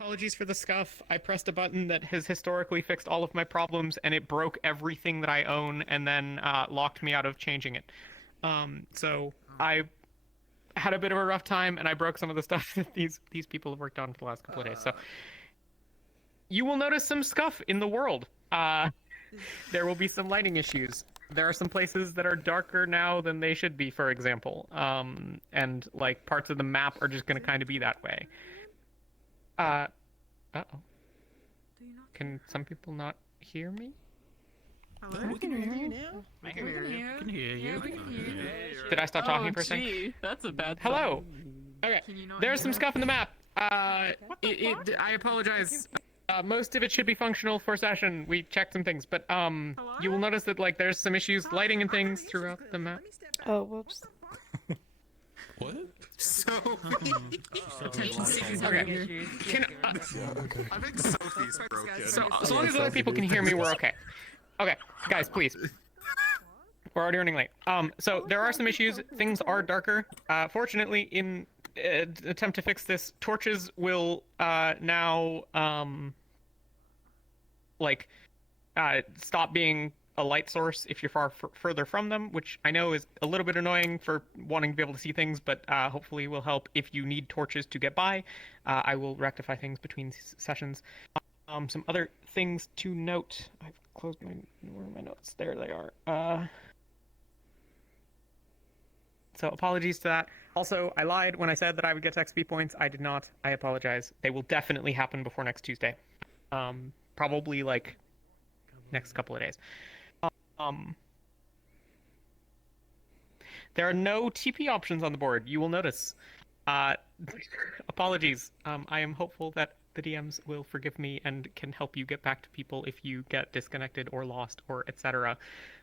Apologies for the scuff. I pressed a button that has historically fixed all of my problems, and it broke everything that I own, and then locked me out of changing it. So I had a bit of a rough time, and I broke some of the stuff that these people have worked on for the last couple of days. So you will notice some scuff in the world. There will be some lighting issues. There are some places that are darker now than they should be, for example. And like parts of the map are just going to kind of be that way. Uh-oh. Can some people not hear me? Hello? We can hear you now. I can hear you. I can hear you. Did I stop talking for a second? Gee, that's a bad Hello. Okay. There's some hear scuff in the map. I apologize. Most of it should be functional for session. We checked some things, but you will notice that like there's some issues lighting and things throughout the map. Oh, whoops. What? So Attention seekers Okay. over here. I think Sophie's broken. So as long as other people can hear me, we're okay. Okay, guys, please. We're already running late. So there are some issues. Things are darker. Fortunately, in attempt to fix this, torches will now stop being a light source if you're far further from them, which I know is a little bit annoying for wanting to be able to see things, but hopefully will help if you need torches to get by. I will rectify things between sessions. Some other things to note. I've closed where are my notes? There they are. So apologies to that. Also, I lied when I said that I would get XP points. I did not. I apologize. They will definitely happen before next Tuesday. Probably like next couple of days. There are no TP options on the board. You will notice. Apologies. I am hopeful that the DMs will forgive me and can help you get back to people if you get disconnected or lost or etc.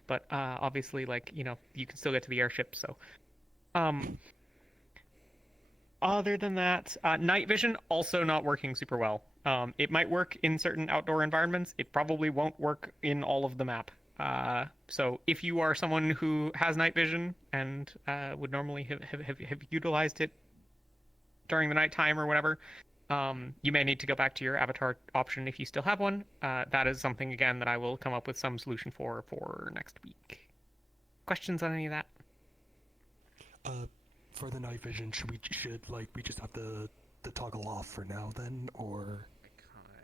But obviously, like, you know, you can still get to the airship, so. Other than that, night vision also not working super well. It might work in certain outdoor environments. It probably won't work in all of the map. So if you are someone who has night vision and would normally have utilized it during the nighttime or whatever, you may need to go back to your avatar option if you still have one. That is something, again, that I will come up with some solution for next week. Questions on any of that? For the night vision, should we just have the toggle off for now then, or?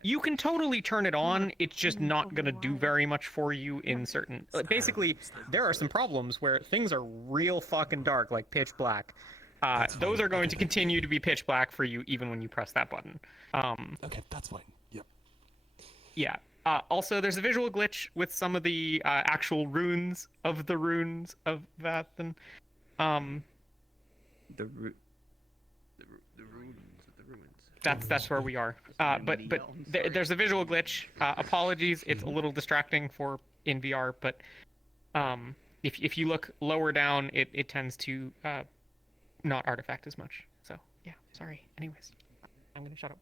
You can totally turn it on. It's just not going to do very much for you in certain... Basically, there are some problems where things are real fucking dark, like pitch black. Those are going to continue to be pitch black for you even when you press that button. Okay, that's fine. Yep. Yeah. Also, there's a visual glitch with some of the actual runes of the runes of Vathan. The ruins. That's where we are. But there's a visual glitch. Apologies, it's a little distracting in VR, but if you look lower down, it tends to not artifact as much. So yeah, sorry. Anyways, I'm gonna shut up.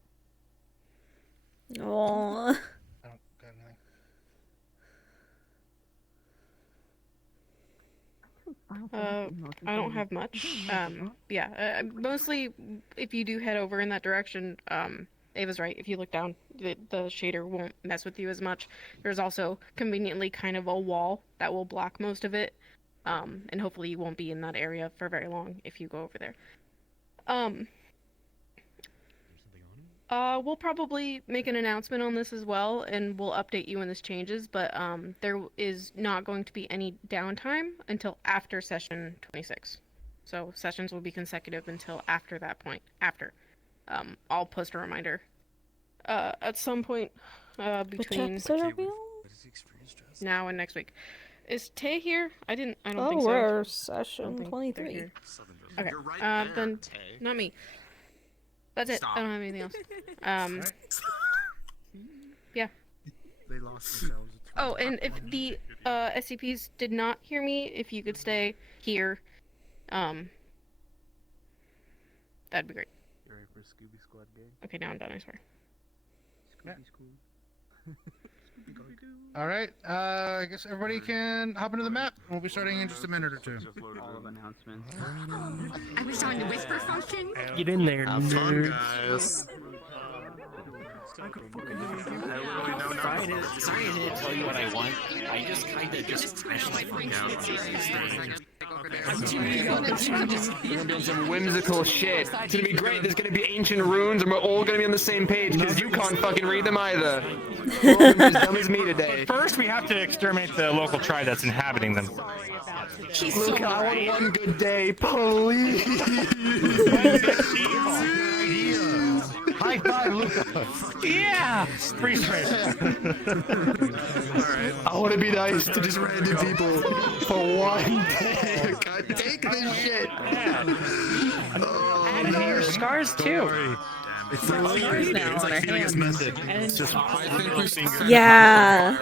Oh. I don't got anything. I don't have much. Yeah, mostly if you do head over in that direction, Ava's right. If you look down, the shader won't mess with you as much. There's also conveniently kind of a wall that will block most of it, and hopefully you won't be in that area for very long if you go over there. We'll probably make an announcement on this as well, and we'll update you when this changes, but there is not going to be any downtime until after session 26. So sessions will be consecutive until after that point. I'll post a reminder at some point between now and next week. Is Tay here? I don't think so. Oh, we're session 23. Okay, Right then not me. That's it. Stop. I don't have anything else. Yeah. They lost themselves. Oh, and if the SCPs did not hear me, if you could stay here, that'd be great. You ready for a Scooby Squad game? Okay, now I'm done, I swear. Scooby Squad. All right. I guess everybody can hop into the map. We'll be starting in just a minute or two. All of announcements. I was on the whisper function. Get in there, Have fun, guys. Sorry I didn't tell you what I want. I just kinda just crashed the fuck out. We're gonna be on some whimsical shit. It's gonna be great. There's gonna be ancient runes, and we're all gonna be on the same page because you can't fucking read them either. We're all gonna be as dumb as me today. First, we have to exterminate the local tribe that's inhabiting them. Luca, I want one good day, please. High five, Luca. Yeah! Free space. I want to be nice to just random people for one day. God, take this shit. And your scars too. It's like feeling his message. And Yeah.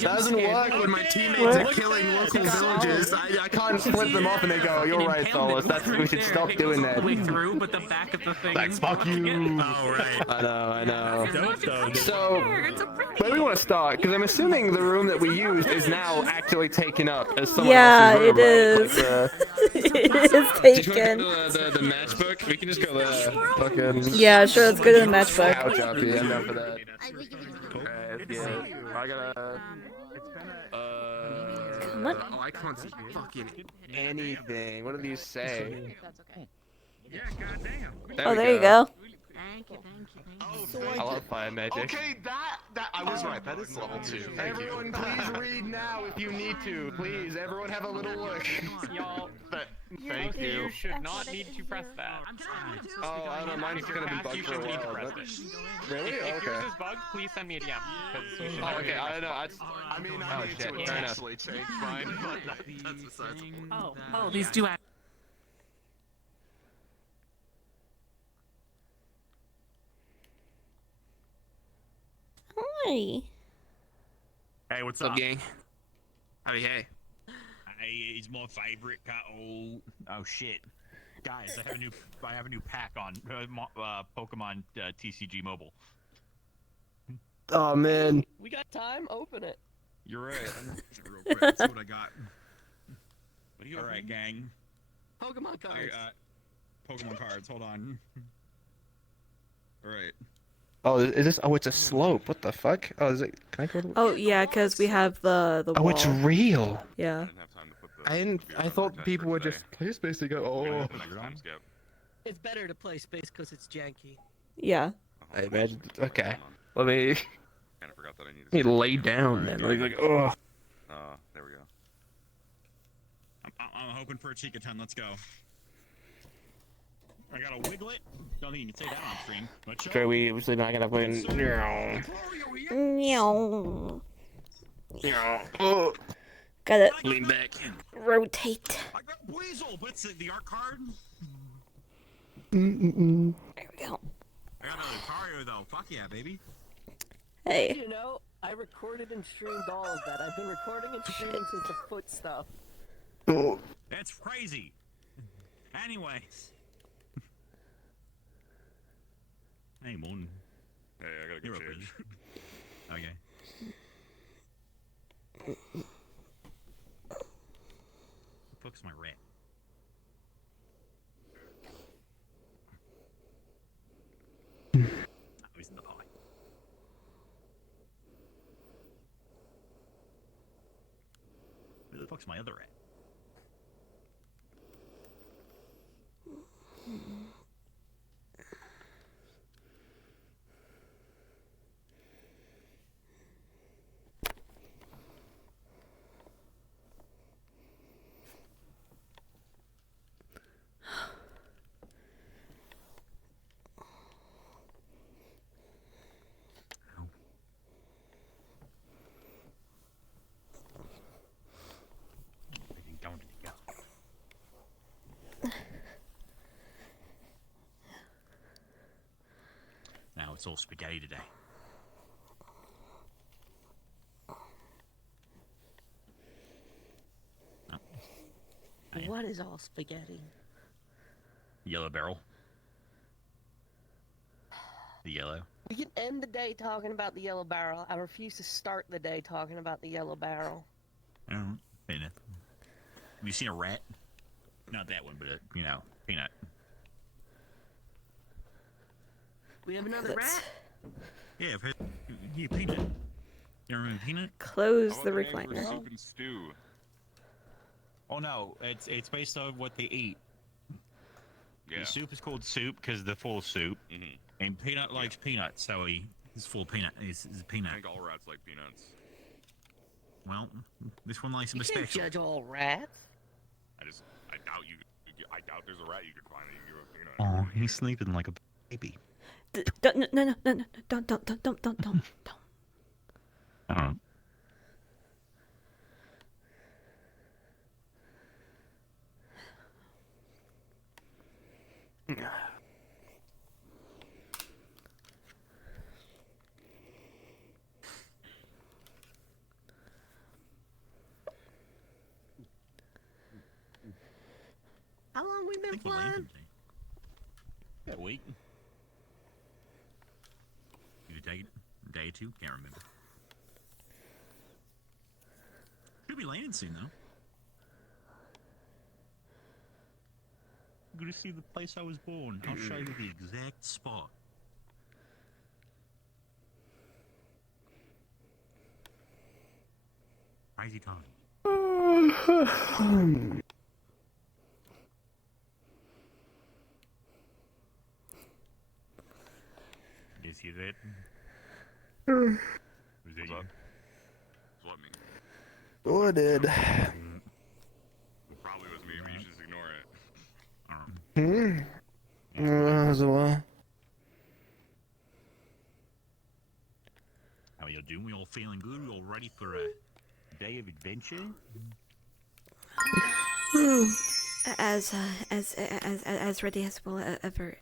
Doesn't work when my teammates are killing local villages. I can't flip them off and they go, "You're right, Solus. We should stop doing that." Through, but the back of the thing. Like, fuck you. Oh, right. I know. So, where do we want to start? Because I'm assuming the room that we used is now actually taken up as someone Yeah, else's room, it right? is. Like, It is taken. the matchbook? We can just go there. Fucking. Yeah, sure, let's go to the matchbook. Ouch, Uppy, I'm down for that. Alright, yeah. I gotta. Come on. Oh, I can't see fucking anything. What do these say? That's okay. Yeah, goddamn. Oh, there you go. Thank you. I love fire magic. Okay, that I was right. That is level 2. Thank you. Everyone, please read now if you need to. Please, everyone, have a little look. Y'all, Thank you. you should not need to press that. Oh, I don't know. Mine's gonna be bugged You for a should need to while. press it. Really? If Okay. yours is bugged, please send me a DM. 'Cause you should Oh, never okay. need to I press don't know. I mean, I Oh, need shit, to fair enough. intentionally change mine, but that's besides the point. Oh, these do act. Hi. Hey, what's What's up? up, gang? Howdy, hey. Hey, he's my favorite cat. Oh shit, guys! I have a new pack on Pokemon TCG Mobile. Oh, man. We got time. Open it. You're right. Real quick, that's what I got. All right, gang. Pokemon cards. Pokemon cards. Hold on. All right. Oh, is this? Oh, it's a slope. What the fuck? Oh, is it? Can I go to? Oh, yeah, because we have the Oh, wall. it's real. Yeah. I didn't. I thought people would just play space to go. Oh. It's better to play space because it's janky. Yeah. I imagine. Okay. Let me. Kind of forgot that I needed. Let me lay down then. Like, oh. There we go. I'm hoping for a Chikaton. Let's go. I got a Wiglet. Don't think you can say that on stream. But sure. Okay, we obviously not gonna win. Meow. Oh. Gotta Lean back. rotate. I got Weasel, but it's the art card. There we go. I got another Lucario though. Fuck yeah, baby. Hey. You know, I recorded and streamed all of that. I've been recording and streaming since the foot stuff. Oh. That's crazy. Anyways. Hey, Moon. Hey, I gotta You're go open. change. Okay. Focus my rat. Oh, he's in the pie. Where the fuck's my other rat? Down to the go. Now it's all spaghetti today. What is all spaghetti? Yellow barrel. The yellow. We can end the day talking about the yellow barrel. I refuse to start the day talking about the yellow barrel. I don't know. Peanut. Have you seen a rat? Not that one, but peanut. We have another rat? Yeah, I've heard. Yeah, Peanut. You remember Peanut? Close How the about their names were recliner. Soup and Stew? Oh no, it's based on what they eat. Yeah. The soup is called soup because they're full of soup, Mm-hmm. and Peanut likes peanuts, so he's full of peanut. He's I peanut. think all rats like peanuts. Well, this one likes him You can't special. judge all rats. I doubt you. I doubt there's a rat you could find that you can give a peanut. Oh, he's sleeping like a baby. Don't, no, no, no, no, no, don't. I don't know. How long we I been think we're landing flying? today. Yeah, a week. Did you take it? A day or two? Can't remember. Should be landing soon, though. Good to see the place I was born. I'll show you the exact spot. Crazy time. Did you see that? Was that you? What me? Oh, I did. It probably was me, but you should just ignore it. So, How are you doing? We all feeling good? We all ready for a day of adventure? As ready as we'll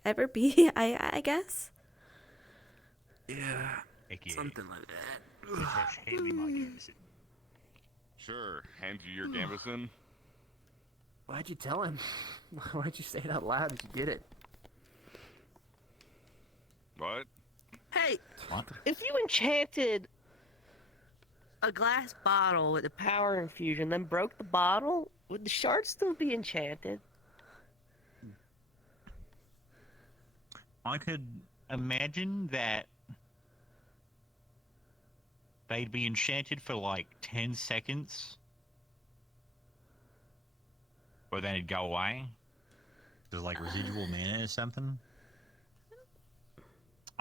ever be, I guess. yeah, Heck yeah. something like that. Just hand me my Jameson. Sure, hand you your Gambeson. Why'd you tell him? Why'd you say it out loud as you did it? What? Hey, What? if you enchanted a glass bottle with a power infusion, then broke the bottle, would the shard still be enchanted? I could imagine that they'd be enchanted for like 10 seconds, but then it'd go away. There's like residual mana or something.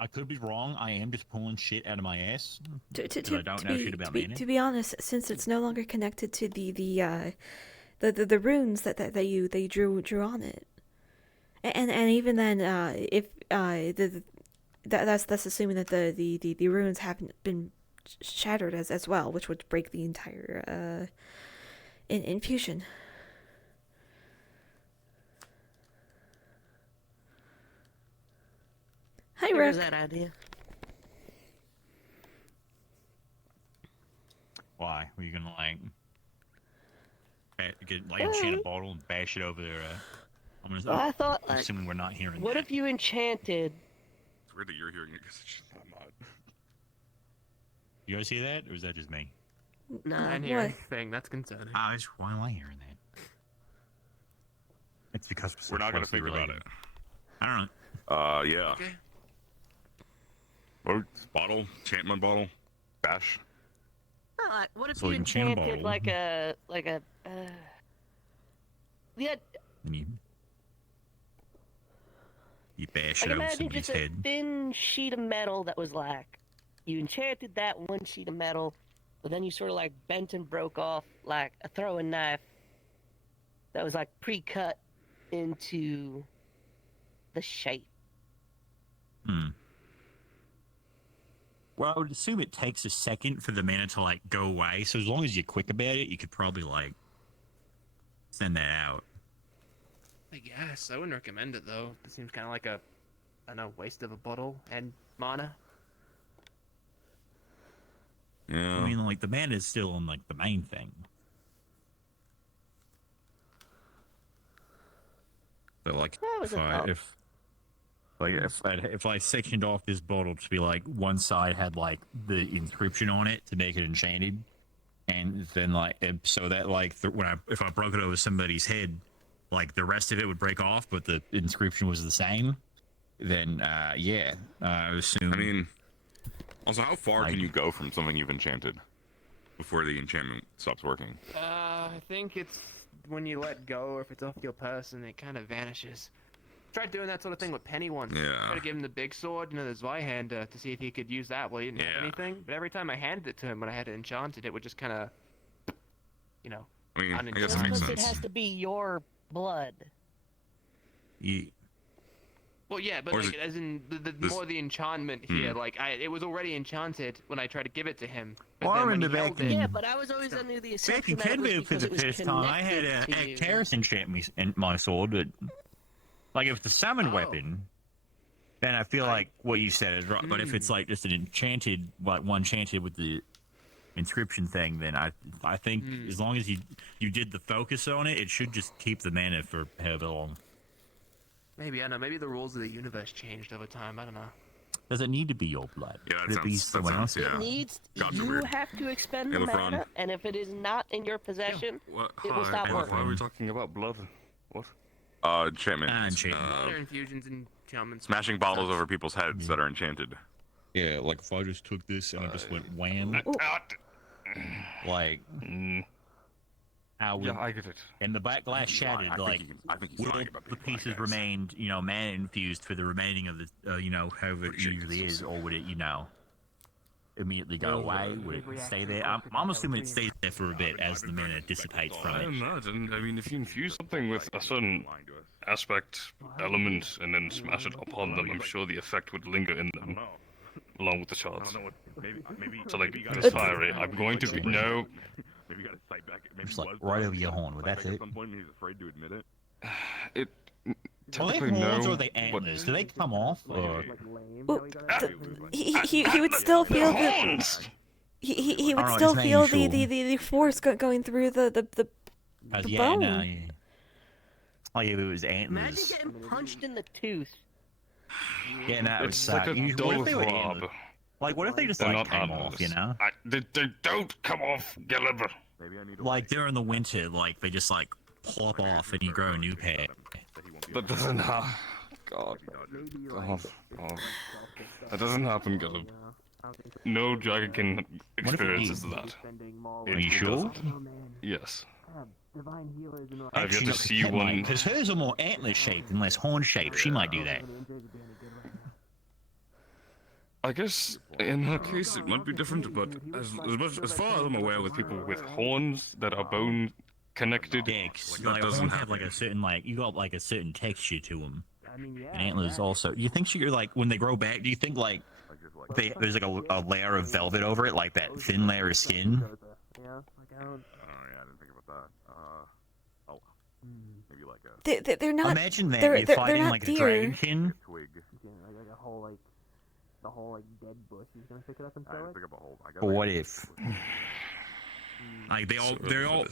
I could be wrong. I am just pulling shit out of my ass. 'Cause I don't know shit about mana. To be honest, since it's no longer connected to the runes that you drew on it, and even then, if that's assuming that the runes haven't been shattered as well, which would break the entire infusion. Hi, Where's Rook. that idea? Why? Were you gonna like get like enchant a bottle and bash it over there? I'm Well, I thought, I'm like, assuming we're not hearing what that. if you enchanted? It's weird that you're hearing it because I'm not. You guys hear that, or is that just me? No, I didn't hear what? anything. That's concerning. Why am I hearing that? It's because We're not gonna closely think about related. it. I don't know. Yeah. Okay. Oh, bottle, enchantment bottle, bash. not like, what if So you you enchant a enchanted bottle. like a yeah, And you bash like it over imagine somebody's just a head. thin sheet of metal that was like you enchanted that one sheet of metal, but then you sort of like bent and broke off like a throwing knife that was like pre-cut into the shape. Well, I would assume it takes a second for the mana to like go away. So as long as you're quick about it, you could probably like send that out. I guess I wouldn't recommend it though. It seems kind of like a, I don't know, waste of a bottle and mana. Yeah. I mean, like the mana is still on like the main thing. But like, That was a thought. if I sectioned off this bottle to be like one side had like the inscription on it to make it enchanted, and then like so that like if I broke it over somebody's head, like the rest of it would break off, but the inscription was the same. Then I assume. I mean, Also, how far can you go from something you've enchanted before the enchantment stops working? I think it's when you let go, or if it's off your person, it kind of vanishes. Tried doing that sort of thing with Penny once. Yeah. Tried to give him the big sword, the Zweihander, to see if he could use that. Well, he didn't have anything. But every time I handed it to him when I had it enchanted, it would just kind of, I mean, I guess Just that makes because it sense. has to be your blood. Well, yeah, but Or is like, as in the this- more the enchantment here, like it was already enchanted when I tried to give it to him. But Well, I then when he remember held back it, in- Yeah, but I was always under the Back assumption in that it was Kenville, for because the it was first time, I had connected a to you. Actaris enchant my sword, but like if it's a summon weapon, then I feel like what you said is right. But if it's like just an enchanted, like one enchanted with the inscription thing, then I think as long as you did the focus on it, it should just keep the mana for however long. maybe I don't know. Maybe the rules of the universe changed over time. I don't know. Does it need to be your blood? Yeah, Could it be someone else? It needs. Gods are You weird. have to expend Hey, the LeBron. mana, and if it is not in your possession, What? it will stop Hey, working. why are we talking about blood? What? Enchantment. Water infusions and enchantments. Smashing bottles over people's heads that are enchanted. Yeah, like if I just took this and I just went wham, like how would, Yeah, I get it. and the back glass shattered, like I think he's will lying about the being pieces black, guys. remained, mana infused for the remaining of the, however it usually is, or would it, immediately go away? Would it stay there? I'm assuming it stays there for a bit as the mana dissipates from I it. imagine. I mean, if you infuse something with a certain aspect, element, and then smash it upon them, I'm sure the effect would linger in them, along with the shards. So, like, this fiery, I'm going to be. No. Maybe you got to sight back. Maybe Just like right over your horn, but that's it. At some point, he's afraid to admit it. It. Are they Technically, horns no. or are they antlers? Do they come off? Or... Well, he would still feel the Horns! he would Alright, still it's feel unusual. the force going through the yeah, bone. no, yeah. Oh yeah, but it was imagine antlers. getting punched in the tooth. Yeah, no, it would It's suck. like a What dull if they were throb. antlers? Like, what if they just They're like not came off? antlers. They don't come off, Gilliber. Maybe I need to Like during the winter, like they just like plop off and you grow a new pair. That doesn't happen. God. God. That doesn't happen, Gilliber. No dragon experiences that. Are you sure? Yes. Divine healers and I've yet to see one. Because hers are more antler shaped and less horn shaped. She might do that. I guess in her case it might be different, but as far as I'm aware, with people with horns that are bone connected, Yeah, 'cause, that like doesn't horns have happen. like a certain you got like a certain texture to them. I mean, yeah. And antlers also. Do you think you're like when they grow back? Do you think like there's like a layer of velvet over it, like that thin layer of skin? Yeah, like I don't. Oh yeah, I didn't think about that. Oh, maybe like a They're not. Imagine that they're, you're they're fighting not like a deer. dragonkin. twig. Like a whole the whole dead bush. He's gonna pick it up and I throw didn't it. think of a whole. I got But what if? Like they're all.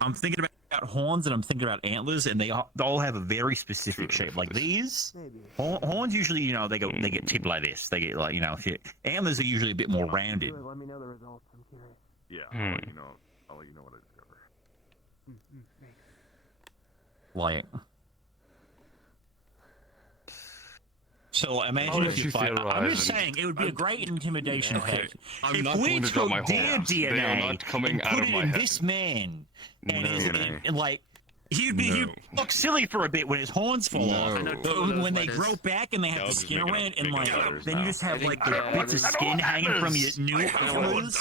I'm thinking about horns and I'm thinking about antlers, and they all have a very specific shape. Like these horns usually, they get tipped like this. They get like shit. Antlers are usually a bit more rounded. Let me know the results. I'm curious. Yeah, I'll let you know. I'll let you know what I discover. Like. So imagine I'll if let you you fight. I'm theorize just and- saying it would be a great intimidation effect. I'm if not we going to drop took my their horns. They are DNA not coming and out put of it my in head. this man, and, No. and like he'd look silly for a bit when his horns fall off. No. But when they grow back and they have I'll the just skin make it around up- and make it like letters then you now. just have I like think, the bits of skin hanging from your new antlers.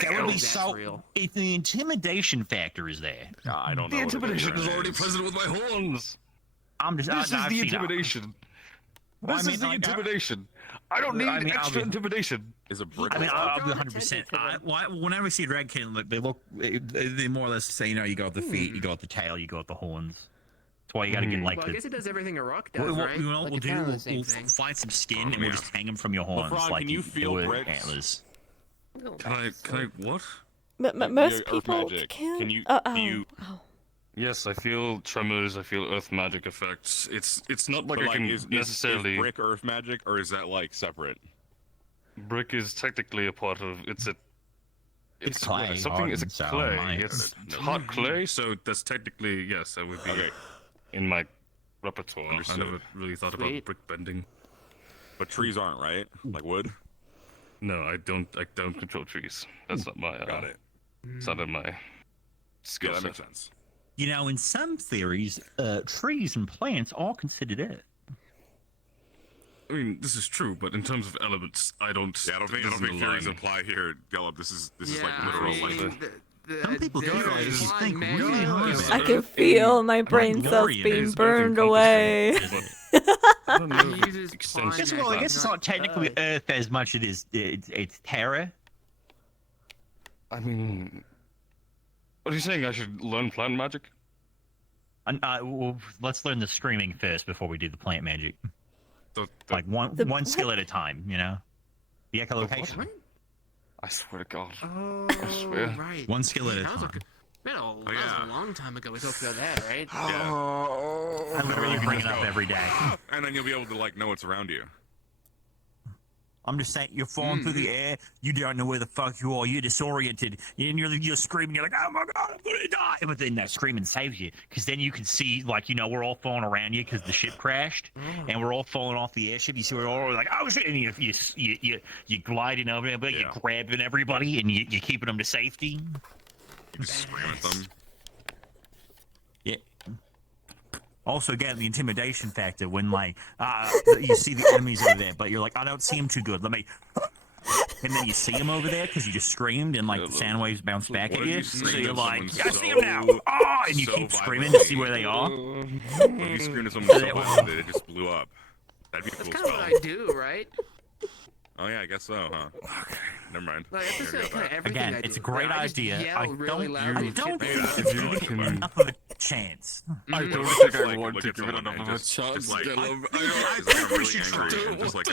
That would be so. If the intimidation factor is there, I don't know. The what it intimidation is already present with my horns. I'm just. This is I've the seen it. intimidation. Well, I This mean, is the like, intimidation. I don't need I mean, extra I'll be- intimidation. Is a brick. I mean, I'll be Draw 100%. attention to them. Whenever I see a dragkin, like, they more or less say, you got the feet, you got the tail, you got the horns. That's why you gotta get like Well, I the. guess it does everything a rock does, What right? you know what Like, we'll it's do? kinda the We'll same thing. find some skin and we'll just hang them from your horns, LeBron, like can you feel do bricks? antlers. Can I, what? Most Earth people magic. can. Can you- Oh, do you- oh. Yes, I feel tremors, I feel earth magic effects. It's not like But, I can is necessarily... brick earth magic, or is that like separate? Brick is technically a part of... It's clay, something. It's a hardened, so clay. might- It's hot clay, so that's technically, yes, that would be Okay. in my repertoire. Understood. I never really thought about Sweet. brick bending. But trees aren't, right? Like wood. No, I don't control trees. That's not my. Got it. It's not in my skill Yeah, that set. makes sense. You know, in some theories, trees and plants are considered it. I mean, this is true, but in terms of elements, I don't. Yeah, I don't think this isn't theories aligned. apply here, Gellub. This is like Yeah, literal I mean, like. Some people there theorize is you one think magic really hard is- about I can feel my brain cells Mandalorian being is both burned encompassing, away. I don't know He if uses it extends pond to Well, I magic, guess it's not technically Earth as much as it is it's Terra. I mean, what are you saying? I should learn plant magic? And, well, let's learn the screaming first before we do the plant magic. Like one The one skill what? at a time, you know. The echolocation. what? I swear to God. Oh, I swear. right. One skill at a That was time. that was yeah. a long time ago we talked about that, right? I literally bring it up every day. And then you'll be able to like know what's around you. I'm just saying, you're falling through the air. You don't know where the fuck you are. You're disoriented, and you're screaming. You're like, "Oh my god, I'm gonna die!" But then that screaming saves you, because then you can see, like, you know, we're all falling around you because the ship crashed, and we're all falling off the airship. You see, we're all like, "Oh shit!" And you gliding over there, but Yeah. you're grabbing everybody, and you're keeping them to safety. You just scream at them. Yeah. Also, getting the intimidation factor when, like, you see the enemies over there, but you're like, I don't see them too good. Let me. And then you see them over there because you just screamed, and like the sound waves bounce back What at if you. you So screamed you're at like, someone I see them now. so- Oh, and you so keep screaming to violently? see where they are. What if you screamed at someone so violently that it just blew up? That'd be a That's cool kind of spell. what I do, right? Oh yeah, I guess so, huh? Okay, never mind. Like, that's just Forget kind of about everything Again, I do. it's a great Like, I just idea. Yell I really don't, loud I and don't shit. think Yeah, you're that's giving fine. enough of a chance. I don't Just, think I like, want look to at give it someone enough and of a just chance. like, Dylan. I think we should try it. Just like a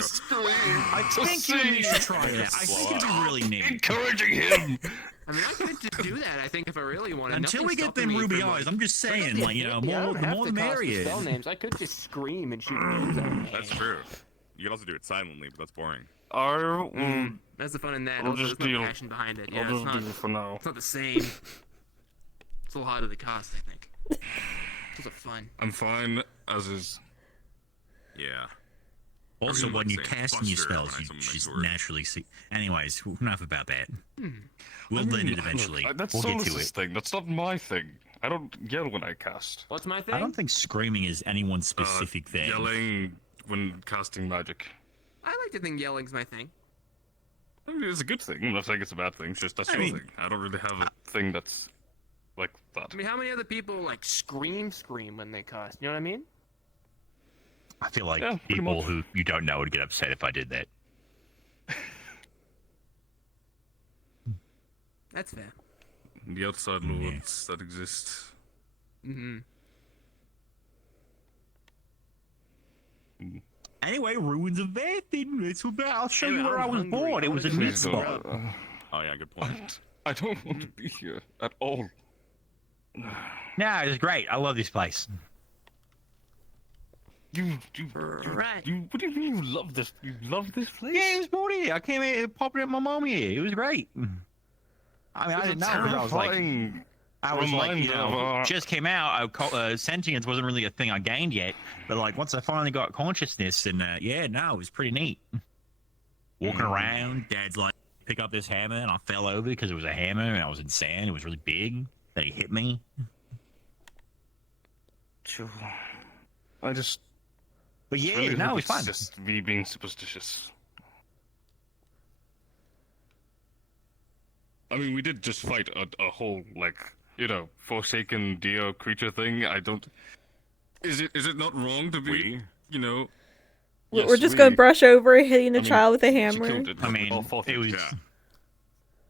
I think you and me should try that. I think it'd be really neat. Encouraging him. I mean, I could just do that. I think if I really wanted. Until we Nothing's get them stopping me ruby from, eyes, like- I'm just saying, like, you know, more the more the merrier. Spell names. I could just scream and shoot names at them. That's true. You can also do it silently, but that's boring. That's the fun in that. I'll Also, just there's no deal. passion behind it. I'll Yeah, it's just not. do it for now. It's not the same. It's a little harder to cost, I think. Those are fun. I'm fine as is. Yeah. Also, really when like you saying cast new Buster spells, when I you summon my just sword. naturally see. Anyways, enough about that. We'll learn it eventually. Look, that's We'll get to Solus's it. thing. That's not my thing. I don't yell when I cast. What's my thing? I don't think screaming is anyone's specific thing. Yelling when casting magic. I like to think yelling's my thing. I mean, it's a good thing. I'm not saying it's a bad thing. It's just that's I your mean- thing. I don't really have a thing that's like that. I mean, how many other people like scream when they cuss? You know what I mean? I feel like Yeah, pretty people much. who you don't know would get upset if I did that. That's fair. The outside lords that exist. Mm-hmm. Anyway, ruins of Vathan. It's about. I'll show you Anyway, where I'm I was hungry. born. I It was a wanna neat go spot. Oh yeah, good point. I don't want to be here at all. Nah, it was great. I love this place. Right. What do you mean you love this? You love this place? Yeah, it was born here. I came here, popped in my mom here. It was great. I mean, I didn't know because I was like, you know, just came out. Sentience wasn't really a thing I gained yet, but like once I finally got consciousness, and yeah, no, it was pretty neat. Walking around, Dad's like, pick up this hammer, and I fell over because it was a hammer, and I was in sand. It was really big. Then he hit me. I just. But yeah, really no, hope it was fun. It's just me being superstitious. I mean, we did just fight a whole, like, you know, forsaken deer creature thing. I don't. Is it not wrong to be, you know? We're just gonna brush over hitting a child with a She hammer. killed it. I mean, all four it was. things.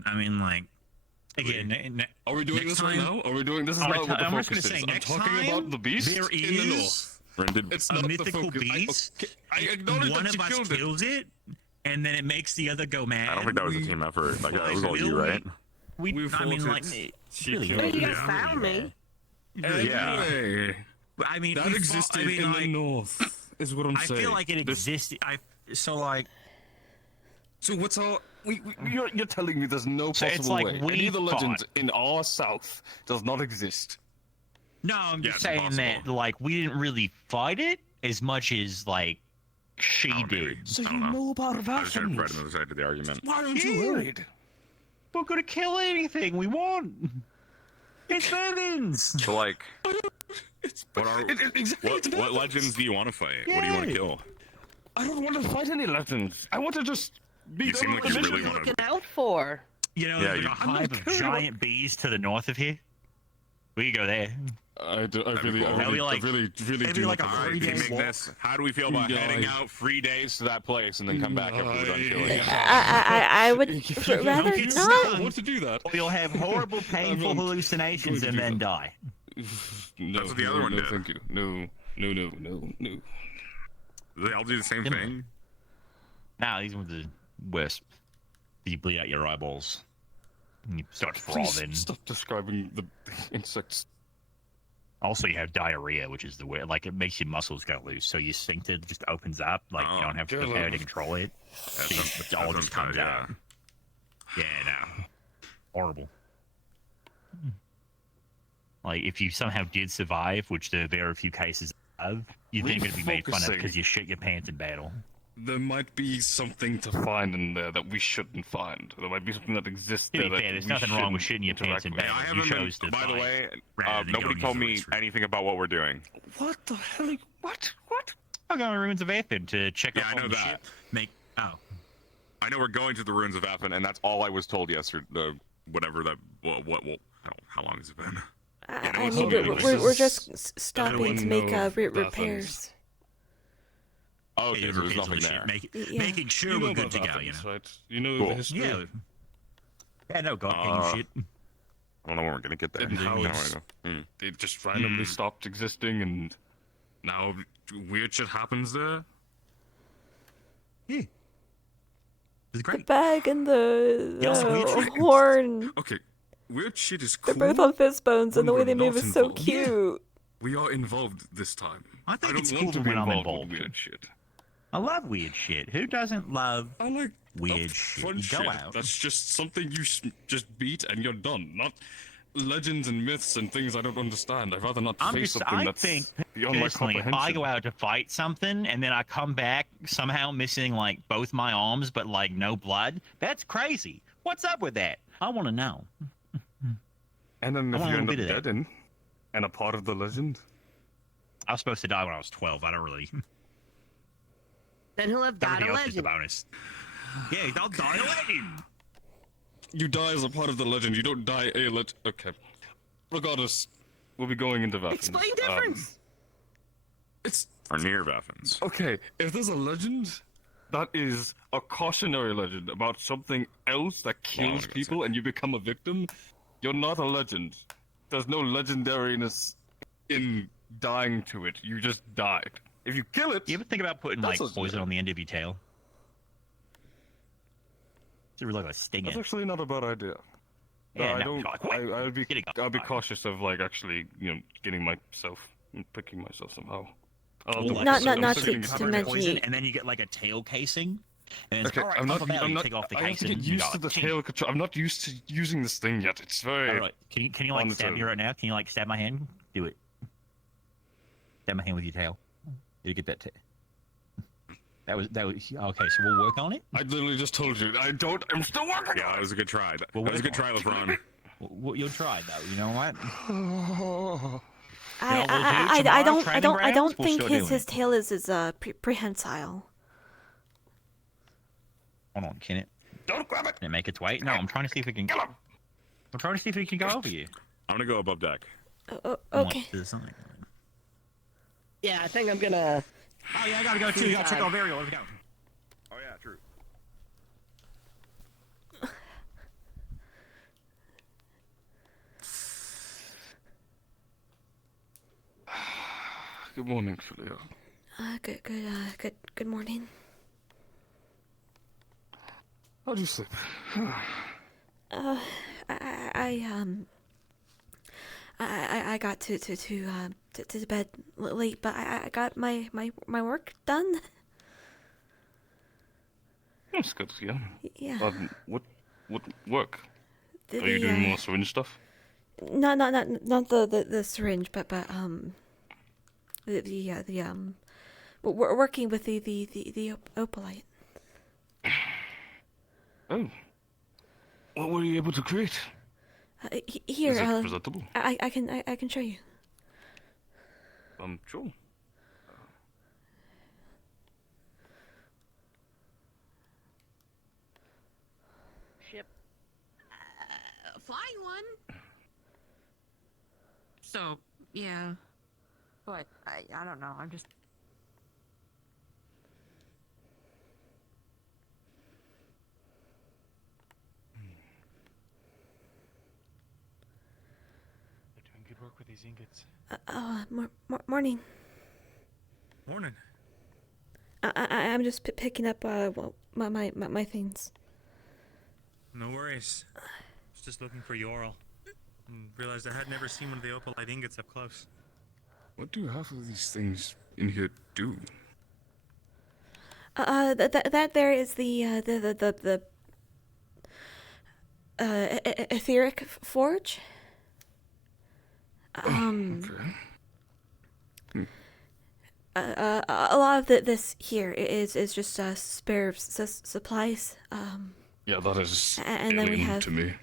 I mean, like, again. Are we doing next this right time- now? Are we doing this? Is All right, not what the I'm just focus gonna say, is. next I'm talking time about the beast there in the is north. It's a not mythical the focus. beast. I acknowledge One that of you us killed it. kills it, and then it makes the other go mad. I don't think that was a team effort. Like that was all you, right? We I mean, fought like, it. She really, killed Hey, you it. guys found me. Anyway, I mean, that we fought- existed I mean, in like, the north. Is what I'm I saying. feel like it This- existed. So like, So what's all? You're telling me there's no So it's possible like way we any of the legends fought. in our south does not exist. no, I'm Yeah, just it's saying that impossible. like we didn't really fight it as much as like She did. So I you don't know about I was trying to Vaffins. find another side to the argument. Why aren't you worried? We're gonna kill anything we want. It's Bevins. So like, what are Exactly. it's what Vaffins. legends do you want to fight? What do you want to Yay. kill? I don't want to fight any legends. I want to just be You done seem with like the you mission. really want Looking to. out for. You know, Yeah, there's you- like a hive of giant bees to the north of here. We could go there. I be really, cool. That'd be like- really that'd do be like want a to Alright, free day King walk. Ignis, how do we feel about heading out 3 days to that place and then come back after we're done killing? I would rather It's not. not. want to do that. Or you'll have horrible, painful I'm hallucinations going and to then do die. No, That's what the other one no, did. thank you. No. They all do the same Didn't thing. Nah, these ones are worse. You bleed out your eyeballs. And you start Please frothing. stop describing the insects. Also, you have diarrhea, which is the way, like, it makes your muscles go loose. So your sphincter just opens up, like, you don't have the power to control it. So it all just comes out. Yeah, no. Horrible. Like, if you somehow did survive, which there are very few cases of, you're then going to be made fun of Refocusing. because you shit your pants in battle. There might be something to find in there that we shouldn't find. There might be something that exists To there be that fair, there's we nothing wrong with shouldn't shitting your pants in interact Yeah, with. I battle. You haven't chose to been. By the fight way, rather than nobody going told into me this route. anything about what we're doing. What the hell? What? I'm going to Ruins of Athens to check Yeah, up I know on the that. ship. I know we're going to the ruins of Affen, and that's all I was told yesterday. Whatever that. What? How long has it been? I mean, okay, we're just stopping everyone to make know repairs. Oh, okay, Yeah, so there's repairs on nothing the there. ship, Yeah. making sure You know we're good about to go, Athens, you know? right? You know Cool. the history. Yeah. Yeah, no, God King shit. I don't know when we're gonna get there. And how I don't it's- wanna go. They just randomly stopped existing, and now weird shit happens there. Yeah. It's The great. bag and the also weird. horn. Okay, weird shit is They're cool. both on fist bones, and the when way we're they move not is so involved. cute. We are involved this time. I think don't it's want cool to when be I'm involved involved. with weird shit. I love weird shit. Who doesn't love I like weird shit? fun You go shit. out. That's just something you just beat and you're done. Not legends and myths and things I don't understand. I'd rather not face something I that's think beyond my personally, if comprehension. I go out to fight something and then I come back somehow missing like both my arms but like no blood, that's crazy. What's up with that? I want to know. And then I if want a you end up little bit of dead and a part of the legend, I was supposed to die when I was 12. I don't really. Then he'll have died Everything a else is a legend. bonus. Yeah, I'll die a legend. you die as a part of the legend. You don't die a legend. Okay. Regardless, we'll be going into that. Explain difference. It's Or near Vaffins. okay. If there's a legend that is a cautionary legend about something else that kills gonna people and you become a victim, you're not a legend. There's no legendariness in dying to it. You just died. If you kill it, You ever think about putting That's like what's poison weird. on the end of your tail? It's really like a stinger. that's actually not a bad idea. Yeah, I no, don't. like, what? I'd be. Getting up I'd be high. cautious of like actually, getting myself, picking myself somehow. I'll Well, do like, Not- it. not- I'm not still to- getting to covered in mention- poison, you- and then you get like a tail casing. And it's Okay, all right, I'm not. off of that, I'm you not. take off the I have to casing. get and you used go, to the "Ching." tail control. I'm not used to using this thing yet. It's very. All right, can you on like the stab me tail. right now? Can you like stab my hand? Do it. Stab my hand with your tail. You get that. That was okay. So we'll work on it. I literally just told you. I don't. I'm still working. Yeah, that was a good try. That Well, was a wait good try, LeBron. You'll try though. You know what? I we'll do I tomorrow, don't training I don't grounds, we'll think still his doing his it. tail is prehensile. Hold on, can it? Don't grab it. Can it make its way? No, I'm trying to see if it can. Kill him. I'm trying to see if it can go over you. I'm gonna go above deck. Okay. There's something. Yeah, I think I'm gonna. Oh yeah, I gotta go too. You gotta check out Varial. Let's go. Oh yeah, true. Good morning, Philia. Good morning. How'd you sleep? I got to bed late, but I got my work done. That's good. Yeah. Yeah. What work? The- Are you the, doing more syringe stuff? Not the syringe, but the we're working with the opalite. Oh. What were you able to create? Here, Is it presentable? I can show you. Sure. Ship. Flying one. So, yeah. But, I don't know, I'm just... They're doing good work with these ingots. Morning. Morning. I'm just picking up my things. No worries. I was just looking for Yoral. Realized I had never seen one of the opalite ingots up close. What do half of these things in here do? That there is the etheric forge. Okay. A lot of this here is just spare supplies. Yeah, that is and then we alien have to me.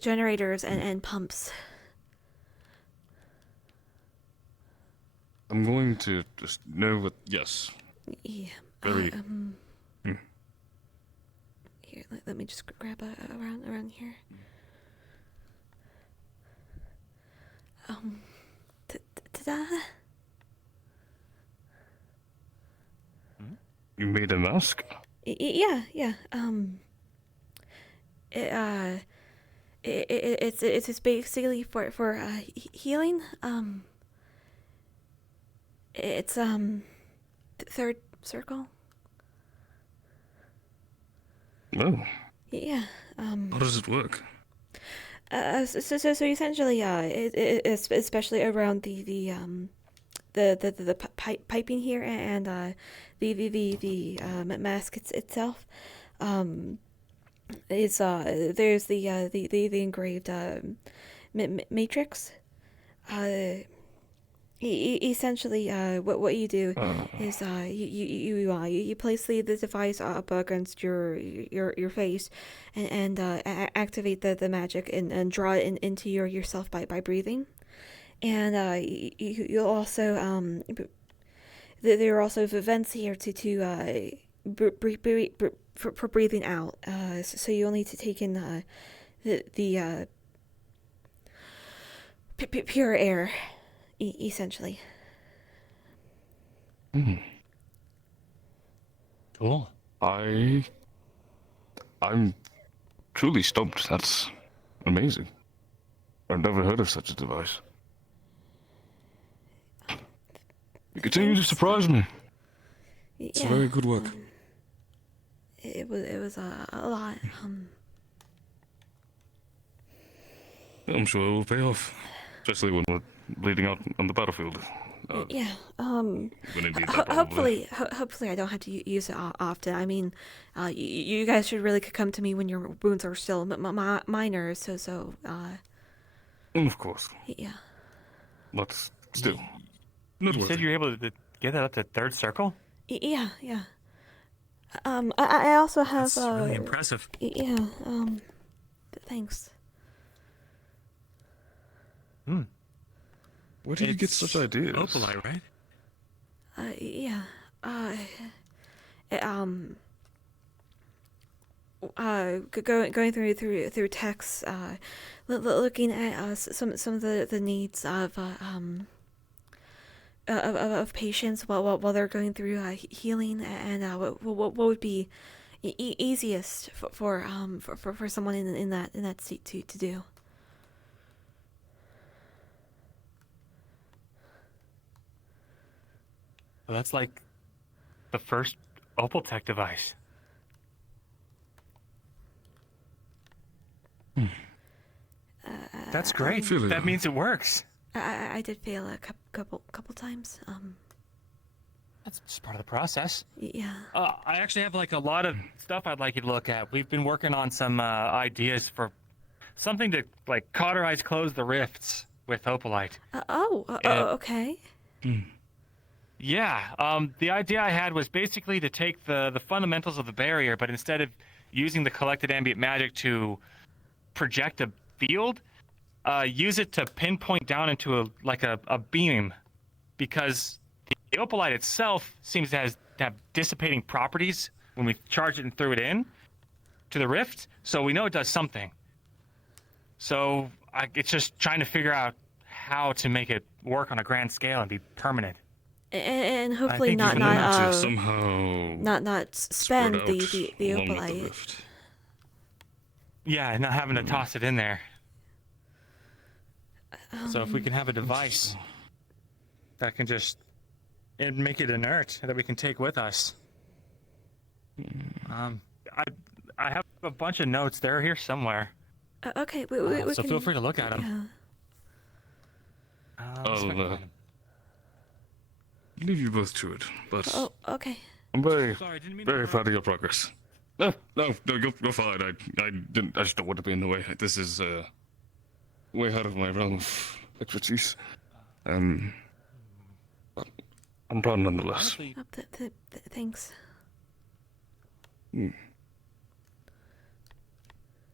generators and pumps. I'm going to just know what. Yes. Yeah. Very. Here, let me just grab around here. Ta-da! You made a mask? Yeah. It's basically for healing. It's third circle. Oh. Yeah. How does it work? So essentially, it's especially around the piping here and the mask itself. Is there's the engraved matrix. Essentially, what you do is you place the device up against your face and activate the magic and draw it into yourself by breathing, and you'll also there are also vents here to for breathing out. So you'll need to take in the pure air. Essentially. Cool. I'm truly stumped. That's amazing. I've never heard of such a device. You continue to surprise me. It's very good work. It was a lot. I'm sure it will pay off, especially when we're bleeding out on the battlefield. Yeah. When indeed that probably. Hopefully, I don't have to use it often. I mean, you guys should really come to me when your wounds are still minor. So. Of course. Yeah. But still, not You worth said it. you were able to get that up to third circle? Yeah. I also have. That's really impressive. Yeah. Thanks. Where did you get such ideas? Opalite, right? Yeah. Going through texts, looking at some of the needs of patients while they're going through healing, and what would be easiest for someone in that seat to do. Well, that's like the first Opal Tech device. That's great. That means it works. I did fail a couple times. That's just part of the process. Yeah. I actually have like a lot of stuff I'd like you to look at. We've been working on some ideas for something to like close the rifts with Opalite. Okay. Yeah, the idea I had was basically to take the fundamentals of the barrier, but instead of using the collected ambient magic to project a field, use it to pinpoint down into a beam, because the opalite itself seems to have dissipating properties when we charge it and threw it in to the rift, so we know it does something. So it's just trying to figure out how to make it work on a grand scale and be permanent. And I hopefully think not you're gonna not have to somehow not spend spread the out the along with the opalite. rift. Yeah, not having to toss it in there. So if we can have a device that can just make it inert that we can take with us. I have a bunch of notes. They're here somewhere. Okay, we so can, feel free to look at them. Yeah. Let's see if I can I'll find 'em. leave you both to it, but Oh, okay. I'm very, Sorry, didn't mean to very interrupt. proud of your progress. No, you're fine. I just don't want to be in the way. This is way out of my realm of expertise. But I'm proud nonetheless. Honestly, Thanks.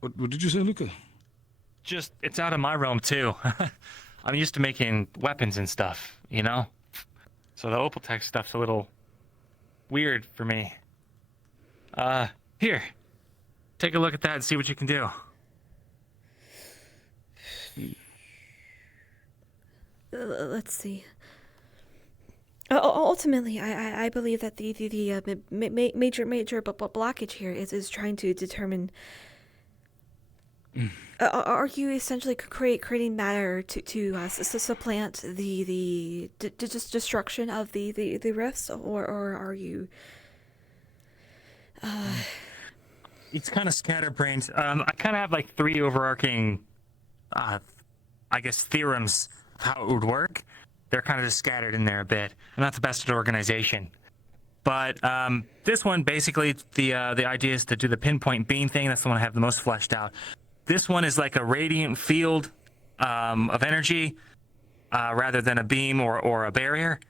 What did you say, Luca? just it's out of my realm too. I'm used to making weapons and stuff, you know? So the opal tech stuff's a little weird for me. Here. Take a look at that and see what you can do. Let's see. Ultimately, I believe that the major blockage here is trying to determine. Are you essentially creating matter to supplant the destruction of the rifts, or are you? It's kind of scatterbrained. I kind of have like three overarching, I guess, theorems of how it would work. They're kind of just scattered in there a bit. I'm not the best at organization. But this one, basically, the idea is to do the pinpoint beam thing. That's the one I have the most fleshed out. This one is like a radiant field of energy rather than a beam or a barrier.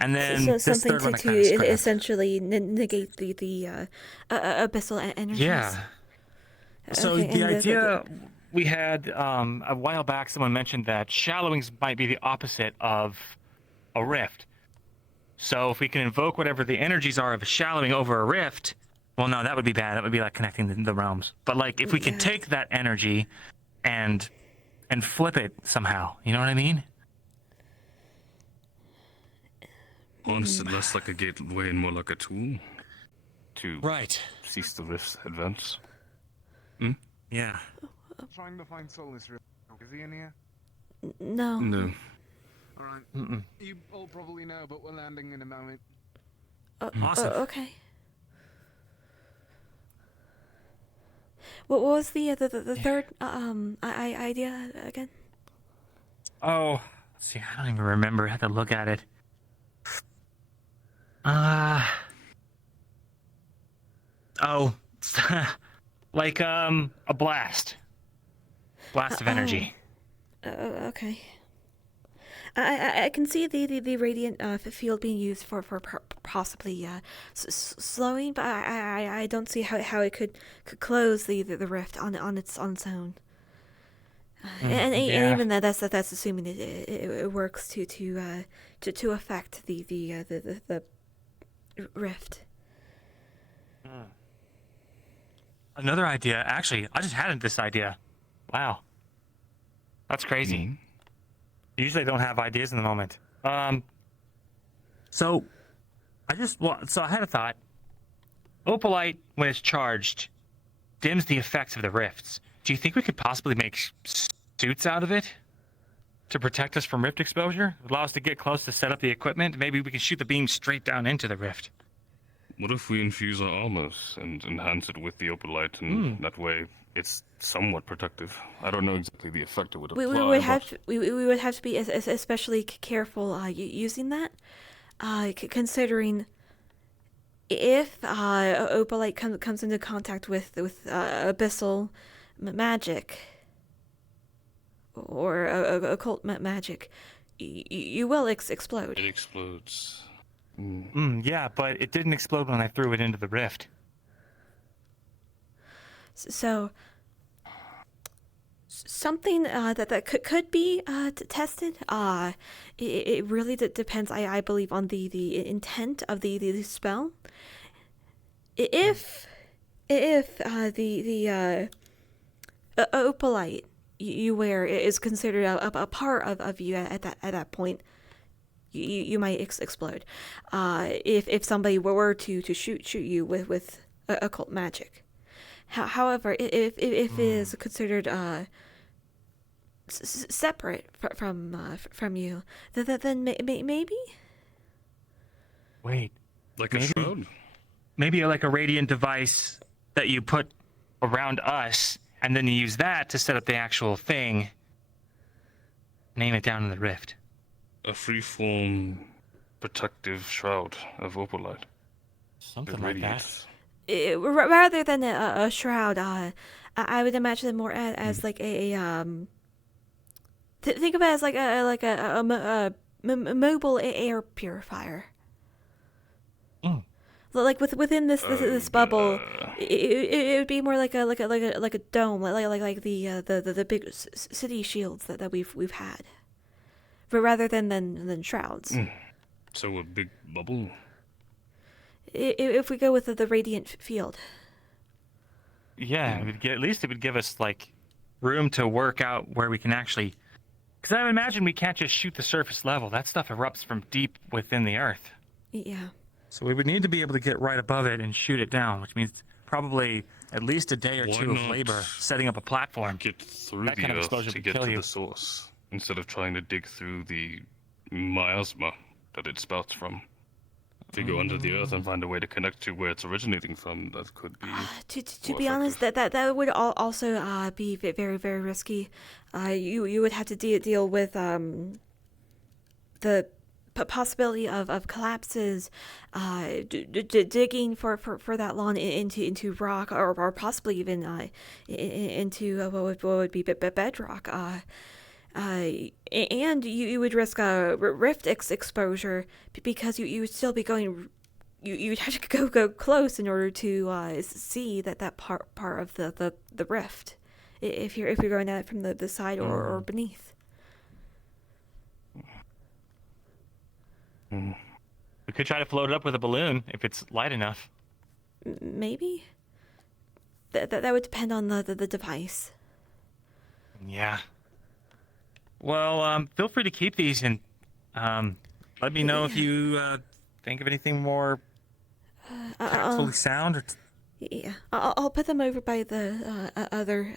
And then So this something third one I to kind of scrapped. essentially negate the abyssal energies. Yeah. So Okay, the and idea we had a while back, someone mentioned that shallowings might be the opposite of a rift. So if we can invoke whatever the energies are of a shallowing over a rift, well, no, that would be bad. That would be like connecting the realms. But like if we can take that energy and flip it somehow, you know what I mean? Honestly, less like a gateway and more like a tool. To cease the rift's advance. Yeah. Trying to find solace. Is he in here? No. No. Alright. You all probably know, but we're landing in a moment. Awesome. Okay. What was the third idea again? Oh, see, I don't even remember. I had to look at it. Like a blast of energy. Okay. I can see the radiant field being used for possibly slowing, but I don't see how it could close the rift on its own. And even that's assuming it works to affect the rift. Another idea. Actually, I just had this idea. Wow, that's crazy. Usually, I don't have ideas in the moment. So I had a thought. Opalite, when it's charged, dims the effects of the rifts. Do you think we could possibly make suits out of it to protect us from rift exposure? Allow us to get close to set up the equipment. Maybe we can shoot the beam straight down into the rift. What if we infuse our armors and enhance it with the opalite, and that way it's somewhat protective? I don't know exactly the effect it would apply. We would have to be especially careful using that, considering if opalite comes into contact with abyssal magic or occult magic, you will explode. It explodes. Yeah, but it didn't explode when I threw it into the rift. So, something that could be tested. It really depends. I believe on the intent of the spell. If the opalite you wear is considered a part of you at that point, you might explode. If somebody were to shoot you with occult magic. However, if it is considered separate from you, then maybe. Wait. Like maybe, a shroud? Maybe like a radiant device that you put around us, and then you use that to set up the actual thing. Name it down in the rift. A freeform protective shroud of opalite. Something like that. Rather than a shroud, I would imagine it more as like a think of it as like a mobile air purifier. Like within this bubble, it would be more like a dome, like the big city shields that we've had, but rather than shrouds. So a big bubble. If we go with the radiant field. Yeah, at least it would give us like room to work out where we can actually. Because I would imagine we can't just shoot the surface level. That stuff erupts from deep within the earth. Yeah. So we would need to be able to get right above it and shoot it down, which means probably at least a day or two of labor setting up a platform. Get through that the kind of earth explosion to would get kill to you. the source, instead of trying to dig through the miasma that it spouts from. If you go under the earth and find a way to connect to where it's originating from, that could be. To be honest, that would also be very very risky. You would have to deal with the possibility of collapses, digging for that long into rock or possibly even into what would be bedrock. And you would risk a rift exposure because you would still be going. You'd have to go close in order to see that part of the rift, if you're going at it from the side or beneath. We could try to float it up with a balloon if it's light enough. Maybe. That would depend on the device. Yeah. Well, feel free to keep these and let me know if you think of anything more tactfully sound. Or yeah, I'll put them over by the other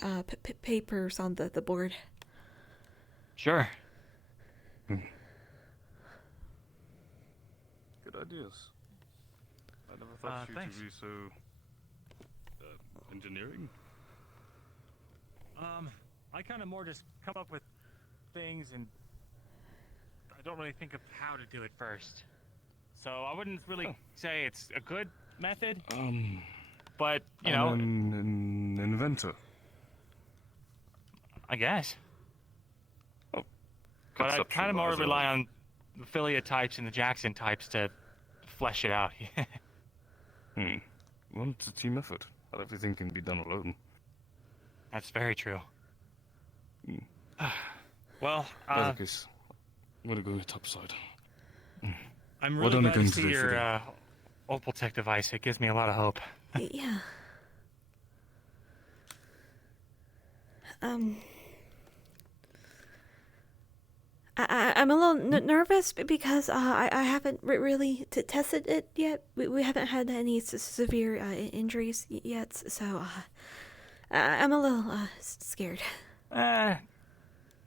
papers on the board. Sure. Good ideas. I never thought you thanks. to be so engineering. I kind of more just come up with things and I don't really think of how to do it first. So I wouldn't really say it's a good method. But, you know, an inventor. I guess. Oh, but I kind of more rely on the Philia types and the Jackson types to flesh it out. Well, it's a team effort. Not everything can be done alone. That's very true. Well, I'm gonna go topside. I'm really glad to see your Opal Tech device. It gives me a lot of hope. Yeah. I'm a little nervous because I haven't really tested it yet. We haven't had any severe injuries yet, so I'm a little scared.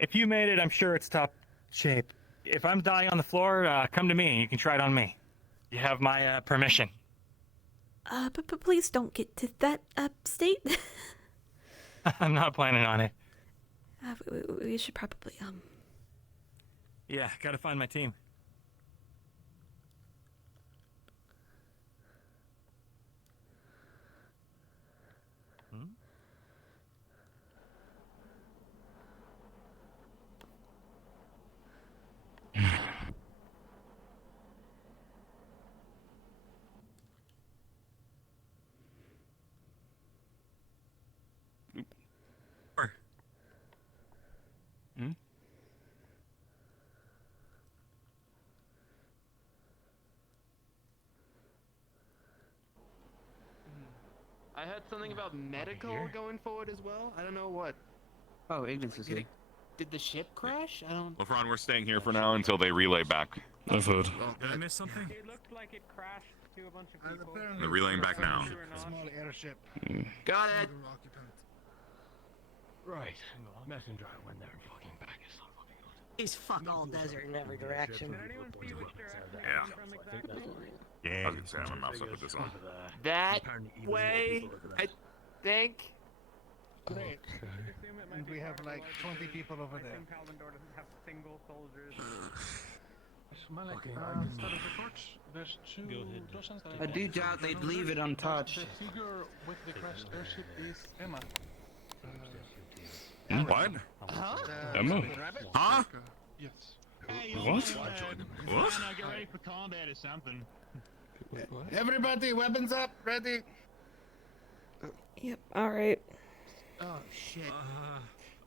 If you made it, I'm sure it's top shape. If I'm dying on the floor, come to me and you can try it on me. You have my permission. But please don't get to that state. I'm not planning on it. We should probably Yeah, gotta find my team. I heard something about medical going forward as well. I don't know what. Oh, Ignis is here. Did the ship crash? I don't. LeFron, we're staying here for now until they relay back. I've heard. Did I miss something? It looked like it crashed to a bunch of people. They're relaying back now. A small airship. Got it. Single occupant. Right. Messenger went there and fucking back. It's not fucking good. He's fuck all desert in every direction. Yeah. I was gonna say I'm not put this on. That way, I think. Great. And we have like 20 people over there. Palindor doesn't have single soldiers. There's two Russians that I do doubt they'd leave it untouched. The figure with the crashed airship is Emma. What? Huh? Emma? Huh? Yes. What? What? Get ready for combat or something. Everybody, weapons up, ready. Yep. All right. Oh shit.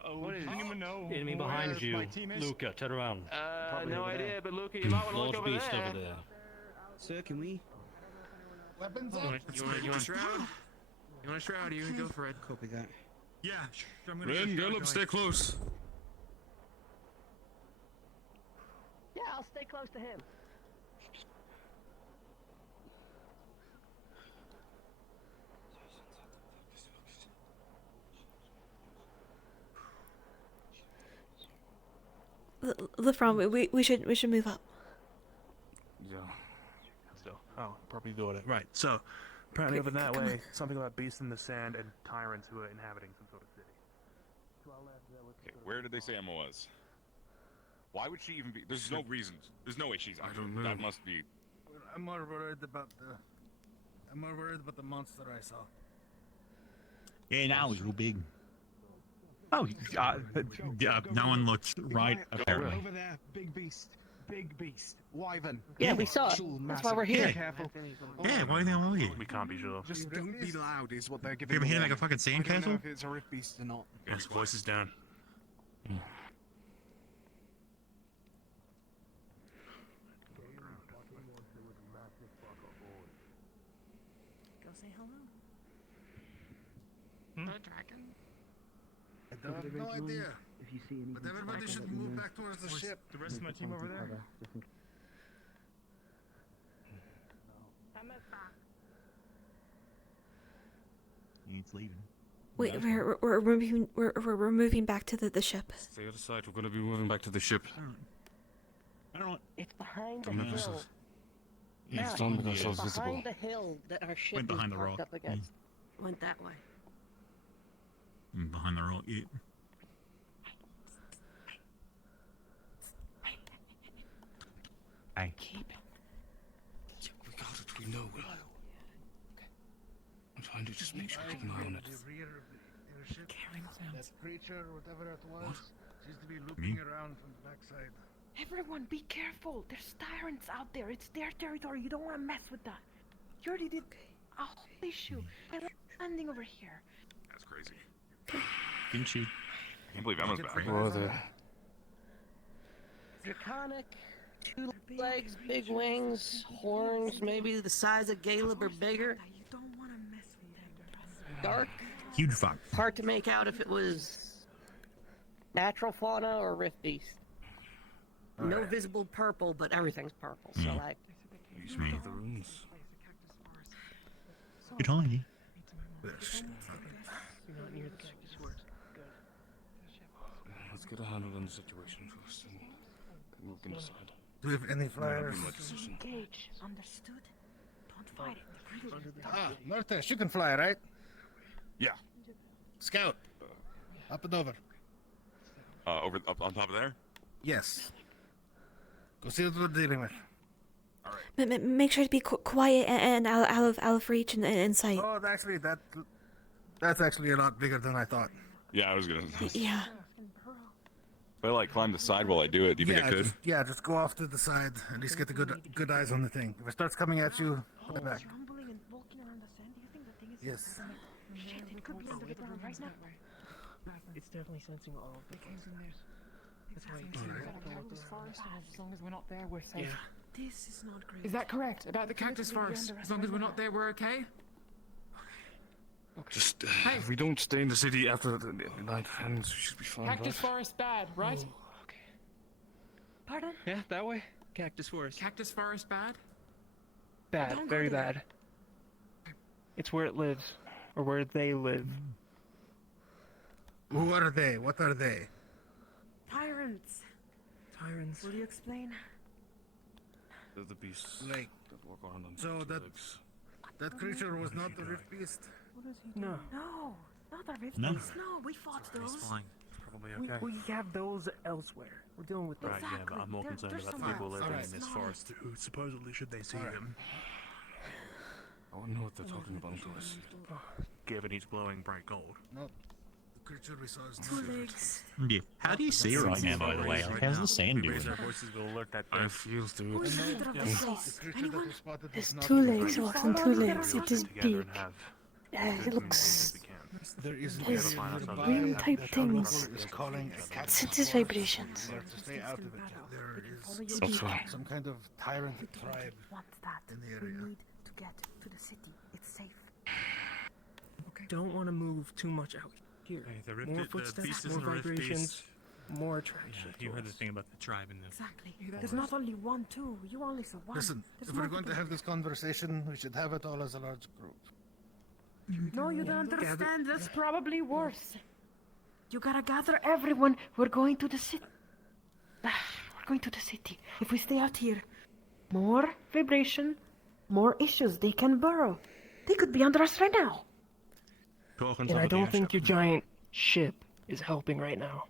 What is anyone know? Enemy where behind you, my team is? Luca. Turn around. No idea, but Luca, you might want to look Large over beast there. over there. Sir, can we? Weapons You up. want a shroud? You want a shroud? You go for it. Copy that. Yeah, sure, I'm gonna. Ren, Gallup, stay close. Yeah, I'll stay close to him. LeFron, we should move up. Yeah. So, probably doing it. Right. So, apparently over that way, something about beasts in the sand and tyrants who are inhabiting some sort of city. Okay, where did they say Emma was? Why would she even be? There's no reason. There's no way she's. I don't know. That must be. I'm more worried about the monster I saw. Yeah, now he's real big. Oh, no one looks right, apparently. Over there, big beast, wyvern. Yeah, we saw it. That's why we're here. Careful. Yeah, why the hell are you? We can't be sure. Just don't be loud, is what they're You giving. ever hear away. like a fucking I don't know sandcastle? if it's a rift beast or not. Yes, voices down. Go say hello. The dragon. I have no idea. If you see But everybody should move back towards the ship. The rest of my team over there. It's leaving. Wait, we're moving back to the ship. Stay aside. We're gonna be moving back to the ship. I don't. It's behind the Don't make hill. yourselves. Matt, Don't make it's ourselves visible. behind the hill that our ship Went is behind the parked rock. up against. Went that way. Behind the rock, yeah. Hey. Keep it. Yeah, we got it. We know. I'm trying to just make sure I keep an eye on it. The rear of the airship. That creature, whatever it was, seems to be looking around from the backside. Everyone, be careful. There's tyrants out there. It's their territory. You don't want to mess with that. You already did a whole issue. I was standing over here. That's crazy. Didn't she? I can't believe Emma's back. Where are they? Draconic, two legs, big wings, horns, maybe the size of Caleb or bigger. You don't want to mess with them. Dark. Huge fuck. Hard to make out if it was natural fauna or rift beast. No visible purple, but everything's purple. So like, These are the runes. You're tiny. Let's get a handle on the situation first, and then we can decide. Do you have any flyers? That'll be my decision. Engage. Understood? Don't fight it. Ah, Nortes, you can fly, right? Yeah. Scout. Up and over. Over up on top of there. Yes. Go see what we're dealing with. Make sure to be quiet and out of reach and sight. Oh, actually, that's actually a lot bigger than I thought. Yeah, I was gonna. Yeah. If I like climb the side while I do it, do you think I could? Just go off to the side. At least get the good eyes on the thing. If it starts coming at you, go back. Rumbling and walking around the sand. Do you think the thing is? Yes. Shit, it could be under the ground right now. It's definitely sensing all of the things in there. That's why it's Cactus forest. as long as we're not there, we're safe. This is not great. Is that correct? About the cactus forest? As long as we're not there, we're okay? If we don't stay in the city after the night ends, we should be fine. Cactus Right? forest bad, right? Pardon? Yeah, that way. Cactus forest. Cactus forest bad? Bad, Don't go very there. bad. It's where it lives, or where they live. Who are they? What are they? Tyrants. Tyrants. Will you explain? They're the beasts Like, that walk around on so two that legs. that creature was not the Rift Beast. No. No, not the Rift No. Beast. No, we fought those. Flying. Probably We, okay. we have those elsewhere. We're dealing with those. Right, yeah, but I'm more They're- concerned they're about the somewhere people else. living Alright. in this No. forest who supposedly, should they see him, I want to know what they're talking about to us. given he's glowing bright gold. No. The creature we saw is Two not legs. Yeah. How do you see right now, by the way? Like, how's the sand We raise doing? our voices, we'll alert that I thing. feel, dude. Who is the leader of The this place? creature that Anyone? was spotted His was not two the legs Rift walks on two legs. It is together big. and have It looks. There is There's nearby green that type the things. local is calling a cactus Senses forest. vibrations. We have to stay out of it. There is Also, some kind of tyrant tribe Want that? in the We area. need to get to the city. It's safe. Don't want to move too much out here. Hey, the rift, More the footsteps, beast is more the rift vibrations, beast. more attraction. You heard to the us. thing about the tribe in the. Exactly. There's not only one, two. You only saw one. Listen, There's if we're going to multiple. have this conversation, we should have it all as a large group. No, you don't understand. That's Probably worse. You gotta gather Everyone, we're going to the city. We're going to the city. If we stay out here, more vibration, more issues. They can burrow. They could be under us right now. And I don't think your giant ship is helping right now.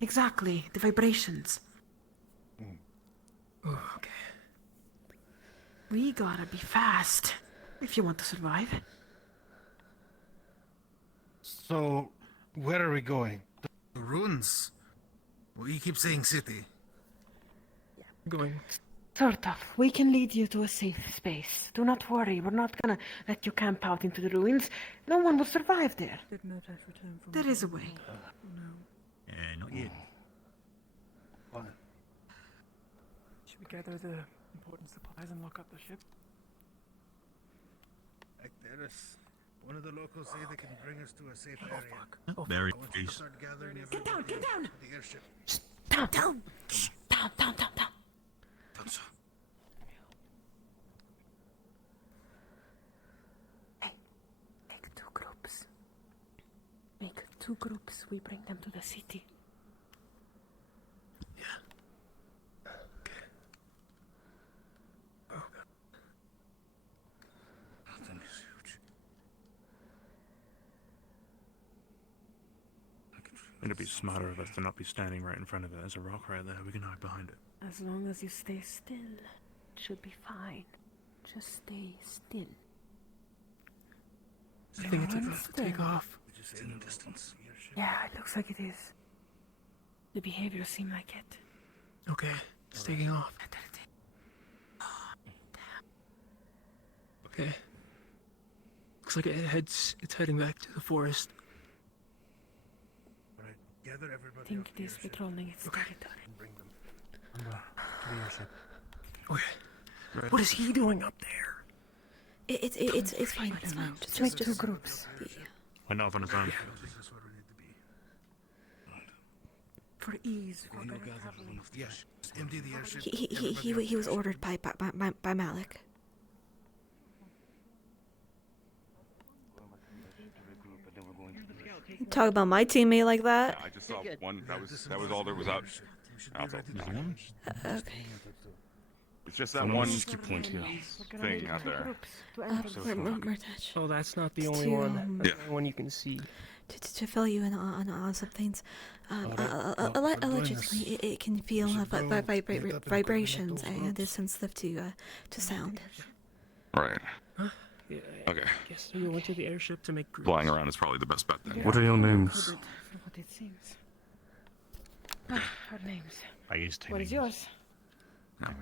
Exactly. The vibrations. Okay. We gotta be fast if you want to survive. So, where are we going? The ruins? Well, you keep saying city. Going. Sort of. We can lead you to a safe space. Do not worry. We're not gonna let you camp out into the ruins. No one will survive there. There is a way. Not yet. Should we gather the important supplies and lock up the ship? Like there is one of the locals say they can bring us to a safe area. Very I want you to nice. start gathering Get down, everybody get down. to the airship. Down, down, down, down, down, down. Make two groups. Make two groups. We bring them to the city. that thing is huge. It'd be smarter of us to not be standing right in front of it. There's a rock right there. We can hide behind it. As long as you stay still, it should be fine. Just stay still. I think it's about to take off. Just in the distance. Yeah, it looks like it is. The behavior seemed like it. Okay, it's taking off. Okay. Looks like it's heading back to the forest. Alright, gather everybody. Think up to the this airship patrolling its territory. and bring them. To the airship. Okay. What is he doing up there? It's fine. It's fine. Just Make two groups. We're not on his own. This is where we need to be. For ease, for We'll better gather traveling. one of the Yeah, just empty the airship. He was ordered by Malik. Talk about my teammate like that. I just saw one. That was all there was out. That's all. Okay. It's just that Someone one just keep pointing thing out there. Murtach. Oh, that's not the only To, one. That's Yeah. the only one you can see. To fill you in on some things, allegedly it can feel vibrations and is sensitive to sound. Right. Yeah, Okay. I guess we went to the airship to make groups. Flying around is probably the best bet then. What are your names? What it seems. Our names. I used to. What is yours?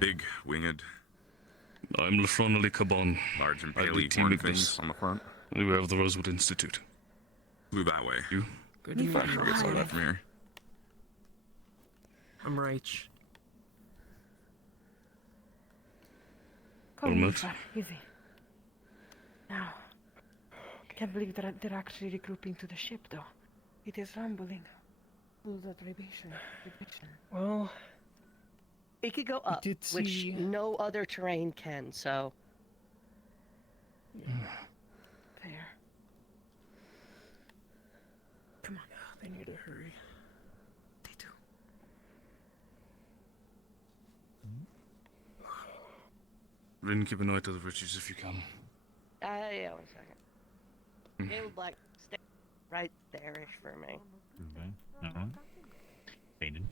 Big, winged, I'm Lafronali Cabon. large and I lead paly Team horn Ignis. things on the front. We have the Rosewood Institute. Flew that way. You? Good to meet Not sure you. we saw that from here. I'm Raich. Call me Almost. Far. Easy. Now, can't believe they're actually regrouping to the ship, though. It is rumbling. Through that vibration. Well, it could go up, did which see- no other terrain can, so. Fair. Come on. They need to hurry. They do. Rin, keep an eye to the bridges if you can. Yeah, 1 second. It would like stay right there-ish for me. Okay. Alright. Painted.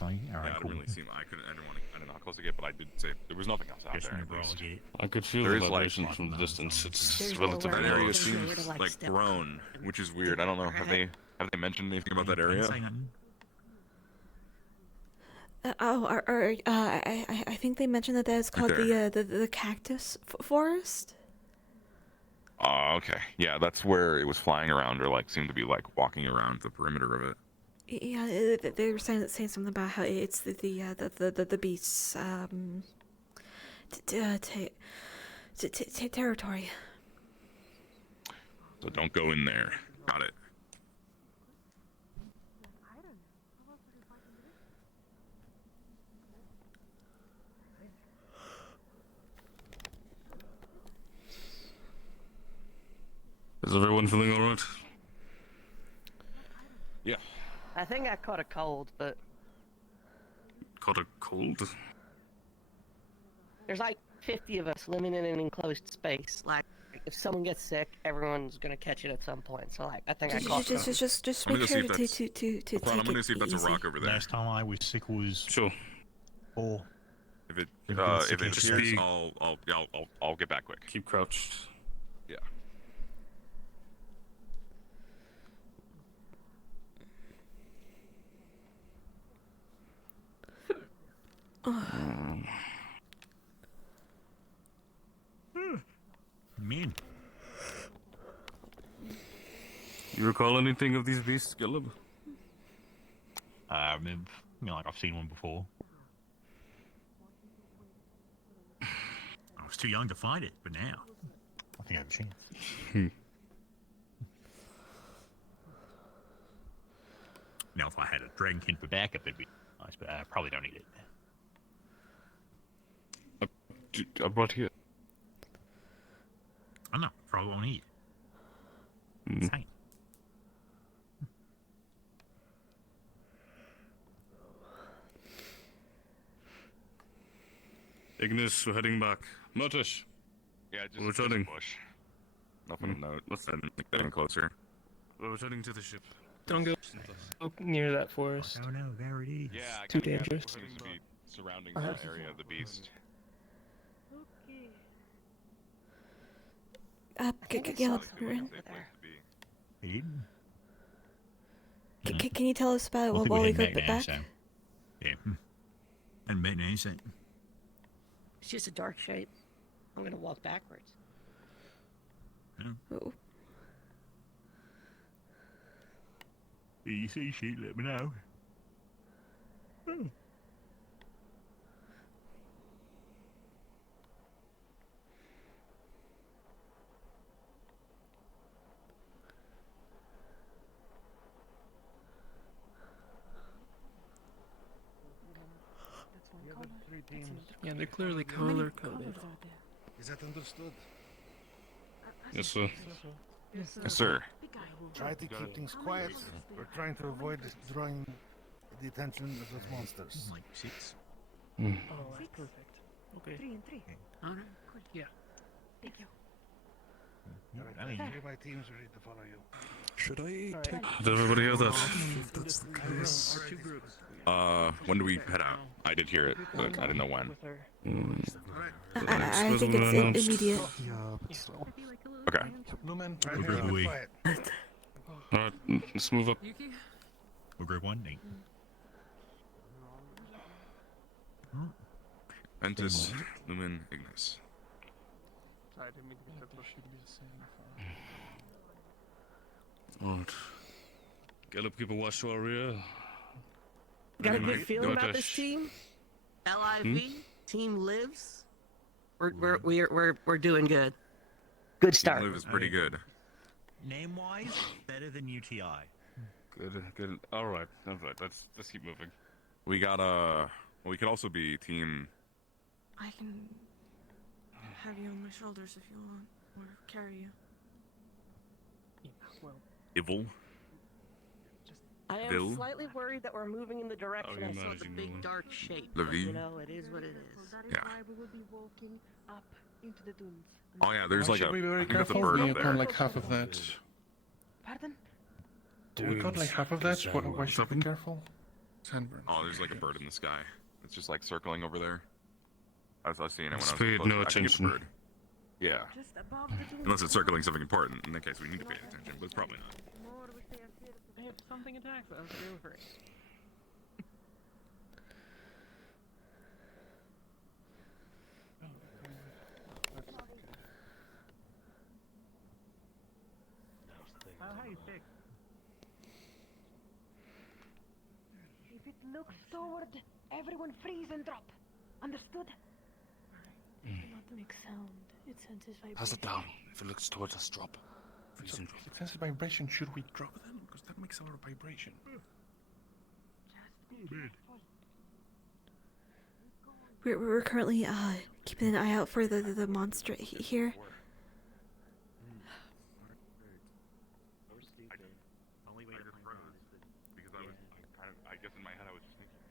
Alright, Yeah, I cool. didn't really seem. I didn't know how close to get, but I did say there was nothing else out Guess there. we never all get it. I could feel There the is, like, vibration from the distance. It's There's relatively That nowhere area else close. for her seems to, like, like step grown, which is weird. I don't know. Have they mentioned anything about that area? I think they mentioned that that's called Okay. the cactus forest. Oh, okay. Yeah, that's where it was flying around, or like seemed to be like walking around the perimeter of it. Yeah, they were saying something about how it's the beast's territory. So don't go in there. Got it. Is everyone feeling alright? Yeah. I think I caught a cold, but Caught a cold? there's like 50 of us living in an enclosed space. Like, if someone gets sick, everyone's gonna catch it at some point. So, like, I think I caught it. Just I'm make gonna sure see if that's- to Hold on, I'm take gonna see if that's easy. a rock over there. Last time I was sick was Sure. 4. If it If it's if it just appears, be- I'll get back quick. Keep crouched. Yeah. Mean. You recall anything of these beasts, Gilib? I mean, like I've seen one before. I was too young to find it, but now I think I have a chance. Now, if I had a dragonkin for backup, it'd be nice, but I probably don't need it. I brought here. I know, probably won't need it. Mm. Insane. Ignis, we're heading back. Motish. Yeah, just We're just a returning. bush. Nothing of note. Let's getting closer. We're returning to the ship. Don't go near that forest. Oh no, there it is. Yeah, I Too kinda gathered dangerous. what seems to be surrounding that area of the beast. Yeah, can you tell us about it Well, I think while we we're go heading back? now, so. Yeah. And back now, so. It's just a dark shape. I'm gonna walk backwards. Oh. If you see shit, let me know. Yeah, they're clearly color coded. Is that understood? Yes, sir. Yes, sir. Try to keep things quiet. We're trying to avoid drawing the attention of those monsters. Like 6. Oh, that's perfect. Okay. 3 and 3. Alright. Yeah. Thank you. I mean, Three of my team's ready to follow you. Should I take Did everybody hear that? if that's the case? Two groups. When do we head out? I did hear it, but I didn't know when. With her. I think it's immediate. Yeah, but still. Okay. Lumen, right We're here, good, be we- quiet. Alright, let's move up. we're group 1, Nate. Ventus, Lumen, Ignis. Sorry, I didn't mean to get that should be the same. Alright. Gallop, keep a watch to our rear. Got a Good good night. feeling Good about night, this Ash. team? LIV team lives. We're doing good. Good start. Live is pretty good. Name wise, better than UTI. Good. All right. Let's keep moving. We got we could also be team. I can have you on my shoulders if you want, or carry you. Evil. I am Bill? slightly worried that we're moving in the direction you're I saw the managing big Nolan. dark shape. The but, V? You know, it is what it is. That is Yeah. why we will be walking up into the dunes. Oh yeah, there's Why like should a. we be I very think that's a careful? bird We up have there. like half of that. Pardon? We got like half of that. Why should we be careful? Sandburn. Oh, there's like a bird in the sky. It's just like circling over there. I was seeing it when I was Paid close. no I think it's a attention. bird. Yeah. Just above the dunes. Unless it's circling something important. In that case, we need to pay attention, but it's probably not. The more we stay up here, the If something attacks us, go for it. If it looks toward, everyone freeze and drop. Understood? do not make sound. It senses vibration. Pass it down. If it looks towards us, drop. Freeze and drop. It senses vibration. Should we drop then? Because that makes a lot of vibration. We're currently keeping an eye out for the monster here. Only way to froze because I guess in my head I was just thinking.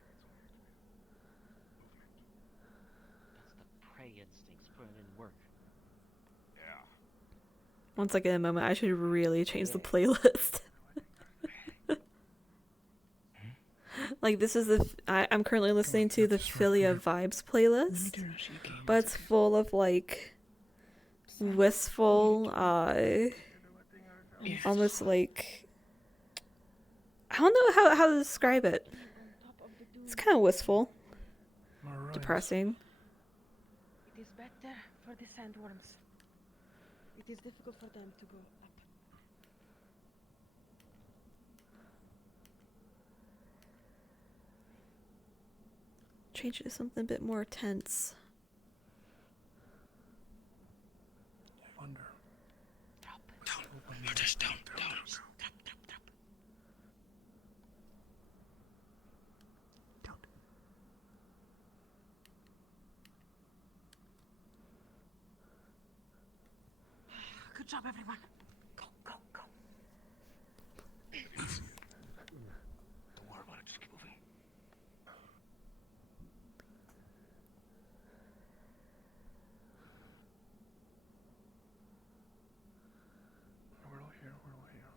That's the prey instincts putting in work. Yeah. Once I get a moment, I should really change the playlist. Like this is I'm currently listening to the Philia Vibes playlist, but it's full of like wistful, almost like I don't know how to describe it. It's kind of wistful, depressing. It is better for the sandworms. It is difficult for them to go up. Change it to something a bit more tense. I wonder. No, just don't. Good job, everyone. Go, go, go. Don't worry about it. Just keep moving. We're all here. We're all here.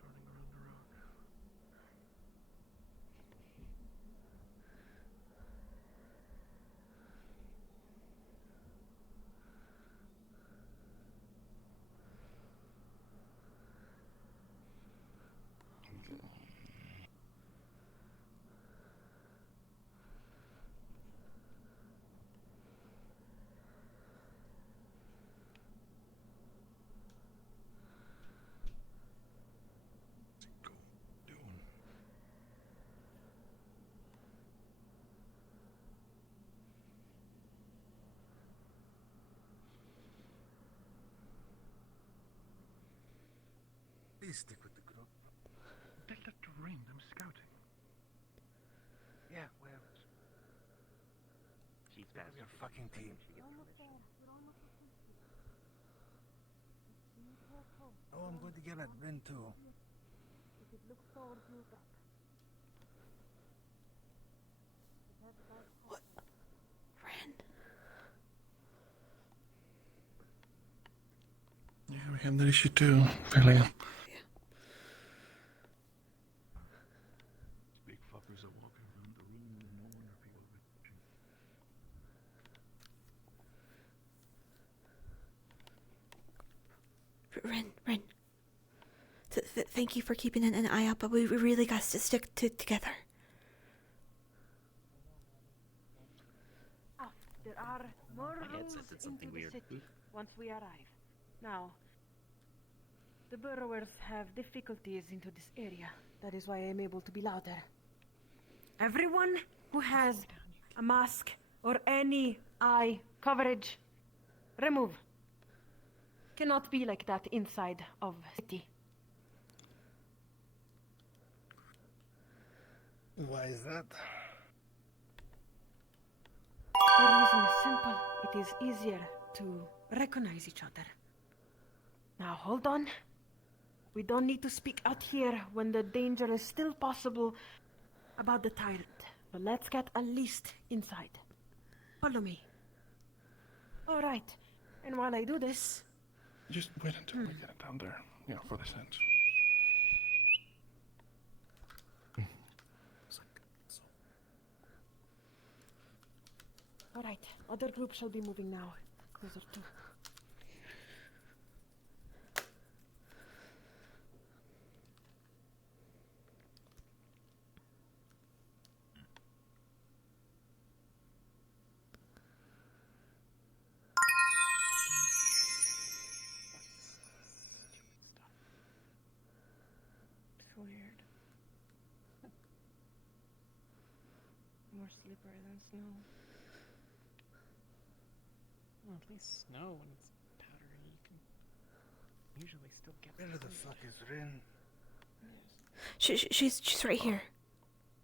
Turning around the road. Go. Doing. Please stick with the group. They left the ring. I'm scouting. Yeah, whatever. She's We're a fucking team. Oh, I'm going to get that Ren too. If it looks toward you, drop. What? Ren? Yeah, we have that issue too, Philia. Big fuckers are walking around the room and no wonder people are watching. Ren. Thank you for keeping an eye out, but we really got to stick together. There are roads said something into the weird. city once we arrive. Now, the burrowers have difficulties into this area. That is why I am able to be louder. Everyone who has a mask or any eye coverage, remove. Cannot be like that inside of city. Why is that? The reason is simple. It is easier to recognize each other. Now hold on. We don't need to speak out here when the danger is still possible about the tyrant. But let's get at least inside. Follow me. All right. And while I do this... Just wait until we get down there, for the scent. All right. Other groups shall be moving now. Closer to... It's weird. More slippery than snow. Well, at least snow when it's powdery, you can usually still get. Where the fuck is Rin? She's right here.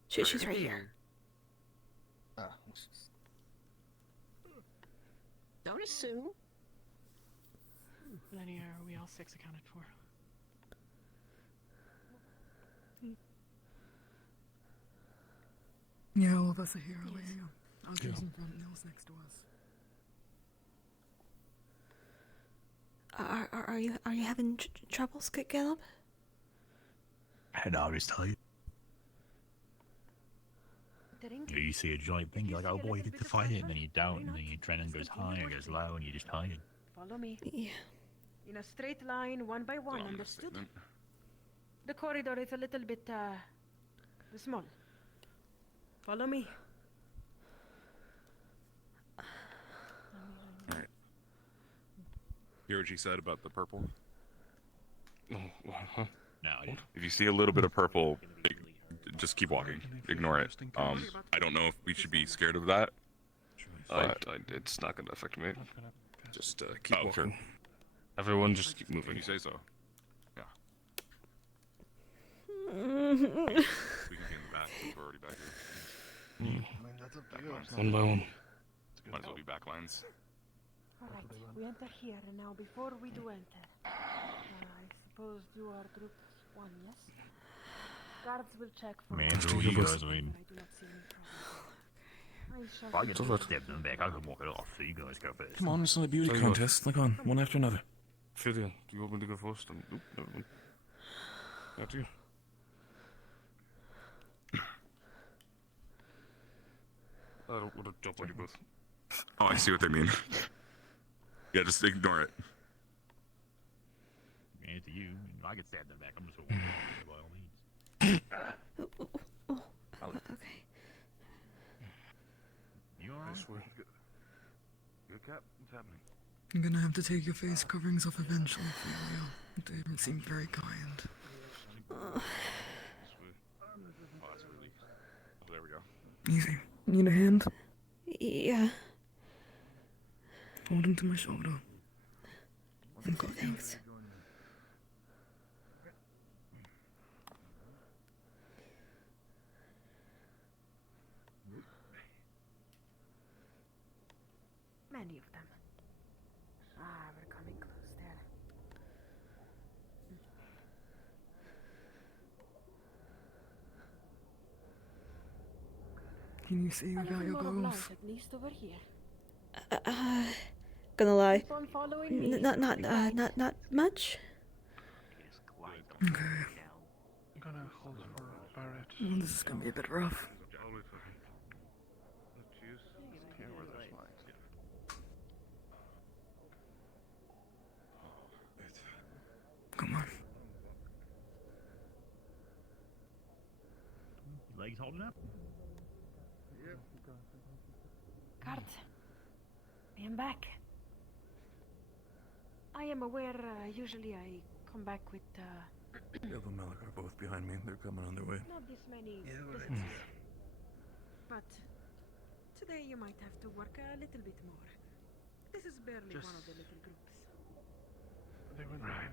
She's right here. Ah. Don't assume. Lenny, are we all 6 accounted for? Yeah, all of us are here. I'll get some front nails next to us. Are you having troubles, Caleb? And I'll just tell you. You see a giant thing, you're like, oh boy, you get to fight it, and then you don't, and then your adrenaline goes high, it goes low, and you just hide it. Follow me. Yeah. In a straight line, one by one, understood? The corridor is a little bit, small. Follow me. Alright. Hear what she said about the purple? No, I didn't. If you see a little bit of purple, just keep walking. Ignore it. I don't know if we should be scared of that. It's not gonna affect me. Just keep walking. Sure. Everyone just keep moving. When you say so. Yeah. Mm-hmm. We can be in the back since we're already back here. That's up to you. One by one. Might as well be backlines. Alright, we enter here, and now before we do enter, I suppose you are group 1, yes? Guards will check for... Man, who you guys, I mean... I do not see any problem. If I get to step them back, I can walk it off, so you guys go first. Come on, it's not a beauty contest. Like on, one after another. Fidia, do you want me to go first? Nope, never mind. After you. I don't want to jump on you both. Oh, I see what they mean. Yeah, just ignore it. Man, to you, I get stabbed in the back, I'm just gonna walk off by all means. Okay. You alright? Good cap? What's happening? I'm gonna have to take your face coverings off eventually, Ophelia. They haven't seemed very kind. Oh, that's really... Oh, there we go. Easy. Need a hand? Yeah. Hold him to my shoulder. Okay, thanks. Many of them. We're coming close there. Can you see without your More of goggles? light, at least over here. Gonna lie. Keep on following me. Not much. Okay. I'm gonna hold for Barrett. Well, this is gonna be a bit rough. Come on. Legs holding up? Guard. I am back. I am aware, usually I come back with, Bill and Malik are both behind me. They're coming on their way. not this many right. visitors. But today you might have to work a little bit more. This is barely one of the little groups. They were right.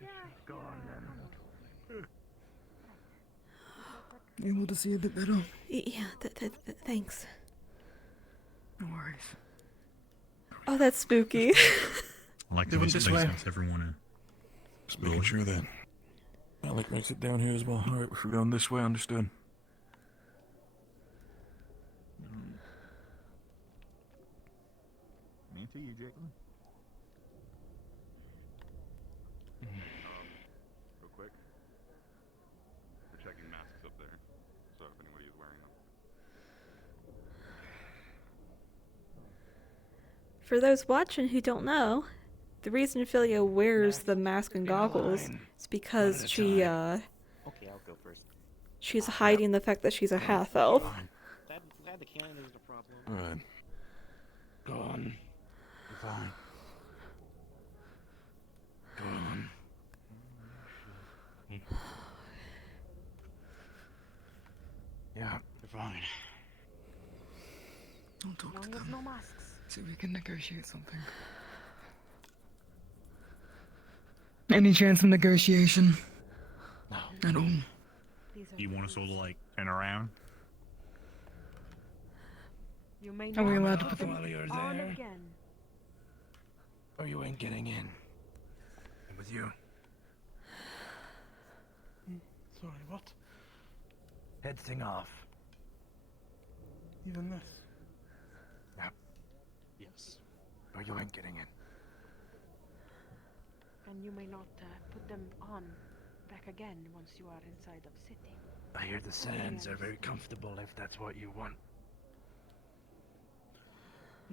Yeah, Go on, then. Able to see a bit better? Yeah, thanks. No worries. Oh, that's spooky. I like They went those this way. things everyone Just making sure that Malik makes it down here as well. Alright, if we're going this way, understood. Me too, you, Jacob. Real quick. We're checking masks up there. So if anybody is wearing them. For those watching who don't know, the reason Philia wears the mask and goggles is because she, Okay, I'll go first. she's hiding the fact that she's a half-elf. Glad the cannon isn't a problem. Alright. Go on. You're fine. Go on. Yeah, you're fine. I'll talk to them. No masks. See if we can negotiate something. Any chance of negotiation? No. At all? Do you want us all to like turn around? You may Are we not allowed to put put them them while you're on there? again. Or you ain't getting in. And with you. Sorry, what? Head thing off. Even this? Yep. Yes. Or you ain't getting in. And you may not put them on back again once you are inside of city. I hear the sands are very comfortable if that's what you want.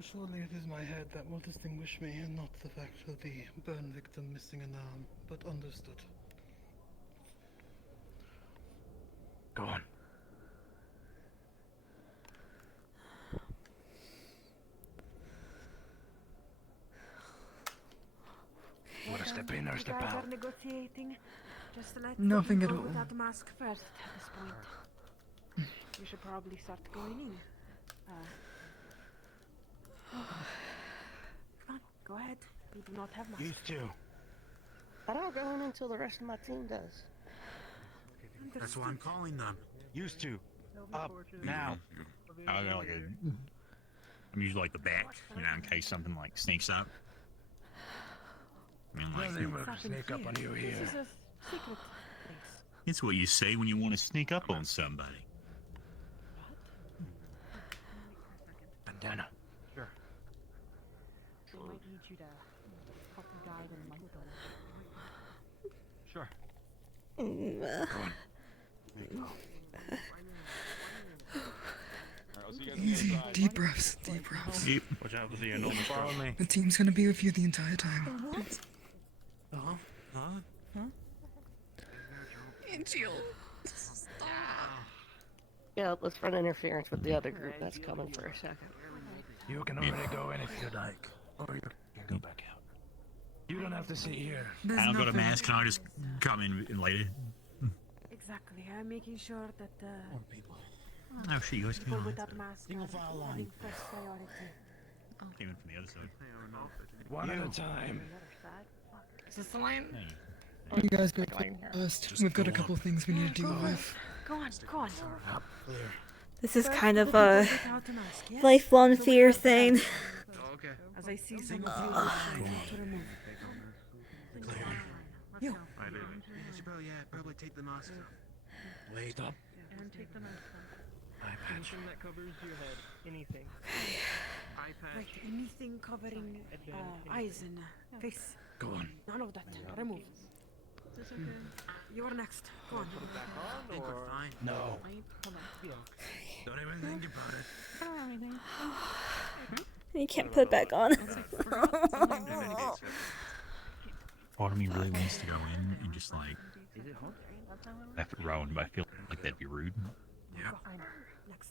Surely it is my head that will distinguish me, and not the fact of the burn victim missing an arm, but understood. Go on. You wanna step in or You step guys out? are negotiating. Just let Nothing the at people all. without the mask first at this point. You should probably start going in. Come on, go ahead. We do not have masks. Used to. I don't go in until the rest of my team does. That's why I'm calling them. Used to. Up now. I got like I'm usually like the back, you know, in case something like sneaks up. I mean, like Nothing will sneak up on you This here. is a secret place. it's what you say when you want to sneak up on somebody. Bandana. Sure. They might need you to help you guide and light them. Sure. Easy, deep breaths, deep breaths. Yep. Watch out for the enormous Follow me. The team's gonna be with you the entire time. Uh-huh. Huh? Yeah, let's run interference with the other group that's coming for a second. You can already go in if you like. Or you can go back out. You don't have to sit here. I don't got a mask. Can I just come in later? Exactly. I'm making sure that Oh shit, you guys came people on. without masks are having first priority. Came in from the other side. One at a time. Is this the line? You guys go first. We've got a couple things we need to deal with. Go on, go on. Up clear. This is First, kind the of people a without a mask, yes? lifelong fear thing. Okay. As I see some of you trying to remove. You. You should probably take the mask off. Wait up. And take the mask off. Eye patch. Anything that covers your head. Anything. Eye patch. Right, anything covering eyes and face. Go on. None of that. Remove. Is this okay? You're next. Go on. I think we're fine. No. Hold on. Yeah. Don't even think about it. I don't have anything. You can't put it back on. Part of me really wants to go in and just like F it Rowan, but I feel like that'd be rude. Yeah. Next.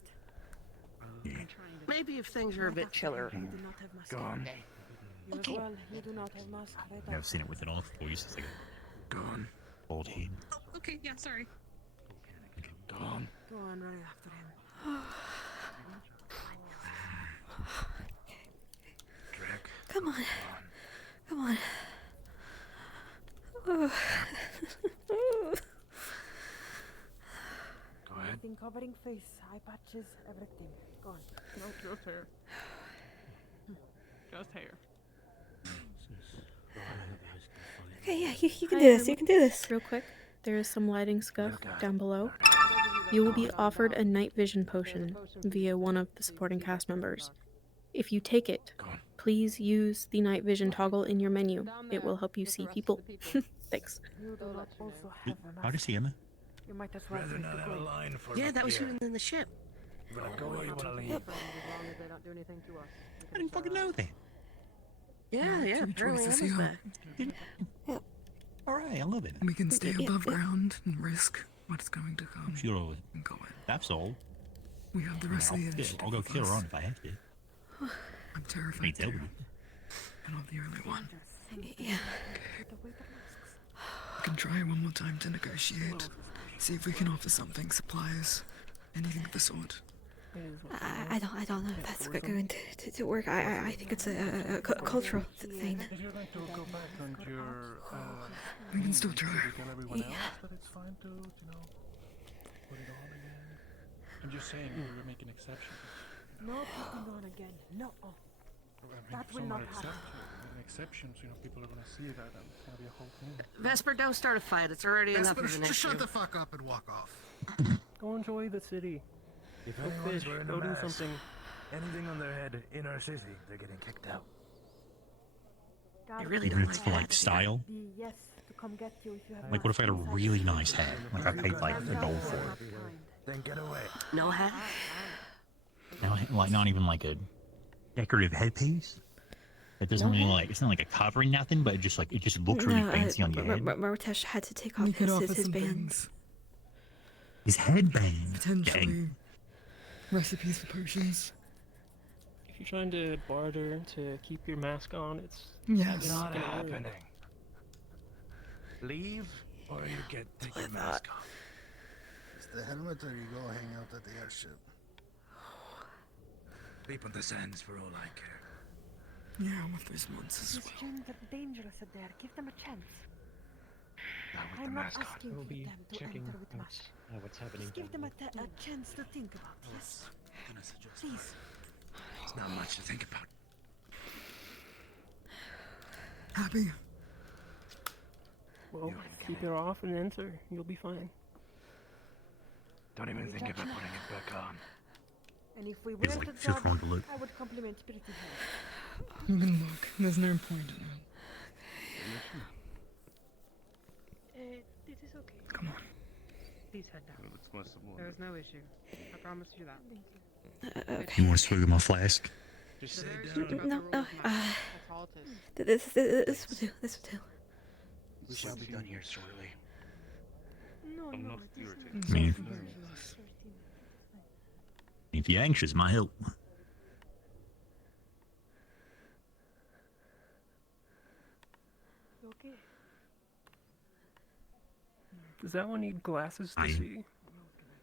Maybe if things are a bit chiller. Go on. You as well. You do not have mask. Right Yeah, I've seen it with an off voice. It's like a Gone. bald head. Oh, okay, yeah, sorry. Gone. Go on, run after him. Come on. Come on. Oh. Go ahead. Everything covering face, eye patches, everything. Go on. No, just hair. Just hair. Okay, yeah, you can do this. You can do this. Real quick, there is some lighting scuff down below. You will be offered a night vision potion via one of the supporting cast members. If you take it, please use the night vision toggle in your menu. It will help you see people. Thanks. You do not also have a How mask. does he Emma? You might as well Rather take not the have a coin. line for Yeah, up that was here. shooting in the ship. You wanna go or you wanna leave? As long as they don't do anything to us. I didn't fucking know that. Yeah, yeah, Two apparently choices Emma's here. back. All right, I love it. We can stay above ground and risk what's going to come. Sure, And go in. that's all. We have the rest of the initiative. I'll go with kill her us. on if I have to. I'm terrified Need to too. help me. And I'm the only one. Yeah. We can try one more time to negotiate. See if we can offer something, supplies, anything of the sort. I don't know if that's going to work. I think it's a cultural thing. If you're going to go back on your, We can still try. tell everyone else that it's fine to, put it on again. I'm just saying, we're making exceptions. No putting on again. No. That If will someone not happen. exceptions, people are gonna see that, and it's gonna be a whole thing. Vesper, don't start a fight. It's already enough of an Just issue. shut the fuck up and walk off. Go enjoy the city. If Go anyone's fish. wearing Go a do mask, something. anything on their head in our city, they're getting kicked out. I really Even don't if it's like for that. like style. The yes to come get you if you have Like, what if I had a masks really inside. nice hat? Like, I paid like a gold for it. Then get away. No hat? Now, like, not even like a decorative headpiece. It doesn't really like. It's not like a covering nothing, but it just looks really fancy on your head. Martesh had to take off We could offer his some band. things. His headband. Potentially Dang. recipes for potions. If you're trying to barter to keep your mask on, it's Yes. Not gonna work. happening. Leave, or you take your mask off. It's the helmet, or you go hang out at the airship. Sleep on the sands for all I care. Yeah, with those monsters as These well. gems are dangerous out there. Give them a chance. Not with the I'm not mask on. asking We'll for be them to checking enter with masks. what's happening. Just give them a chance to think about. Yes. Please. It's not much to think about. Happy? Well, keep it off and enter. You'll be fine. Don't even think about putting it back on. And if we were It's to like judge, super wrong to look. I would compliment Pretty Hair. You can look. There's no point in it. It is okay. Come on. Please head down. There's no issue. I promise you that. Okay. You want to swig of my flask? Just sit No, down. That's all it is. This will do. This will do. We shall be done here shortly. No, I'm no, not it is irritated. I mean, if you're anxious, my help. You okay? Does that one need glasses to I- see?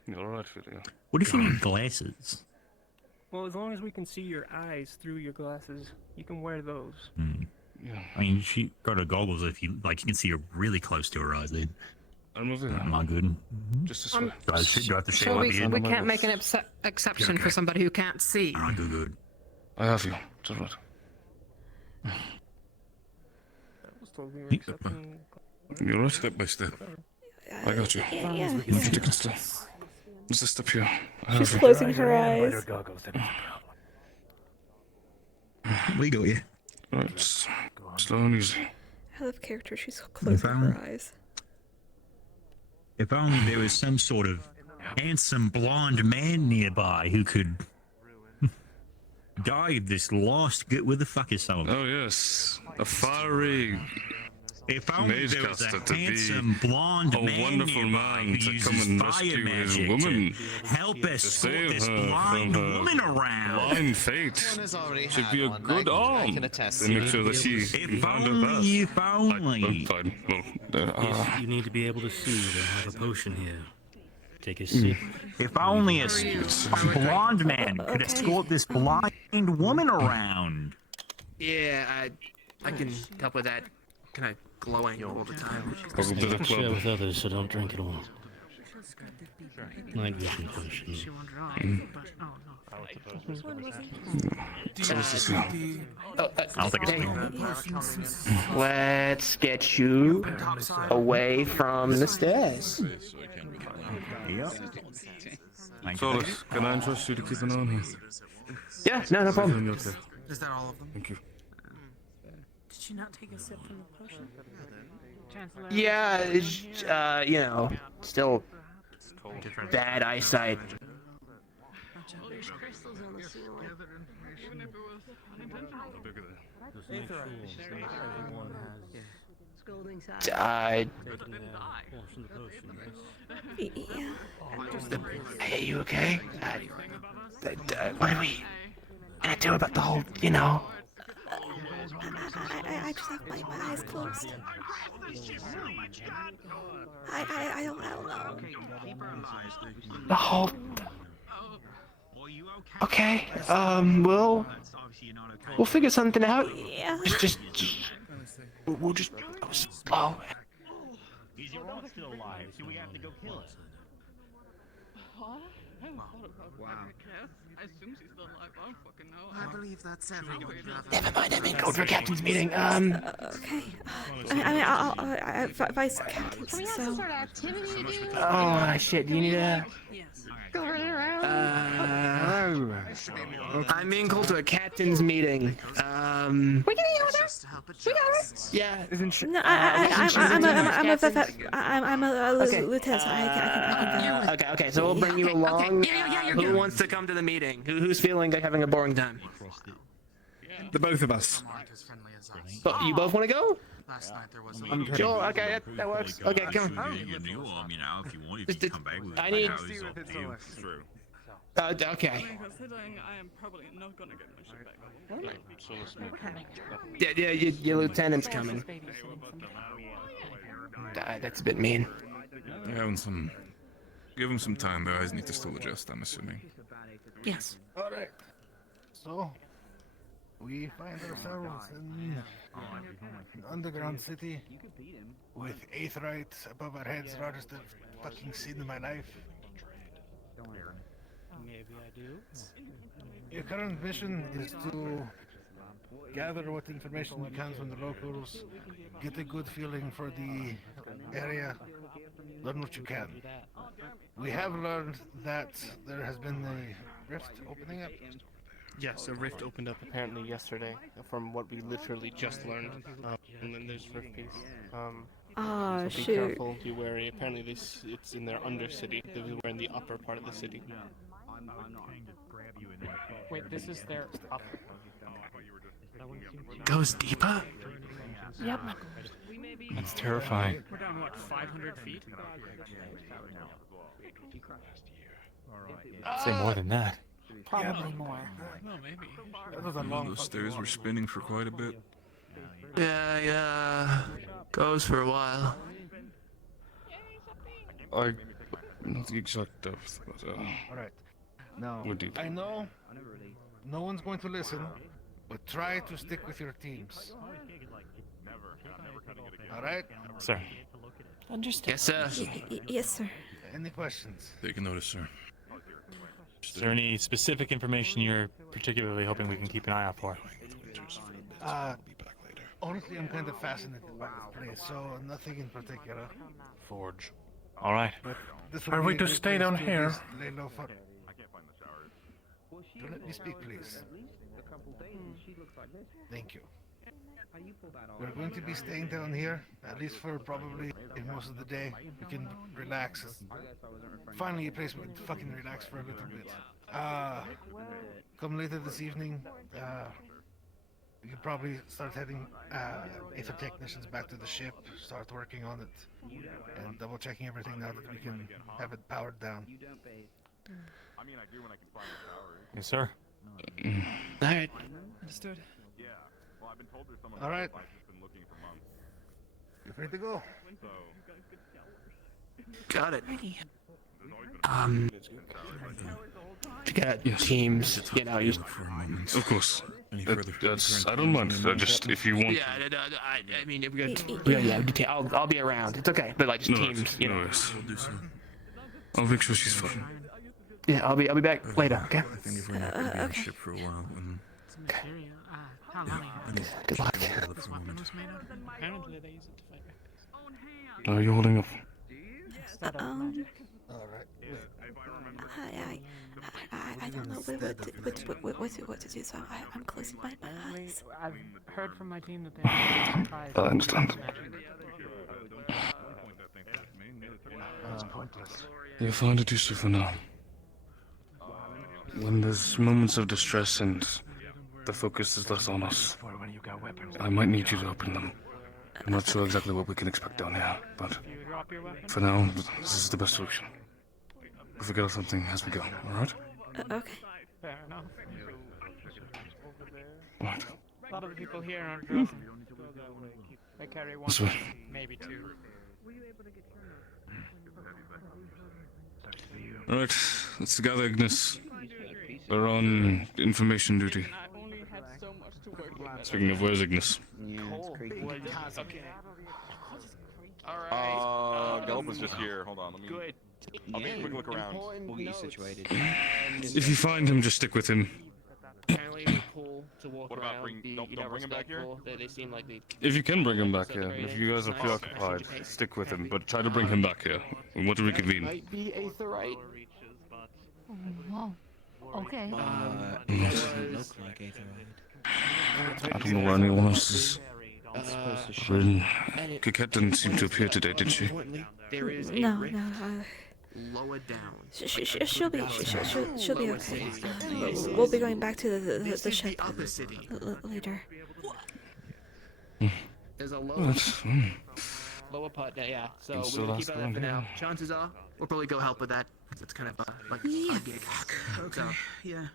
You're alright, Filia. What if you need glasses? Well, as long as we can see your eyes through your glasses, you can wear those. Yeah. I mean, she got her goggles if you like. You can see her really close to her eyes. Then. I'm not there. Am I good? Just this way. Do I have to shave So at the end? we can't make an exception for somebody who can't see. Alright, good. I have you. It's alright. That was totally Yeah. accepting. You're right, step by step. I got you. Yeah. You can stay. Just a step here. I She's have you. closing her eyes. We got you. Right. Slow and easy. I love character. She's closing her eyes. If only there was some sort of handsome blonde man nearby who could guide this lost. Where the fuck is someone? Oh yes, a fiery If only there was Magecaster a to be handsome blonde a man wonderful nearby man who to uses come and fire rescue his magic woman, to help to escort save this her blind from her woman around. blind fate. Should be a good arm to make sure that she If found her only, path. if only. I'm fine. Well, Yes, you need to be able to see. They have a potion here. Take a sip. If only a blonde man could escort this blind woman around. Yeah, I can help with that. Kind of glowing all the time. Welcome to the Share club. with others, so don't drink it all. Night vision potion. I'll take a Let's get you away from the stairs. Solus, can I entrust you to keep an eye on her? Yeah, no problem. Okay. Is that all of them? Thank you. Did you not take a sip from the potion? Yeah, you know, still bad eyesight. There's crystals on the ceiling. Hey, you okay? What are we gonna do about the whole, you know? I just have my eyes closed. I don't know. The whole. Okay, we'll figure something out. Yeah. We'll just go slow. Is your aunt still alive? So we have to go kill her. Wow. I assume she's still alive. I don't fucking know. I believe that's everyone. Never mind, I'm in code for captain's meeting. Okay. I'll vice captain. Can we have some sort of activity to do? Oh, shit, do you need a... Go running around. I'm being called to a captain's meeting. We can eat over there. We got it. Yeah, isn't she? No, I'm a lieutenant. So I can. Okay, so we'll bring you along. Who wants to come to the meeting? Who's feeling like having a boring time? The both of us. But you both want to go? Last night there was Sure, okay, that works. Okay, come on. Your new arm, you know, if you want, if you come back with it. I need- houses up to you. True. Okay. Considering I am probably not gonna get my shit back. Yeah, your lieutenant's coming. That's a bit mean. Give him some time. Their eyes need to still adjust, I'm assuming. Yes. Alright. So, we find ourselves in an underground city with aetheryte above our heads, largest I've fucking seen in my life. Maybe I do. Your current mission is to gather what information you can from the locals, get a good feeling for the area, learn what you can. We have learned that there has been a rift opening up. Yes, a rift opened up apparently yesterday, from what we literally just learned. And then there's rift piece. Oh, so be shoot. careful, be wary. Apparently it's in their Undercity. We're in the upper part of the city. Wait, this is their upper. Goes deeper? Yep. That's terrifying. We're down, what, 500 feet? Say more than that. Probably more. No, maybe. That was a long Those stairs were spinning for quite a bit. Yeah. Goes for a while. Not the exact depth, but Alright. Now, We're deep. I know no one's going to listen, but try to stick with your teams. Alright? Sir. Understood. Yes, sir. Yes, sir. Any questions? Take a notice, sir. Is there any specific information you're particularly hoping we can keep an eye out for? Honestly, I'm kind of fascinated by this place, so nothing in particular. Forge. All right. But this would Are be we a to good stay place down to here? at least lay low for... Do let me speak, please. Thank you. We're going to be staying down here, at least for probably most of the day. We can relax. Finally, a place we can fucking relax for a little bit. Come later this evening. We can should probably start heading Aether technicians back to the ship, start working on it, and double checking everything now that we can have it powered down. I mean, I do when I can find the power. Yes, sir. Alright. Understood. Yeah. Well, I've been told there's someone. All right. I've just been looking for months. You're free to go. So. Got it. You got Yes. teams, you know, you Of course. That's. I don't mind. Just if you want. Yeah, I mean, if we got, yeah, I'll be around. It's okay, but like just No, teams, you no know. worries. I'll make sure she's fine. Yeah, I'll be back later. Okay. I think if we're not going to be on the okay. ship for a while, then Good luck. Apparently they use it to fight weapons. Are you holding up? I don't know what to do, so I'm closing my eyes. I've heard from my team that they're surprised. I understand. You're fine to do so for now. When there's moments of distress and the focus is less on us, I might need you to open them. I'm not sure exactly what we can expect down here, but for now, this is the best solution. We'll figure out something as we go, alright? Okay. Fair enough. Right. A lot of the people here aren't drugs. They carry one, This way. maybe two. Alright, let's gather Ignis. We're on information duty. Speaking of, where's Ignis? Gelb was just here. Hold on, let me. Good. I'll take a quick look around. We'll get you situated. If you find him, just stick with him. Apparently we pull to walk What about around, be, don't bring him back here? respectful. They seem like they... If you can bring him back here, if you guys are preoccupied, stick with him, but try to bring him back here. We want to reconvene. Might be aetherite. Oh, okay. Doesn't look like Aetherite. I don't know where anyone else is. And Coquette didn't seem to appear today, did she? there is a No, rift no. lower down. She'll be okay. We'll be going back to the ship later. There's a lower, lower part there, yeah. So Can we're still gonna last keep it long, for now. yeah. Chances are we'll probably go help with that. It's kind of like Yeah. a gig. Okay, yeah.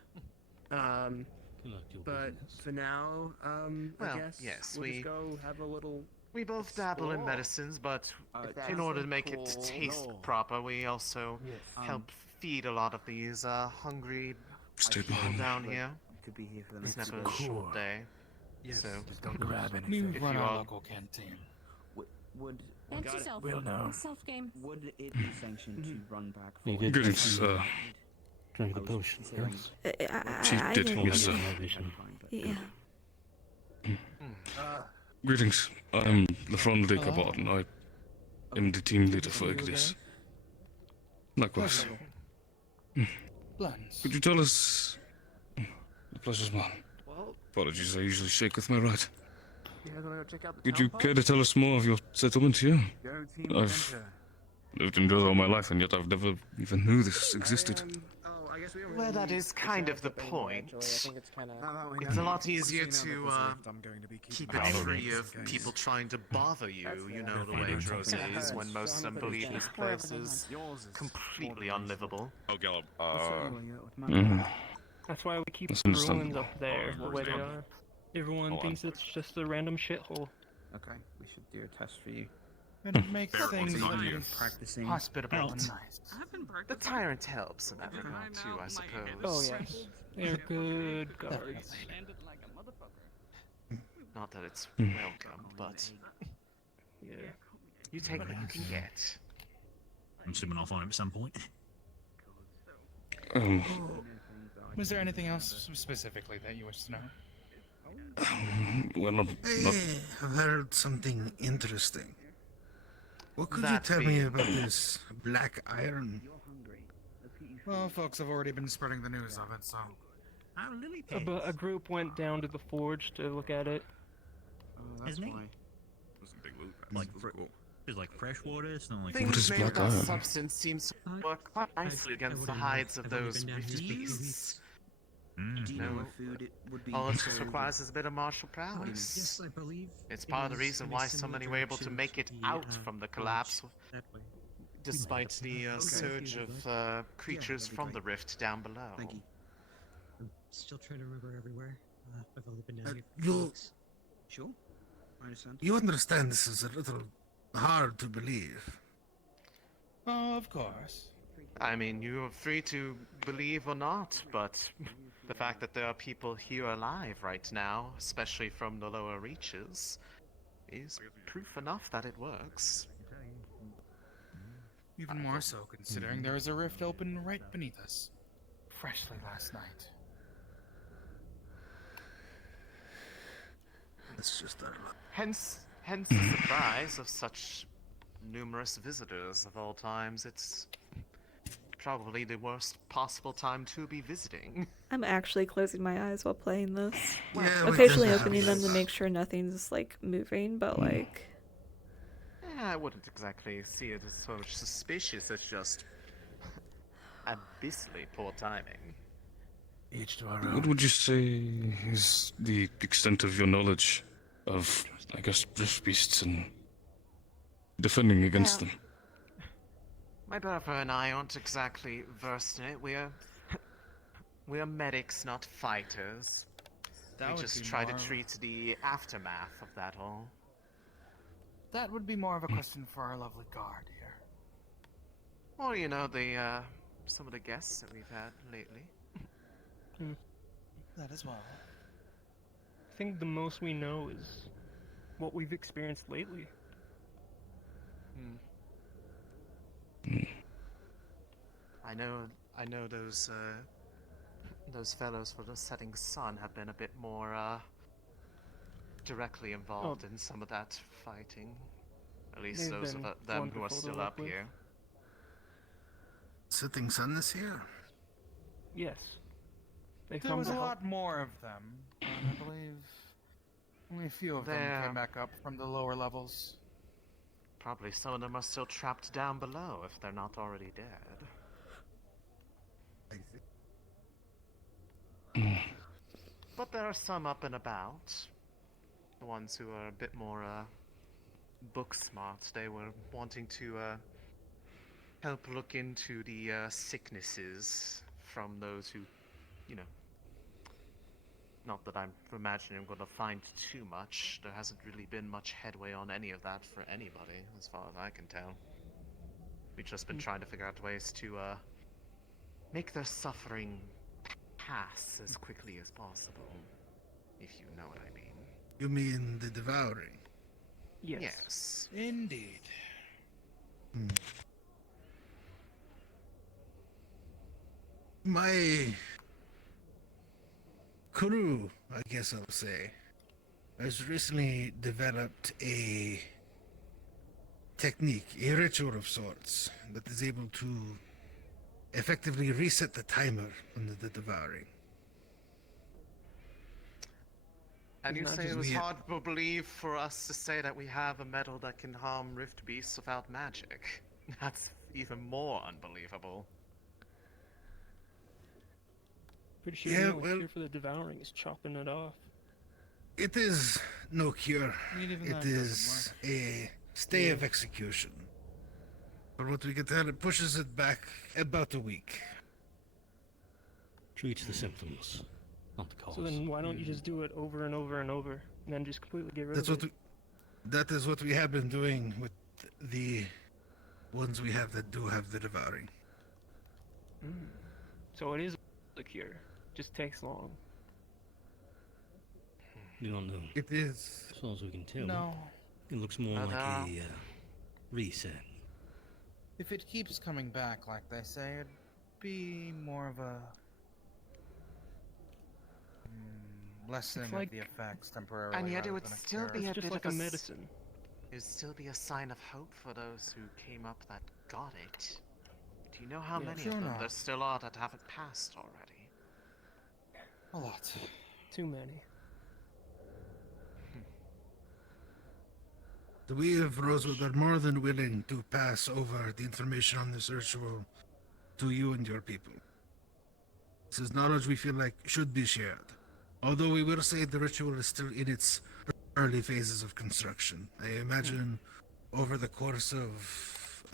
But for now, Well, I guess yes, we'll we- just go have a little. We both dabble in explore. medicines, but If in that's order to so make it cool. taste No. proper, we also help feed a lot of these hungry Stay people behind. down here. Could be here for the It's next never a short day. So, don't grab if you all canteen. Would And yourself. We'll know. Self game. would it be sanctioned to run back for You did Greetings, drink the potion. Chief I did, didn't- yes, sir. Yeah. Greetings, I'm Lefron de Cabot, and I am the team leader for Ignis. Likewise. Blends. Could you tell us... The pleasure's mine. Well, Apologies, I usually shake with my right. you guys wanna go check out the Could town you park? care to tell us more of your settlement here? I've lived in Drizzt all my life, and yet I've never even knew this existed. Oh, I guess we don't well, really that need is to kind check of the thing point. eventually. I think it's kind of. It's a lot easier to keep it free of people trying to bother you. You know the way Drizzt is when most of them believe this place is completely unlivable. Oh, Gelb. That's why we keep That's the ruins understandable. up there the way they are. Everyone Hold on. thinks it's just a random shithole. Okay, we should do a test for you. And it makes Fair things point, easier. Practicing. Hospitable. Nice. The tyrant helps in that regard too, I suppose. Oh yes, they're good guards. Not that it's Hmm. welcome, but you take what you can get. I'm assuming I'll find him at some point. Was there anything else specifically that you wish to know? Well, not I've heard something interesting. What could That you tell me be- about this black iron? Well, folks have already been spreading the news of it, so. A group went down to the forge to look at it. Isn't he? That's a big loot. Like, That's cool. It's like fresh water. It's not like. Things is made black with that iron? substance seems to work quite nicely against the hides of those rifty beasts. Mm. Do you No. know what food it would be? All it just sold requires is a bit of martial Yes, prowess. I believe It's it part of the is reason in a why so similar many were able to direction make it to the, out from the collapse, that way. despite the Okay. surge of creatures that'd be from the great. rift down below. Thank you. I'm still trying to remember everywhere. I've only been down here for you- weeks. Sure, I understand. You understand this is a little hard to believe. Oh, of course. I mean, you are free to believe or not, but the fact that there are people here alive right now, especially from the lower reaches, is proof enough that it works. Even more so, considering there is a rift open right beneath us. Freshly last night. It's just a... Hence the surprise of such numerous visitors of all times. It's probably the worst possible time to be visiting. I'm actually closing my eyes while playing this. Yeah, Occasionally opening them to make sure nothing's like moving, but like. Yeah, I wouldn't exactly see it as so suspicious. It's just abyssally poor timing. Each to our What own. would you say is the extent of your knowledge of, I guess, drift beasts and defending against them? My brother and I aren't exactly versed in it. We're medics, not fighters. That We would just be try to more- treat the aftermath of that all. That would be more of a question for our lovely guard here. Or, you know, the some of the guests that we've had lately. That as well. I think the most we know is what we've experienced lately. I know those fellows for the setting sun have been a bit more directly involved in some of that fighting. At least They've those of been them who are wonderful to still work up with. here. Setting sun this year? Yes. They There come was to a help. lot more of them. I believe only a few of them There- came back up from the lower levels. Probably some of them are still trapped down below if they're not already dead. But there are some up and about. The ones who are a bit more book smart. They were wanting to help look into the sicknesses from those who, you know. Not that I'm imagining I'm going to find too much. There hasn't really been much headway on any of that for anybody, as far as I can tell. We've just been trying to figure out ways to make their suffering pass as quickly as possible, if you know what I mean. You mean the devouring? Yes. Indeed. My crew, I guess I'll say, has recently developed a technique, a ritual of sorts, that is able to effectively reset the timer on the devouring. And you Not say just it was me. hard to believe for us to say that we have a metal that can harm rift beasts without magic. That's even more unbelievable. Pretty sure Yeah, the only well- cure for the devouring is chopping it off. It is no cure. Even It that doesn't is a stay of execution. But what we can tell, it pushes it back about a week. Treats the symptoms, not the cause. So then why don't you just do it over and over and over, and then just completely get rid That's of what it? that is what we have been doing with the ones we have that do have the devouring. So it is the cure. Just takes long. We don't know. It is. As far as we can tell. No. It looks more But, like a reset. If it keeps coming back, like they say, it'd be more of a lessening like- of the effects temporarily. And yet it rather would than a still cure. be a It's just bit like of a s- medicine. It would still be a sign of hope for those who came up that got it. Do you know how Yeah, many sure of them not. there still are that haven't passed already? A lot. Too many. We of Rosewood are more than willing to pass over the information on this ritual to you and your people. This is knowledge we feel like should be shared. Although we will say the ritual is still in its early phases of construction. I imagine over the course of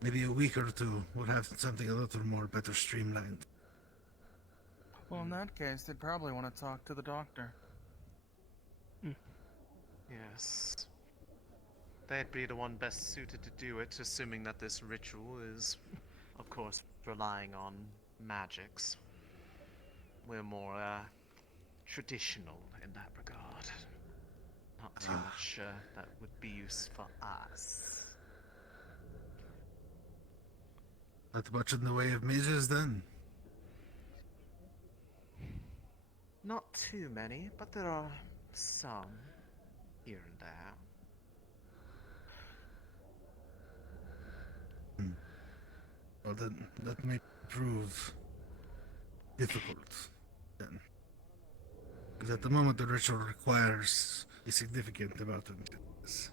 maybe a week or two, we'll have something a little more better streamlined. Well, in that case, they'd probably want to talk to the doctor. Yes. They'd be the one best suited to do it, assuming that this ritual is, of course, relying on magics. We're more, traditional in that regard. Not too much, that would be used for us. Not much in the way of mages, then? Not too many, but there are some here and there. Well, then, that may prove difficult, then. Because at the moment, the ritual requires a significant amount of materials.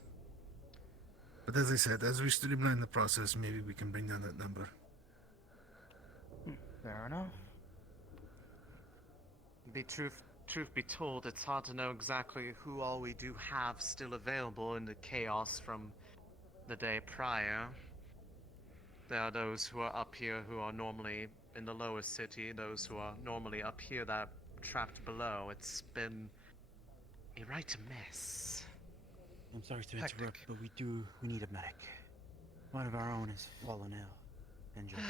But as I said, as we streamline the process, maybe we can bring down that number. Fair enough. Truth be told, it's hard to know exactly who all we do have still available in the chaos from the day prior. There are those who are up here who are normally in the lower city, those who are normally up here that are trapped below. It's been a right mess. I'm sorry to interrupt, but we need a medic. One of our own has fallen ill. And just...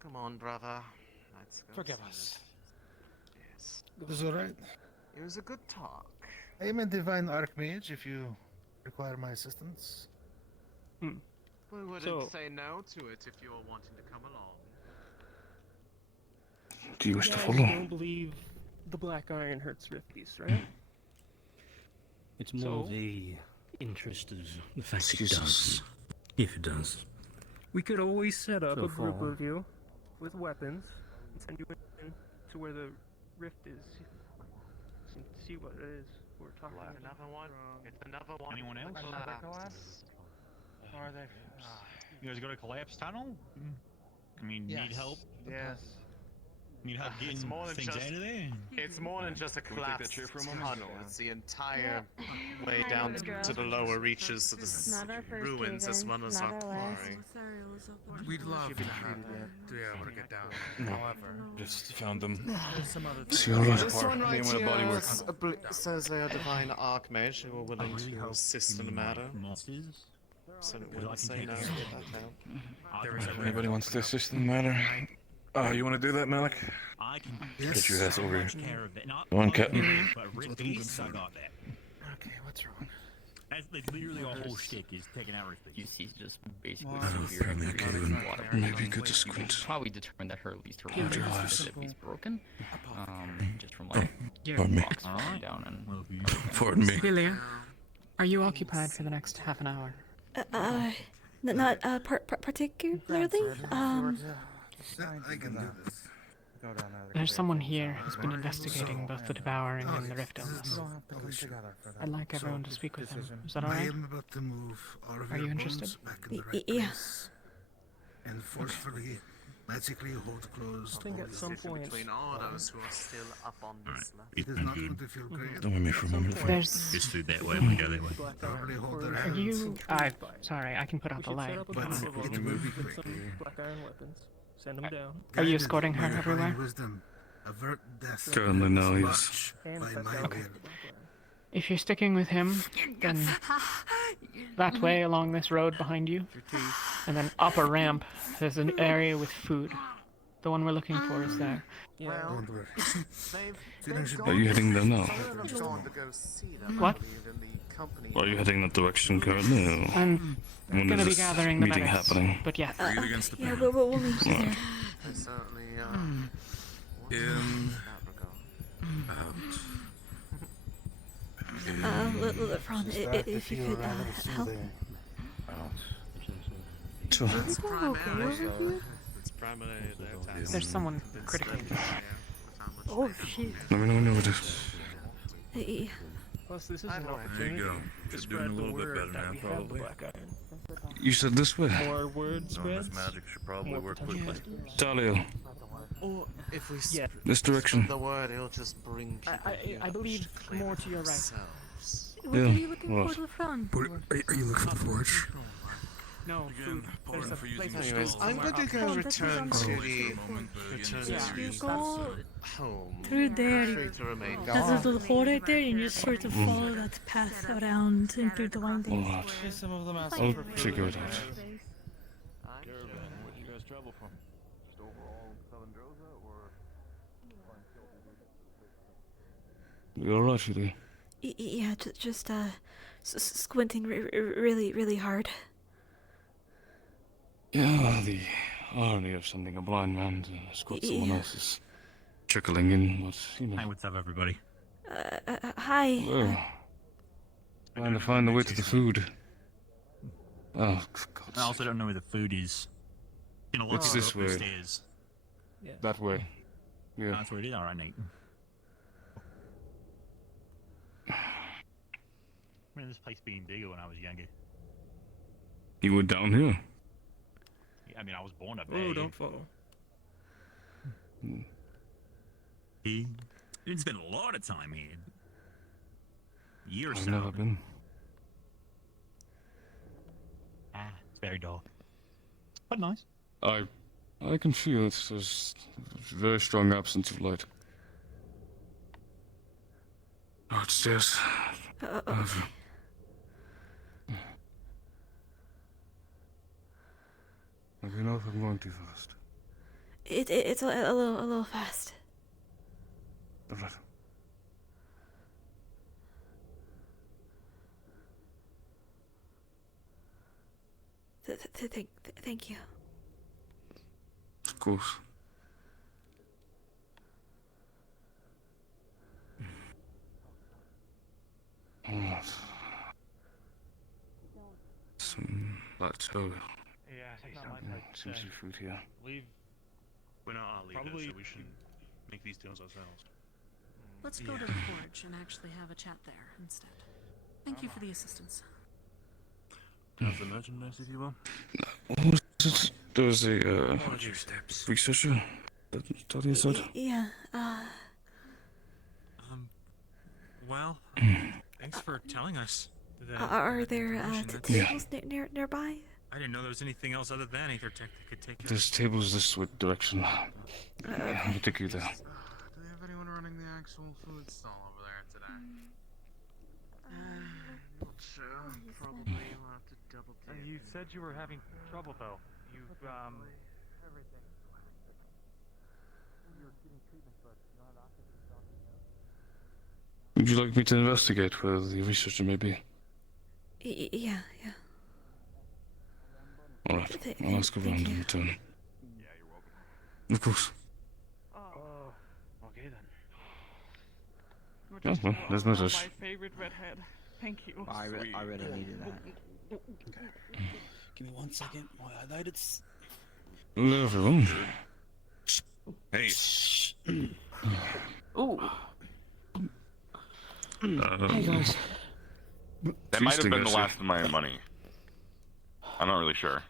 Come on, brother. Let's go. Forgive see us. it. Yes. This is alright. It was a good talk. I am a divine archmage if you require my assistance. We wouldn't say no to it if you were wanting to come along. Do you wish to I follow? don't believe the black iron hurts Rifties, right? It's more So? the interest of the fact it Jesus. does. If it does. We could always set up So a group far. of you with weapons and send you in to where the rift is. And see what it is we're talking about. Another one. It's another one. Anyone else? Or are they... You guys go to Collapse Tunnel? I mean, need help? Yes. Need help getting It's more than things just, out of there? It's more than just a Can we take that collapsed chair for a moment? tunnel. It's the entire way Hi, down little girl. to the lower reaches of It's the not our first ruins as cave-in, well as not our our last. quarry. We'd love to be able to get down. However... Just found them. There's some other... See all right. This one right Me and my body here work. says they are divine archmage who are willing to assist in the matter. So it wouldn't say no to that help. Anybody wants to assist in the matter? You want to do that, Malik? I can Get your ass over here. take care of it. Not Go on, Captain. but Rifties, I got that. Okay, what's wrong? That's literally our whole shtick is taking out Rifties. He's just basically Well, severe in water. Maybe good to squint. Probably determined that her at least her Close your water eyes. ship is broken. Just from like Pardon me. rocks falling down and Pardon me. Lilia, are you occupied for the next half an hour? Not particularly. I can do this. Go down there. There's someone here who's been investigating both the devouring and the rift illness. You don't have to come together for that. I'd like everyone to speak with him. decision. Is that I alright? am about to move all of Are your you bones interested? back in the right Yeah. place and forcefully, magically hold closed. I think all at your some vision. point... Between all those who are still up on this left. It is not going to feel great. Don't with me for a moment. There's... Just through that way, we go that way. Probably hold their Are hands. you... Sorry, I can put out the light. But it will be quick. black iron weapons. Send them down. Are you Guided escorting by her your everywhere? divine wisdom, avert death. Currently, no, as yes. much by my will. If you're sticking with him, then that way along this road behind you, and then up a ramp, there's an area with food. The one we're looking for is there. Well, Don't worry. Are you heading there now? What? Are you heading that direction currently? Or I'm when gonna is be this gathering the meeting medics, happening? but yes. Yeah, we'll meet you there. Certainly, In, out. Ron, if you could help. Sure. it's primarily their task. There's someone critically injured. Oh shit. Let me know when you're ready. Plus, this is an Either way. opportunity There you go. to You're spread doing a the little bit word better that now, we have the probably. black iron. You said this way. More word Knowing spreads, this magic should probably more work potential quickly. customers. Talio. Or if we Yeah. This direction. spread the word, it'll just bring people here I believe more to your right. themselves. What Yeah, are you looking what? for, LeFron? Are you looking for the forge? No, food. There's a for using place the of Anyways, stove I'm somewhere going to up. go Oh, this is return on to the the You go home. through there. Free to remain There's a guard. little hole right there, and you just sort of follow that path around and through the windings. Alright. Some of them ask I'll for figure it out. Caravan, where'd you guys travel from? Just overall Southern Droza, or? You alright, Julie? Yeah, just squinting really hard. Yeah, the irony of sending a blind man to escort someone else is trickling in, but, you know. Hey, what's up, everybody? Hi. Well, trying to find the way to the food. Oh, God. I also don't know where the food is. You know, It's this way. Upstairs. That way. Yeah. That's where it is. All right, Nate. I remember this place being bigger when I was younger. You were down here. I mean, I was born up there. Oh, don't fall. He didn't spend a lot of time here. Year or I've so. never been. It's very dark. But nice. I can feel it. There's a very strong absence of light. Oh, upstairs. Okay. Let me know if I'm going too fast. It's a little fast. Alright. Thank you. Of course. Alright. Some plateau. Yeah, Some seafood here. Leave. We're not our leader, so we should make these deals ourselves. Let's go to the forge and actually have a chat there instead. Thank you for the assistance. How's the merchandise, if you will? What was it? There was a researcher that Talia said. Yeah. Well, thanks for telling us. Are there tables nearby? I didn't know there was anything else other than Aether Tech that could take care This table's this way direction. I'll take you there. Do they have anyone running the actual food stall over there today? Not sure. Probably we'll have to double check. You said you were having trouble, though. You, Would you like me to investigate where the researcher may be? Yeah. Alright, I'll ask around in return. Yeah, you're welcome. Of course. Okay then. Oh, well, there's no such. My favorite redhead. Thank you. I really needed that. Okay. Give me 1 second while I light it. Hello, everyone. Hey. Ooh. Hey, guys. That might have been the last of my money. I'm not really sure.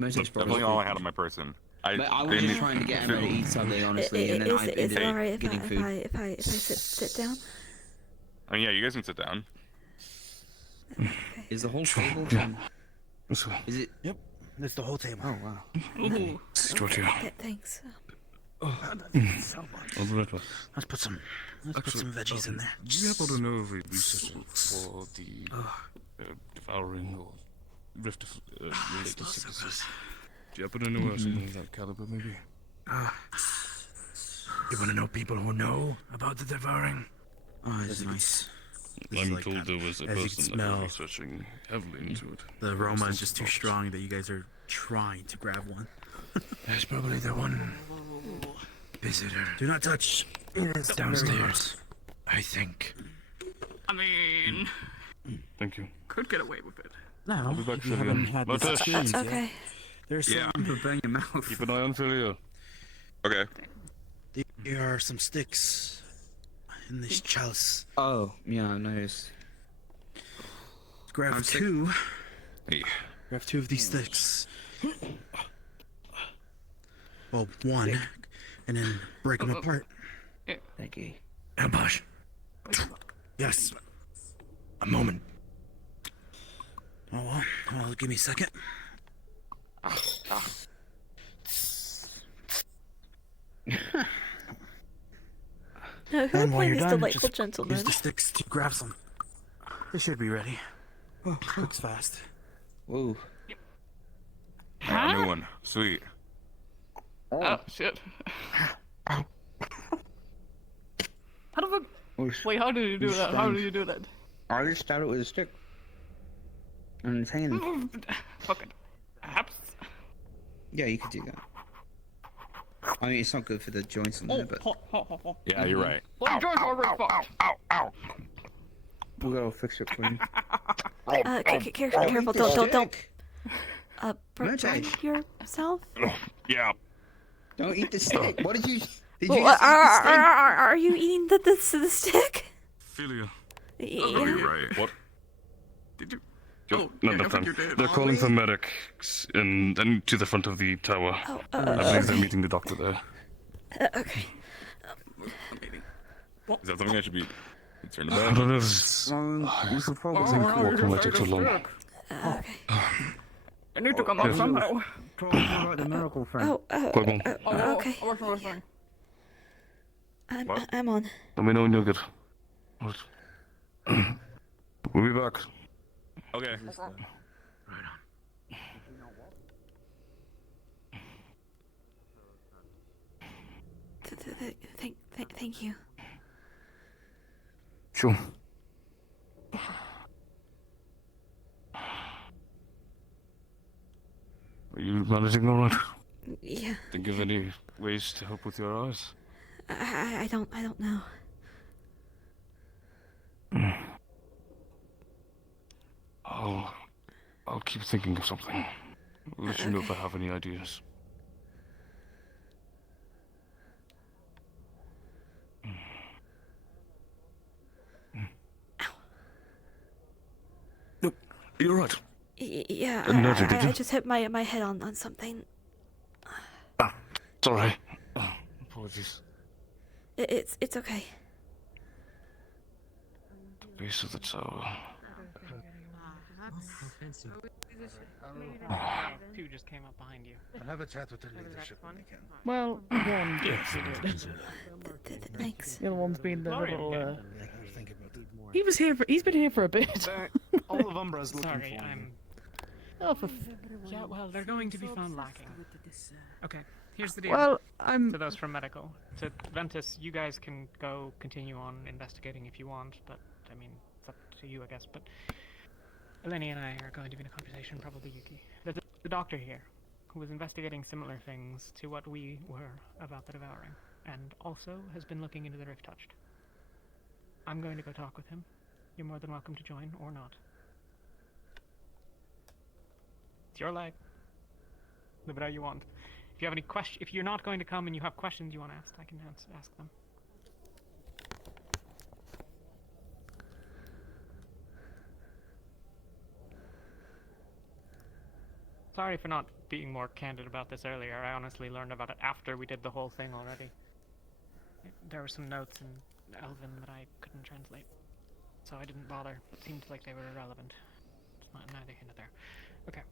Definitely all I had on my person. I was just trying to get him to eat something, honestly, and then I Is it alright getting food. if I sit down? I mean, yeah, you guys can sit down. Is the whole table? This way. Is it? Yep, that's the whole table. Oh wow. Ooh. Thanks. Oh, the red one. Let's put some veggies in there. Do you happen to know of a researcher for the devouring or rift related sicknesses? Do you happen to know something of that caliber, maybe? You want to know people who know about the devouring? Oh, it's nice. I'm told there was a as you can person that smell, was researching heavily into it. The aroma is just too strong that you guys are trying to grab one. There's probably the one visitor. Do not touch. It's downstairs, I think. I mean, Thank you. could get away with it. No, I'll be back you soon haven't again. had No this touch. experience yet. Okay. There's Yeah. some to burn your mouth. Keep an eye on Philia. Okay. There are some sticks in this chalice. Oh, yeah, I noticed. Grab I'm sick. two. Hey. Grab two of these sticks. Well, one, and then break them apart. Thank you. Ambush. Yes. A moment. Oh, well, give me a second. No, who And are while you're these done, delightful just gentlemen? use the sticks to grab some. They should be ready. Oh, looks fast. Whoa. A new one. Sweet. Oh, shit. How the fuck? Wait, how did you do that? How did you do that? I just stabbed it with a stick. And it's hanging. Fucking apps. Yeah, you could do that. I mean, it's not good for the joints in there, but... Yeah, you're right. Well, George already fucked. We'll go fix it for you. Careful, don't. Burn yourself? Yeah. Don't eat the stick. What did you... Did Well, you just eat the stick? are you eating the stick? Philia. Yeah. You're right. What? Did you? Oh, no, that's fine. They're calling for medics and to the front of the tower. I believe they're meeting the doctor there. Okay. Is that something I should be concerned I about? don't know. We should probably walk and let it too long. Okay. I need to come up somehow. About the miracle friend. Okay. What? I'm on. Let me know when you're good. We'll be back. Okay. Thank you. Sure. Are you managing all right? Yeah. Think of any ways to help with your eyes? I don't know. I'll keep thinking of something. I'll let you know if I have any ideas. Nope, you're right. Yeah, Didn't notice, did you? I just hit my head on something. It's alright. Apologies. It's okay. The base of the tower. Two just came up behind you. I'll have a chat with the leadership when we can. Well, one Yes. Thanks. The other one's been the little. Think about it more. He's been here for a bit. All of Umbra's looking Sorry, for I'm. Oh, Yeah, well, they're going to be found lacking. Okay, here's the deal. Well, I'm. To those from medical. To Ventus, you guys can go continue on investigating if you want, but I mean, it's up to you, I guess. But Eleni and I are going to be in a conversation, probably Yuki. There's the doctor here, who was investigating similar things to what we were about the devouring, and also has been looking into the Rift Touched. I'm going to go talk with him. You're more than welcome to join, or not. It's your life. Live it how you want. If you have any if you're not going to come and you have questions you want to ask, I can ask them. Sorry for not being more candid about this earlier. I honestly learned about it after we did the whole thing already. There were some notes in Elven that I couldn't translate, so I didn't bother. It seemed like they were irrelevant. It's neither here nor there. Okay.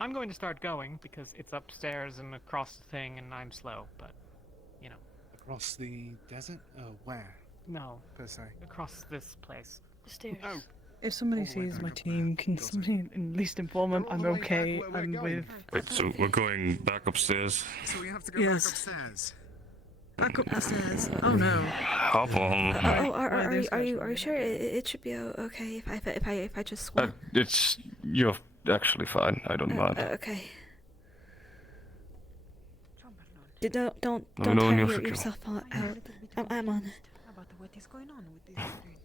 I'm going to start going because it's upstairs and across the thing and I'm slow, but, you know. Across the desert? Where? No. Per se. Across this place. The stairs. Oh. If somebody sees my team, can somebody at least inform them I'm okay? I'm with. Wait, so we're going back upstairs? So we have to go Yes. back upstairs. Back up the stairs. Oh no. Hop on. Are you sure it should be okay if I just swim? You're actually fine. I don't mind. Okay. Don't Let me know when tire you're secure. yourself out. I'm on it. About what is going on with these strangers?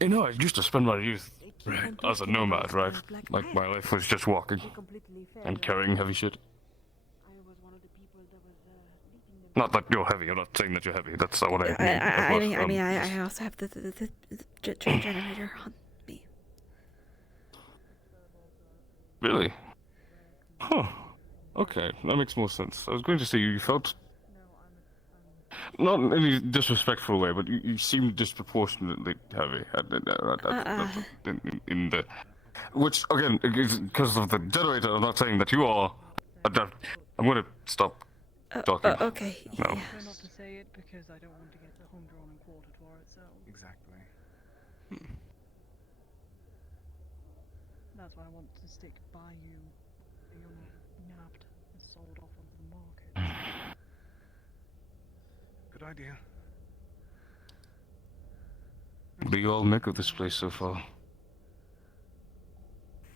You know, I used to spend my youth as a nomad, right? Like my life was just walking and carrying heavy shit. Not that you're heavy. I'm not saying that you're heavy. That's not what I mean. I also have the generator on me. Really? Huh. Okay, that makes more sense. I was going to say you felt, not in any disrespectful way, but you seemed disproportionately heavy in the, which again, because of the generator. I'm not saying that you are. I'm going to stop talking. Okay. No. Try not to say it because I don't want to get homegrown and quartered for it, so. Exactly. That's why I want to stick by you. So you're not nabbed and sold off onto the market. Good idea. What do you all make of this place so far?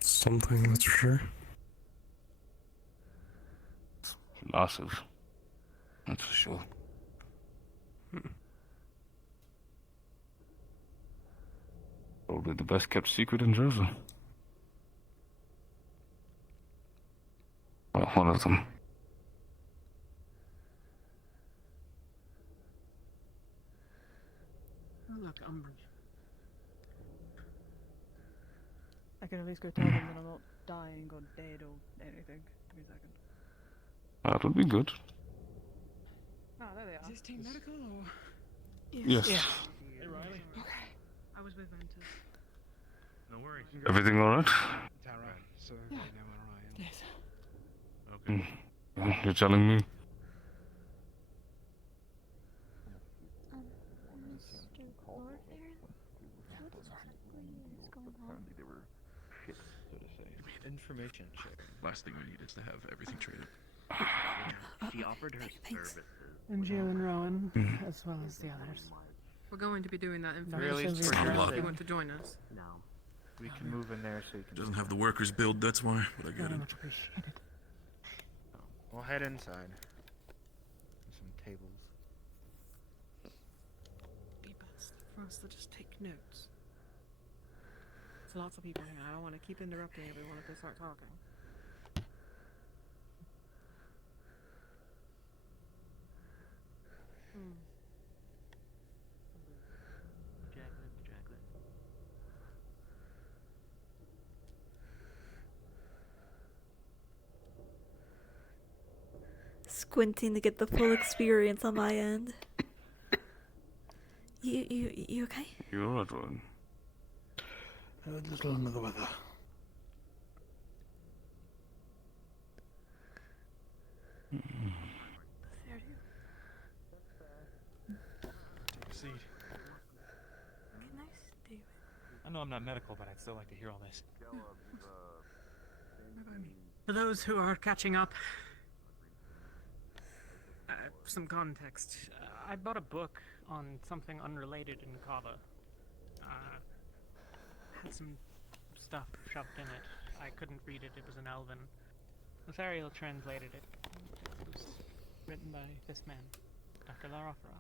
Something, that's for sure. Massive. That's for sure. Probably the best kept secret in Jersey. Well, one of them. Look, I can at least go tell them that I'm not dying or dead or anything. Give me a second. That would be good. Ah, there they are. Is this team medical or? Yes. Yeah. Hey, Riley. Okay. I was with Ventus. No worries. Everything alright? Tara. So you know where I am. Yes. Okay. Yeah, you're telling me? Information sharing. Last thing we need is to have everything traded. She offered her services. And Jill and Rowan, as well as the others. We're going to be doing that information. Really? If For you want to join us. No. We can move in there so you can. Doesn't have the workers build, that's why, but I get it. Much appreciated. We'll head inside. Some tables. Be best for us to just take notes. There's lots of people here. I don't want to keep interrupting everyone if they start talking. Squinting to get the full experience on my end. You okay? You're alright, Rowan. A little under the weather. Take a seat. Can I stay with I know I'm not medical, but I'd still like to hear all this. For those who are catching up, some context. I bought a book on something unrelated in Kava. Had some stuff shoved in it. I couldn't read it. It was in Elven. Lothariel translated it. It was written by this man, Dr. Larofra.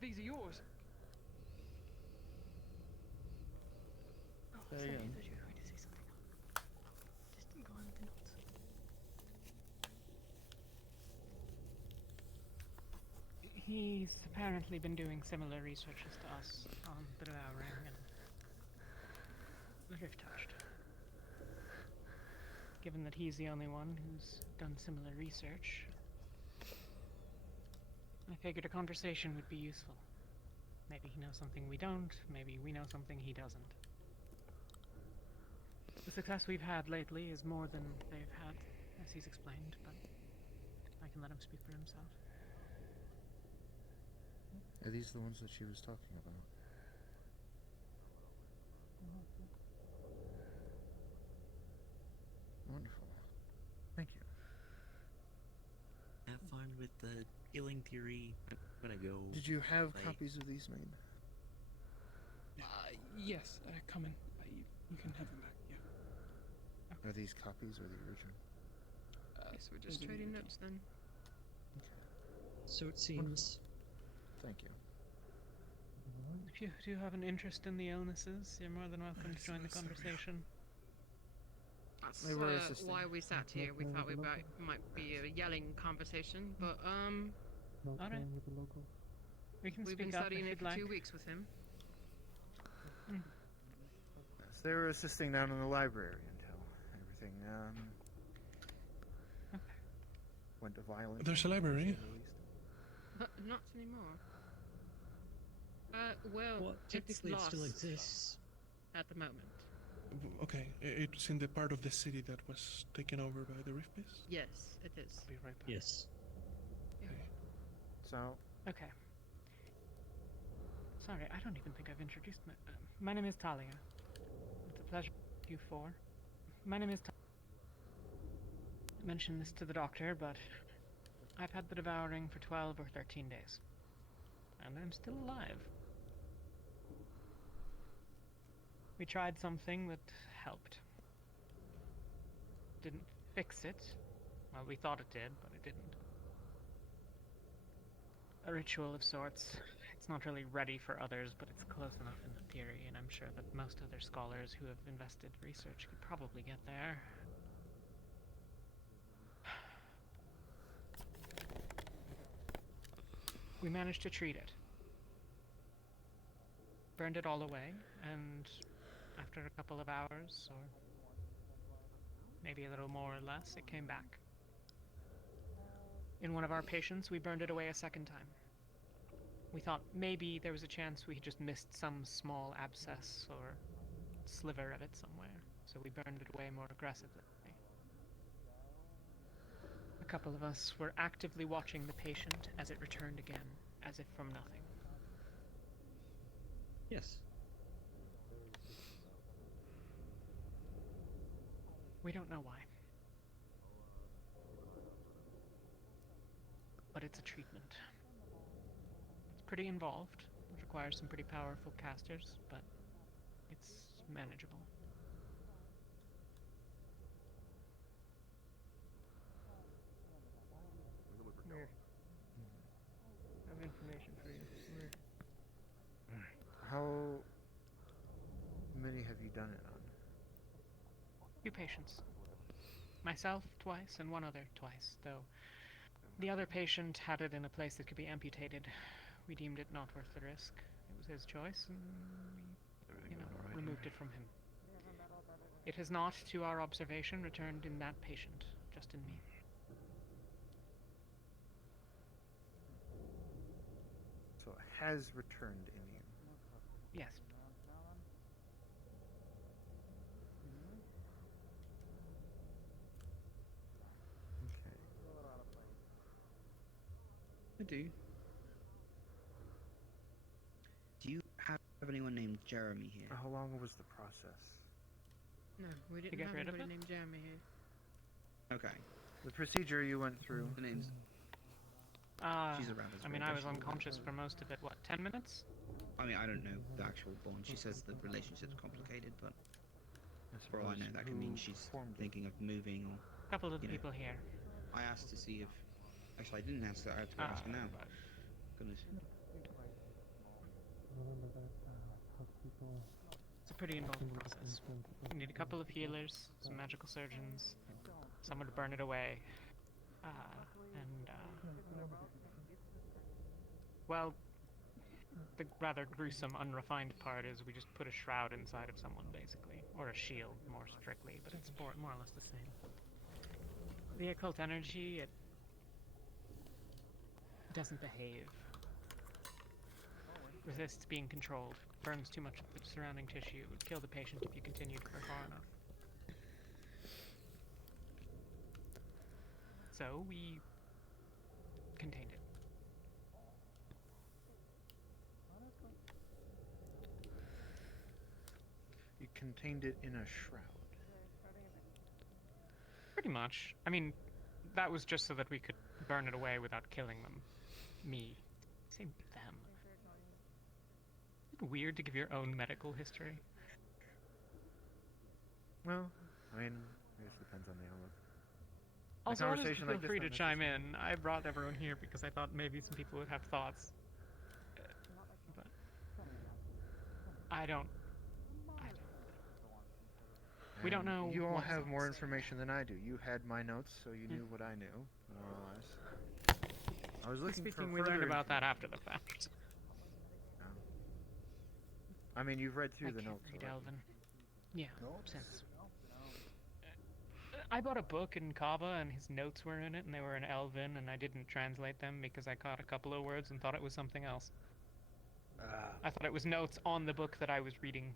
These are yours. There you go. You're going to say something else. Just go on with the notes. He's apparently been doing similar researches to us on the devouring and the Rift Touched. Given that he's the only one who's done similar research, I figured a conversation would be useful. Maybe he knows something we don't, maybe we know something he doesn't. The success we've had lately is more than they've had, as he's explained, but I can let him speak for himself. Are these the ones that she was talking about? Wonderful. Thank you. Have fun with the healing theory. I'm gonna go. Did you have play. copies of these made? Yes, come in. You can have them back, yeah. Are these copies or the original? Guess we're just trading notes then. So it seems. Thank you. If you do have an interest in the illnesses, you're more than welcome to join the conversation. That's We were assisting. why we sat here. We thought we might be a yelling conversation, but Alright. We can we've speak been up studying if it you'd for like. 2 weeks with him. Yes, they were assisting down in the library until everything went to violence. There's a library? Not anymore. Well, Well, technically it it's still lost exists. at the moment. Okay, it's in the part of the city that was taken over by the Rift Beast? Yes, it is. I'll be right back. Yes. So, Okay. Sorry, I don't even think I've introduced my name is Talia. It's a pleasure to meet you four. My name is Talia. I mentioned this to the doctor, but I've had the devouring for 12 or 13 days. And I'm still alive. We tried something that helped. Didn't fix it. Well, we thought it did, but it didn't. A ritual of sorts. It's not really ready for others, but it's close enough in theory, and I'm sure that most other scholars who have invested research could probably get there. We managed to treat it. Burned it all away, and after a couple of hours, or maybe a little more or less, it came back. In one of our patients, we burned it away a second time. We thought maybe there was a chance we had just missed some small abscess or sliver of it somewhere, so we burned it away more aggressively. A couple of us were actively watching the patient as it returned again, as if from nothing. Yes. We don't know why. But it's a treatment. It's pretty involved. It requires some pretty powerful casters, but it's manageable. Here. I have information for you. Here. how many have you done it on? Few patients. Myself twice and one other twice, though the other patient had it in a place that could be amputated. We deemed it not worth the risk. It was his choice, and we, removed it from him. It has not, to our observation, returned in that patient, just in me. So it has returned in you. Yes. Okay. I do. Do you have anyone named Jeremy here? How long was the process? No, we get didn't have rid of anybody it? named Jeremy here. Okay. The procedure you went through. The name's. She's around as I mean, well, I was doesn't she? unconscious for most of it, what, 10 minutes? I mean, I don't know the actual bond. She says the relationship's complicated, but for all I know, that can mean she's thinking of moving or. A couple of the people here. I asked to see if. Actually, I didn't ask her. I have to go ask her now. Goodness. It's a pretty involved process. You need a couple of healers, some magical surgeons, someone to burn it away, well, the rather gruesome, unrefined part is we just put a shroud inside of someone, basically, or a shield, more strictly, but it's more or less the same. The occult energy, it doesn't behave. Resists being controlled. Burns too much of the surrounding tissue. Would kill the patient if you continued for far enough. So we contained it. You contained it in a shroud. Pretty much. I mean, that was just so that we could burn it away without killing them. Me. Say them. Isn't it weird to give your own medical history? Well, I mean, I guess it depends on the outlook. Also, conversation feel like this free to one is chime in. I brought everyone here because I thought maybe some people would have thoughts. But I don't. We don't And know You all what's have more next. information than I do. You had my notes, so you knew what I knew, more or less. I was looking Speaking, for we learned further about that after the fact. I mean, you've read through I the can't notes read already. Elven. Yeah, since. I bought a book in Kava and his notes were in it and they were in Elven and I didn't translate them because I caught a couple of words and thought it was something else. I thought it was notes on the book that I was reading.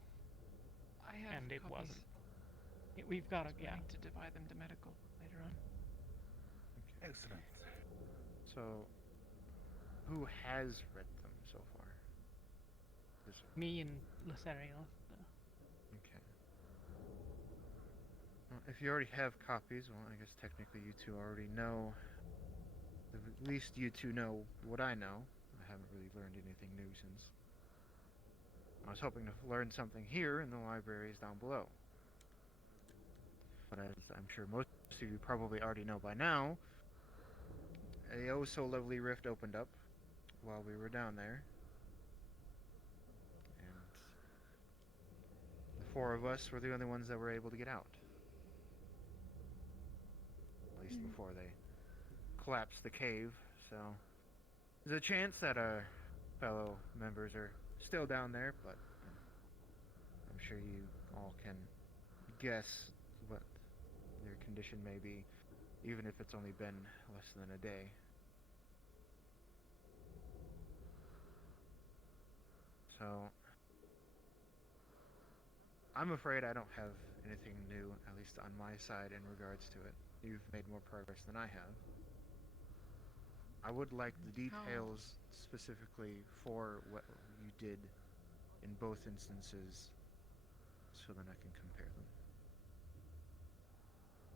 I have and it copies. wasn't. We've got it, yeah. Planning to divide them to medical later on. Excellent. So, who has read them so far? Me and Lothario. Okay. Well, if you already have copies, well, I guess technically you two already know. At least you two know what I know. I haven't really learned anything new since. I was hoping to learn something here in the libraries down below. But as I'm sure most of you probably already know by now, a oh-so-lovely rift opened up while we were down there. And the four of us were the only ones that were able to get out. At least before they collapsed the cave, so there's a chance that our fellow members are still down there, but I'm sure you all can guess what their condition may be, even if it's only been less than a day. So, I'm afraid I don't have anything new, at least on my side, in regards to it. You've made more progress than I have. I would like the details specifically for what you did in both instances, so that I can compare them.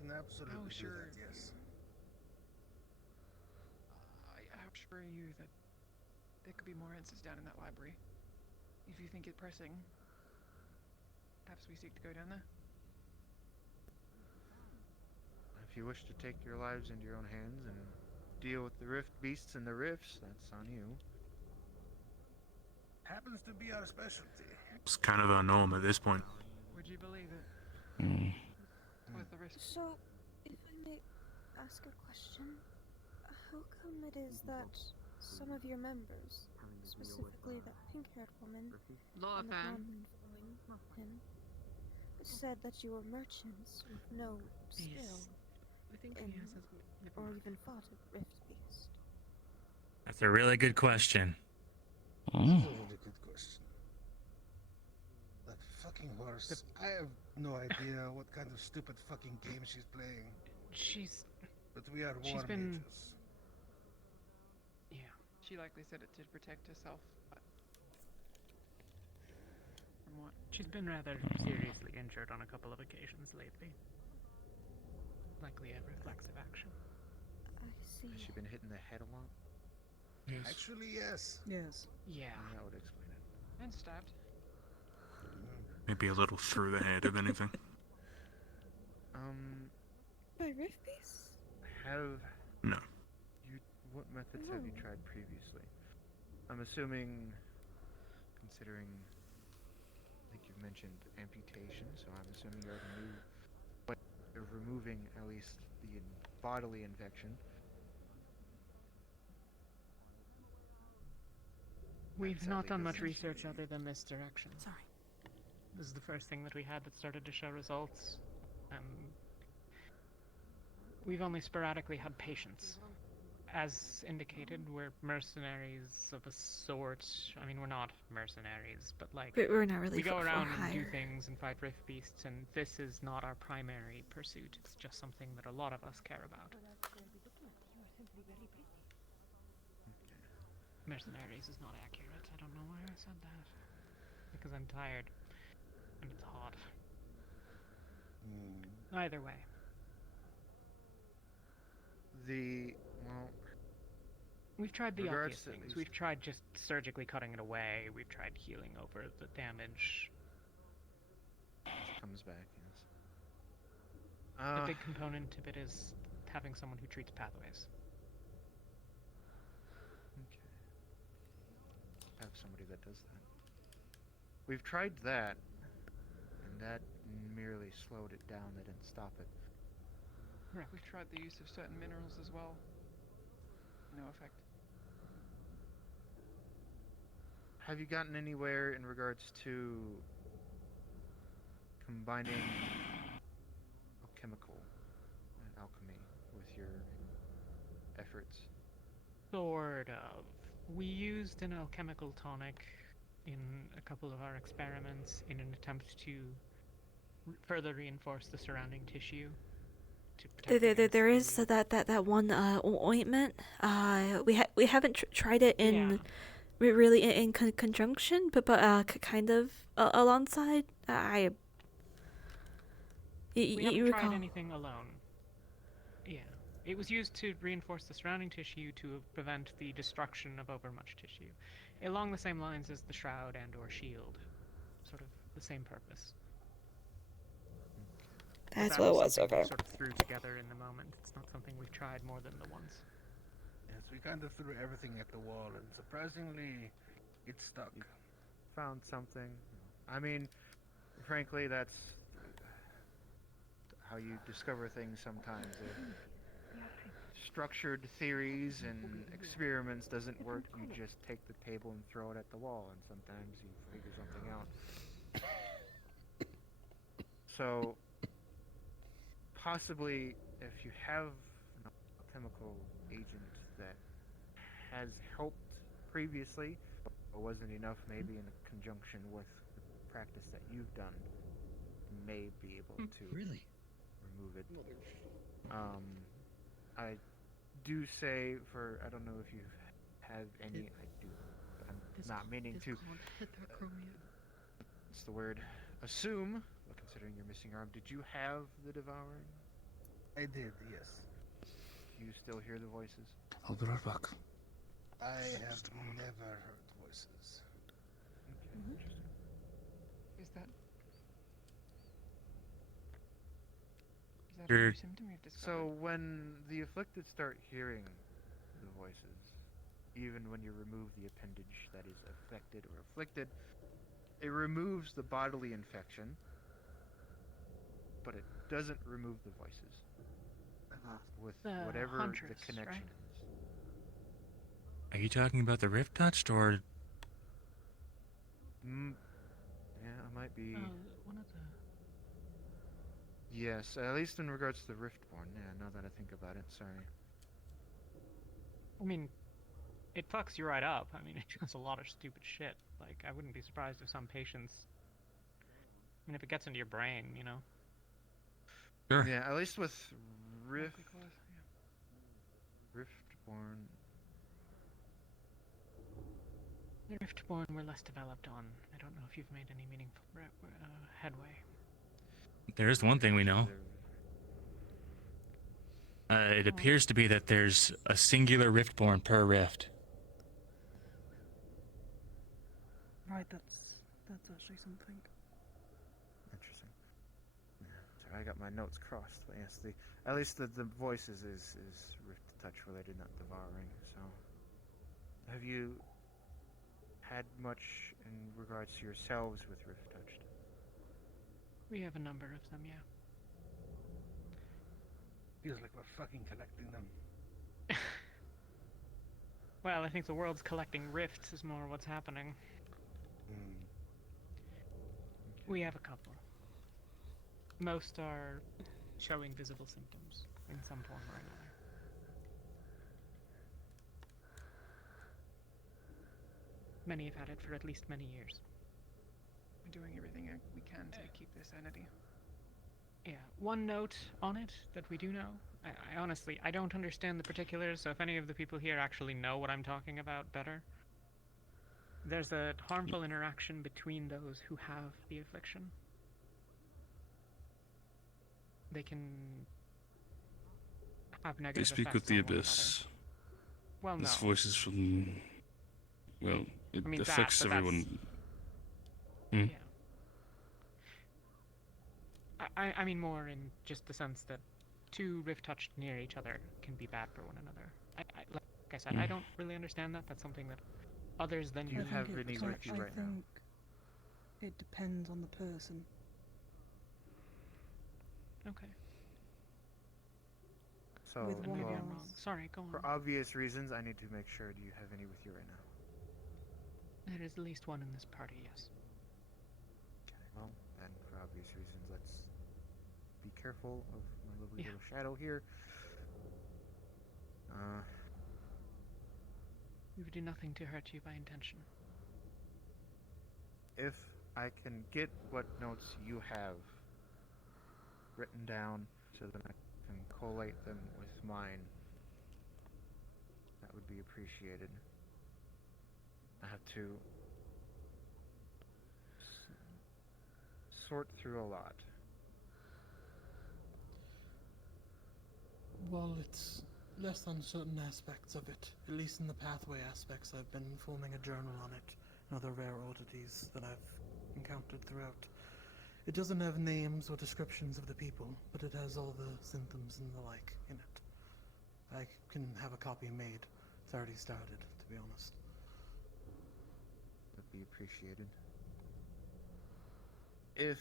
Can absolutely Oh, do sure. that, yes. I assure you that there could be more answers down in that library. If you think it pressing, perhaps we seek to go down there. If you wish to take your lives into your own hands and deal with the rift beasts and the rifts, that's on you. Happens to be our specialty. It's kind of a norm at this point. Would you believe it? Worth the risk. So, if I may ask a question, how come it is that some of your members, specifically that pink-haired woman and the blonde man following him, said that you were merchants with no skill I think in, he has or even fought a rift beast? That's a really good question. That's a really good question. That fucking horse. I have no idea what kind of stupid fucking game she's playing. But we are war mages. Yeah. She likely said it to protect herself, but from what? She's been rather seriously injured on a couple of occasions lately. Likely a reflexive action. I see. Has she been hitting the head a lot? Yes. Actually, yes. Yes. Yeah. That would explain it. And stabbed. Maybe a little through the head, if anything. By rift beasts? No. What methods have you tried previously? I'm assuming, considering, I think you've mentioned amputation, so I'm assuming you already knew what of removing at least the bodily infection. We've Sadly, not done much doesn't- research other than this direction. Sorry. This is the first thing that we had that started to show results. We've only sporadically had patients. As indicated, we're mercenaries of a sort. I mean, we're not mercenaries, but like... We're not really we go for around and do hire. things and fight rift beasts, and this is not our primary pursuit. It's just something that a lot of us care about. Mercenaries is not accurate. I don't know why I said that. Because I'm tired. And it's hot. Either way. Well... We've tried the regards obvious to things. these- We've tried just surgically cutting it away. We've tried healing over the damage. Comes back, yes. The big component of it is having someone who treats pathways. Okay. Have somebody that does that. We've tried that, and that merely slowed it down. They didn't stop it. We've tried the use of certain minerals as well. No effect. Have you gotten anywhere in regards to combining alchemical and alchemy with your efforts? Sort of. We used an alchemical tonic in a couple of our experiments in an attempt to further reinforce the surrounding tissue. There is that one ointment. We haven't tried it in really in conjunction, but kind of alongside. We haven't recall. tried anything alone. Yeah, it was used to reinforce the surrounding tissue to prevent the destruction of overmuch tissue, along the same lines as the shroud and/or shield. Sort of the same purpose. That's that what it was was. something we Okay. sort of threw together in the moment. It's not something we've tried more than the once. Yes, we kind of threw everything at the wall, and surprisingly, it stuck. Found something. I mean, frankly, that's how you discover things sometimes. Structured theories and experiments doesn't work. You just take the table and throw it at the wall, and sometimes you figure something out. So, possibly, if you have an alchemical agent that has helped previously, but wasn't enough, maybe in conjunction with the practice that you've done, you may be able to remove it. I do say I don't know if you have any, I do, but I'm not meaning to, what's the word, assume, but considering your missing arm, did you have the devouring? I did, yes. You still hear the voices? I'll be right back. I have never heard voices. Is that a You're- new symptom you've discovered? So when the afflicted start hearing the voices, even when you remove the appendage that is affected or afflicted, it removes the bodily infection, but it doesn't remove the voices. With The whatever huntress, the connection right? is. Are you talking about the rift touched or? Yeah, it might be. One of the. Yes, at least in regards to the Riftborn. Yeah, now that I think about it, sorry. I mean, it fucks you right up. I mean, it does a lot of stupid shit. Like, I wouldn't be surprised if some patients. I mean, if it gets into your brain, you know. Sure. Yeah, at least with Riftborn. The Riftborn were less developed on. I don't know if you've made any meaningful headway. There's one thing we know. It appears to be that there's a singular riftborn per rift. Right, that's actually something. Interesting. Yeah, sorry, I got my notes crossed, but yes, at least the voices is Rift Touch related, not devouring. So, have you had much in regards to yourselves with Rift Touched? We have a number of them, yeah. Feels like we're fucking collecting them. Well, I think the world's collecting rifts is more what's happening. We have a couple. Most are showing visible symptoms in some form or another. Many have had it for at least many years. We're doing everything we can to keep their sanity. Yeah, one note on it that we do know. I honestly, I don't understand the particulars, so if any of the people here actually know what I'm talking about better. There's a harmful interaction between those who have the affliction. They can have They negative speak with effects the on one abyss. another. Well, This no. voice is from. Well, it I mean, affects but that's- everyone. Hmm? Yeah. I mean more in just the sense that two rift touched near each other can be bad for one another. Like I said, I don't really understand that. That's something that others than you have any I with you right now? think it depends on the person. Okay. So, With Maybe well, I'm wrong. Sorry, go on. for obvious reasons, I need to make sure. Do you have any with you right now? There is at least one in this party, yes. Okay, well, then for obvious reasons, let's be careful of my lovely Yeah. little shadow here. We would do nothing to hurt you by intention. If I can get what notes you have written down so that I can collate them with mine, that would be appreciated. I have to sort through a lot. Well, it's less on certain aspects of it. At least in the pathway aspects, I've been forming a journal on it and other rare oddities that I've encountered throughout. It doesn't have names or descriptions of the people, but it has all the symptoms and the like in it. I can have a copy made. It's already started, to be honest. That'd be appreciated. If,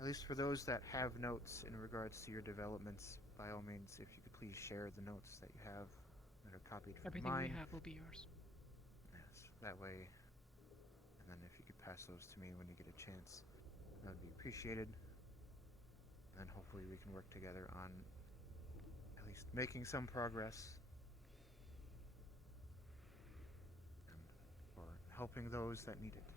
at least for those that have notes in regards to your developments, by all means, if you could please share the notes that you have that are copied from Everything mine. we have will be yours. Yes, that way. And then if you could pass those to me when you get a chance, that would be appreciated. And then hopefully we can work together on at least making some progress and or helping those that need it.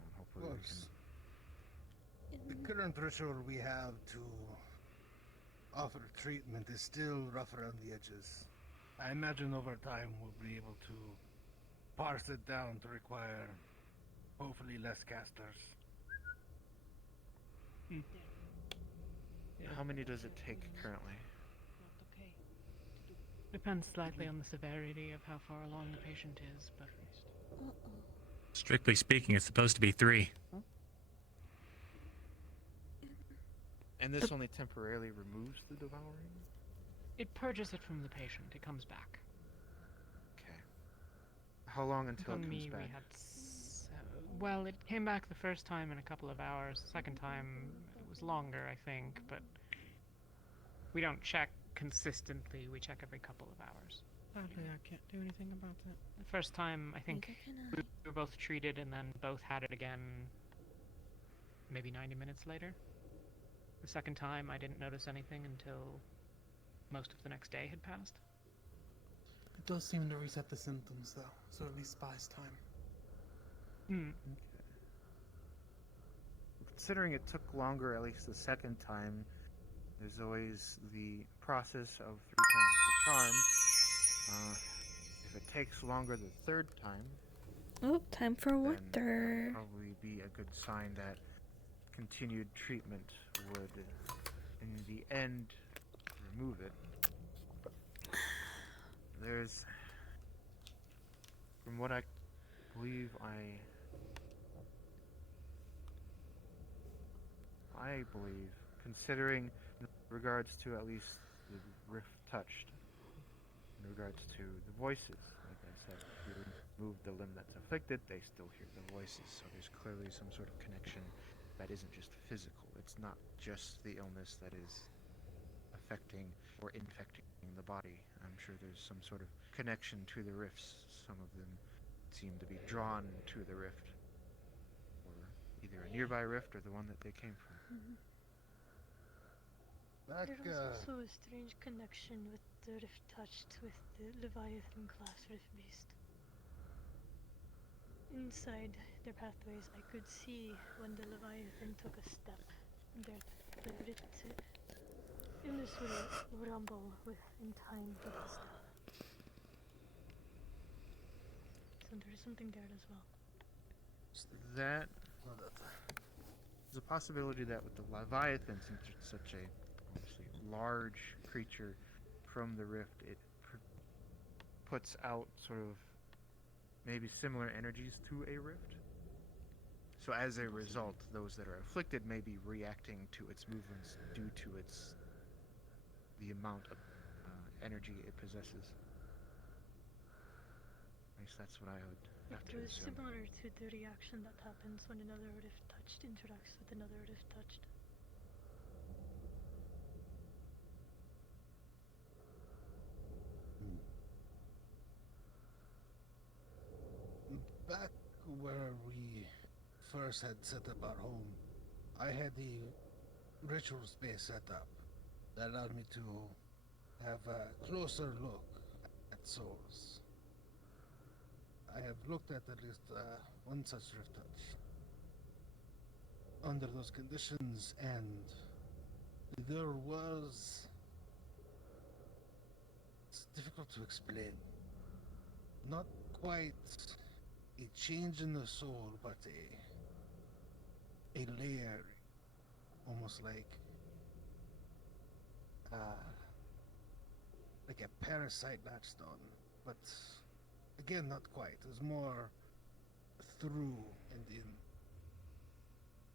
And hopefully Well, we can. the current threshold we have to offer treatment is still rough around the edges. I imagine over time we'll be able to parse it down to require hopefully less casters. How many does it take currently? Depends slightly on the severity of how far along the patient is, but Strictly speaking, it's supposed to be 3. And this only temporarily removes the devouring? it purges it from the patient. It comes back. Okay. How long until On it comes me, back? we had well, it came back the first time in a couple of hours. Second time, it was longer, I think, but we don't check consistently. We check every couple of hours. Sadly, I can't do anything about that. The first time, I think Neither can we were both treated and then both had it again maybe 90 minutes later. The second time, I didn't notice anything until most of the next day had passed. It does seem to reset the symptoms, though, so at least buys time. Hmm. Okay. Considering it took longer, at least the second time, there's always the process of 3 times the charm. If it takes longer the third time, Oh, time for then water. that would probably be a good sign that continued treatment would, in the end, remove it. There's, from what I believe, I believe, considering in regards to at least the rift touched, in regards to the voices, like I said, if you remove the limb that's afflicted, they still hear the voices, so there's clearly some sort of connection that isn't just physical. It's not just the illness that is affecting or infecting the body. I'm sure there's some sort of connection to the rifts. Some of them seem to be drawn to the rift, or either a nearby rift or the one that they came from. There was also a strange connection with the rift touched with the Leviathan class rift beast. Inside their pathways, I could see when the Leviathan took a step, the rift illness will rumble with in time with the step. So there is something there as well. That there's a possibility that with the Leviathan, since it's such a obviously large creature from the rift, it puts out sort of maybe similar energies to a rift. So as a result, those that are afflicted may be reacting to its movements due to the amount of energy it possesses. At least that's what I would have to It was assume. similar to the reaction that happens when another rift touched interacts with another rift touched. where we first had set up our home, I had the ritual space set up that allowed me to have a closer look at souls. I have looked at least one such rift touch under those conditions, and there was... It's difficult to explain. Not quite a change in the soul, but a layer, almost like a parasite latched on, but again, not quite. It was more through and in,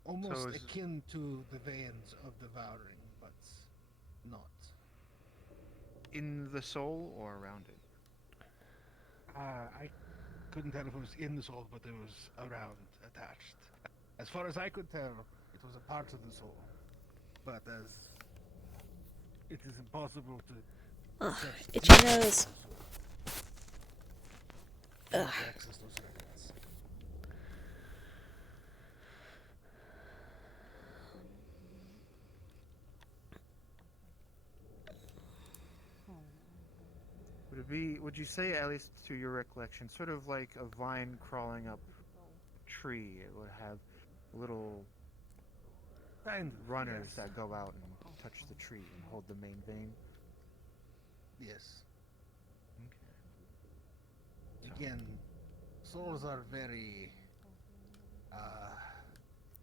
almost akin to the veins of devouring, but not. In the soul or around it? I couldn't tell if it was in the soul, but it was around, attached. As far as I could tell, it was a part of the soul. But as it is impossible to... Ugh, itchy nose. Ugh. Access those records. Would you say, at least to your recollection, sort of like a vine crawling up a tree? It would have little runners that go out and touch the tree and hold the main vein? Yes. Okay. Again, souls are very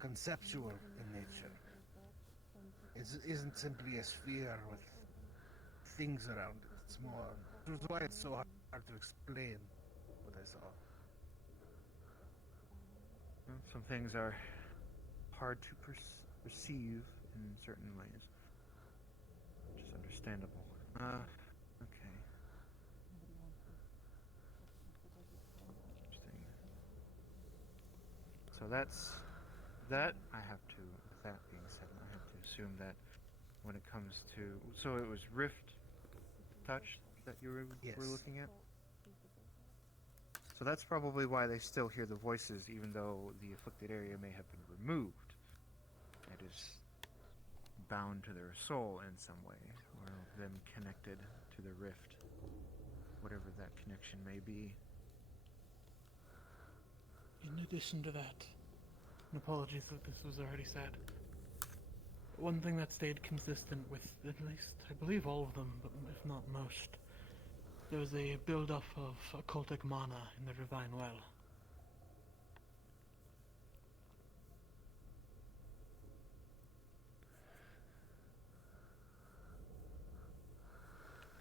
conceptual in nature. It isn't simply a sphere with things around it. It's more... Which is why it's so hard to explain what I saw. Well, some things are hard to perceive in certain ways, which is understandable. Okay. Interesting. So that's that. I have to. With that being said, I have to assume that when it comes to, so it was Rift Touch that you were looking at? So that's probably why they still hear the voices, even though the afflicted area may have been removed. It is bound to their soul in some way, or them connected to the rift, whatever that connection may be. In addition to that, and apologies if this was already said, one thing that stayed consistent with at least, I believe, all of them, but if not most, there was a build-up of occultic mana in the Divine Well.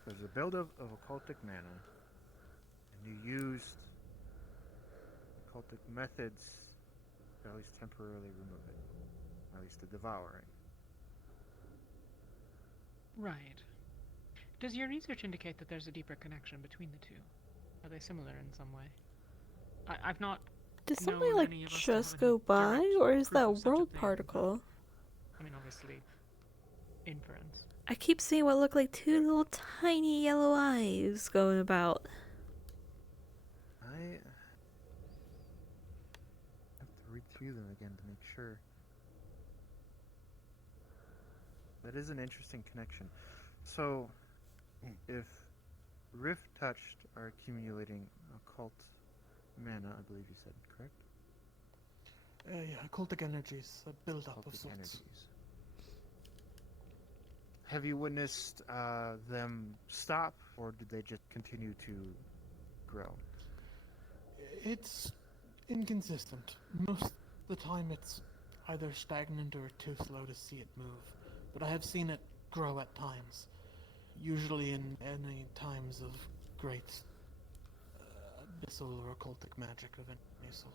There's a build-up of occultic mana, and you used occultic methods to at least temporarily remove it, at least to devour it. Right. Does your research indicate that there's a deeper connection between the two? Are they similar in some way? I've not. Did somebody like just go by, or is that world particle? I mean, obviously, inference. I keep seeing what look like two little tiny yellow eyes going about. I have to read through them again to make sure. That is an interesting connection. So, if Rift Touched are accumulating occult mana, I believe you said, correct? Yeah, occultic energies, a build-up of sorts. Energies. Have you witnessed them stop, or did they just continue to grow? It's inconsistent. Most of the time it's either stagnant or too slow to see it move. But I have seen it grow at times. Usually in any times of great abyssal or occultic magic of any sort.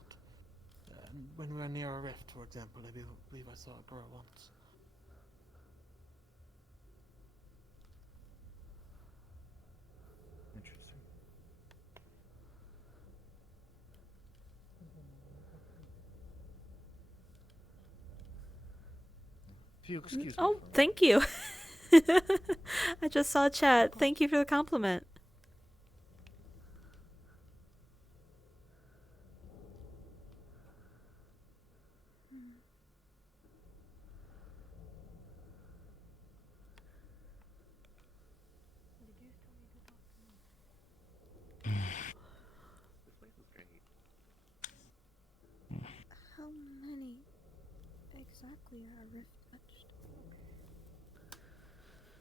When we were near a rift, for example, I believe I saw it grow once. Interesting. If you excuse me. Oh, thank you. I just saw chat. Thank you for the compliment. we are rift touched.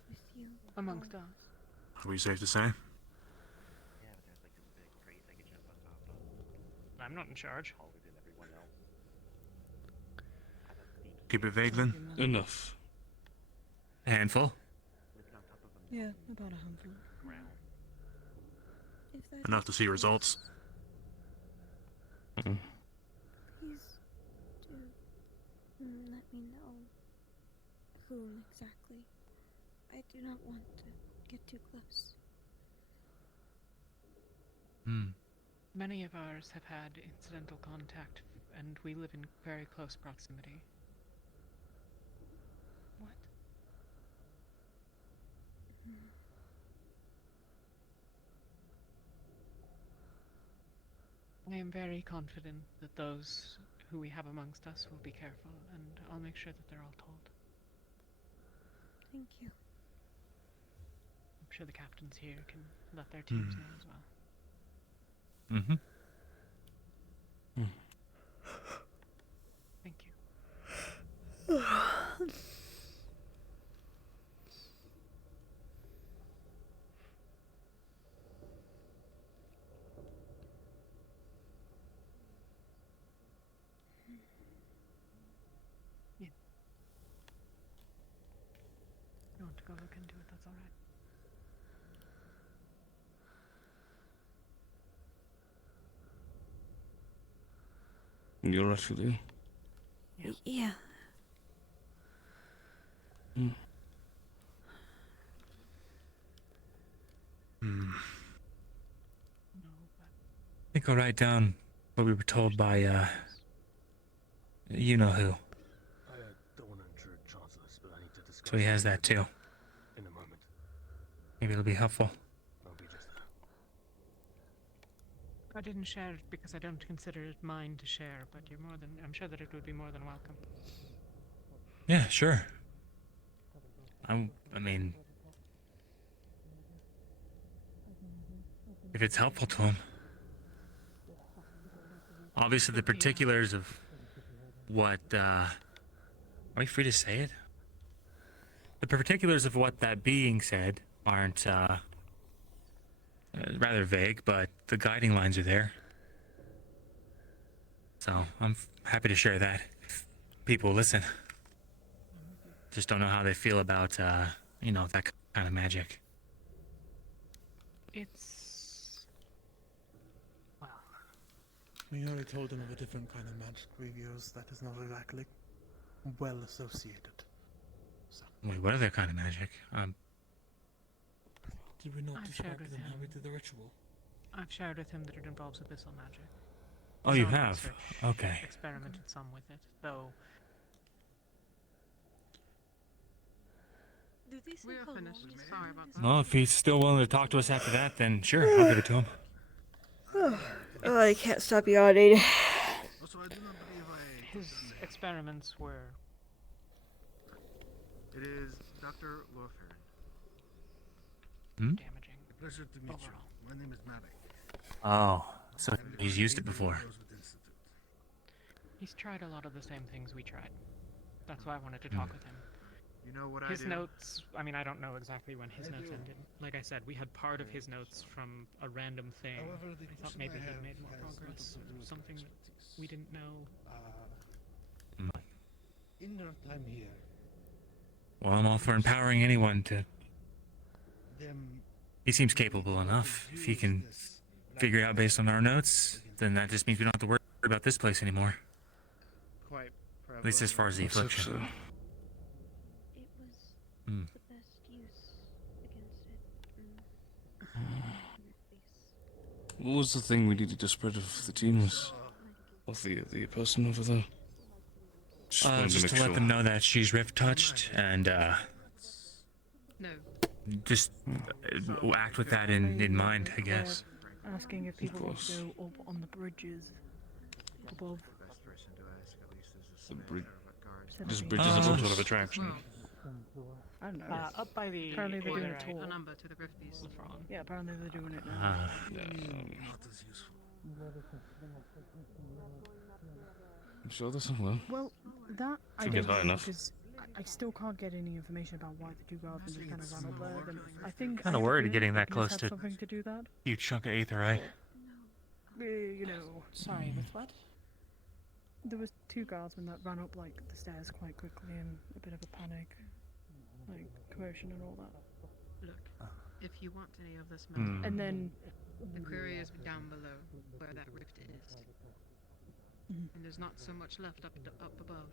With you. Amongst us. Are we safe to say? I'm not in charge. Keep it vague then. Enough. A handful. Yeah, about a handful. If that Enough to see results. please do let me know whom exactly. I do not want to get too close. Many of ours have had incidental contact, and we live in very close proximity. What? I am very confident that those who we have amongst us will be careful, and I'll make sure that they're all told. Thank you. I'm sure the captains here can let their teams know as well. Mm-hmm. Thank you. Yeah. You want to go look into it, that's alright. You're right, Julie. Yeah. I think I'll write down what we were told by, you know who. I don't want to intrude, Chancellors, but I need to discuss. So he has that too. In a moment. Maybe it'll be helpful. I'll be just there. I didn't share it because I don't consider it mine to share, but I'm sure that it would be more than welcome. Yeah, sure. I mean, if it's helpful to him. Obviously, the particulars of what, are we free to say it? The particulars of what that being said aren't, rather vague, but the guiding lines are there. So, I'm happy to share that. If people listen. Just don't know how they feel about, that kind of magic. It's... well... We already told him of a different kind of magic we use that is not exactly well associated. So. Wait, what other kind of magic? Did we not I've describe shared to with them how him. we did the ritual? I've shared with him that it involves abyssal magic. Oh, His you own have? research Okay. Experimented some with it, though. We are finished. Sorry about that. Well, if he's still willing to talk to us after that, then sure, I'll give it to him. Oh, I can't stop yawning. His experiments were... It is Dr. Lawford. Hmm? damaging. Pleasure to meet you. My name is Malik. Oh, so he's used it before. He's tried a lot of the same things we tried. That's why I wanted to talk with him. You know what His I do? notes, I mean, I don't know exactly when his notes ended. Like I said, we had part of his notes from a random thing. However, the I thought question maybe I he'd have made more has progress, nothing to do with something that expertise. we didn't know. In your time here, Well, I'm all for empowering anyone to... them He seems capable enough. If he can figure out based on our notes, then that just means we don't have to worry about this place anymore. Quite At least as far as the Let's hope affliction. so. It was Hmm. the best use against it. What was the thing we needed to spread of the teams? Of the person over there? Wanted Just make to let sure. them know that she's rift touched and, No. just act with that in mind, I guess. Asking if people want to course. go up on the bridges above. The best person to ask, at least, is The the bridge. guard. This bridge is some sort of attraction. I don't know. Up by the... Apparently they're doing a Azurite. tour. A number to the Griff Beast. Yeah, apparently they're doing it now. Ah. not as useful. I'm sure there's somewhere. Well, that I Should don't get high know enough. because I still can't get any information about why the two guardsmen just kind of ran up there. I think Kind I of have a worried feeling getting that Ignis close had to something to do that. huge chunk of aetherite. You know, Sorry, with what? there was two guardsmen that ran up like the stairs quite quickly in a bit of a panic, like commotion and all that. Look, if you want any of this metal, And then the quarry is down below where that rift is. And there's not so much left up above.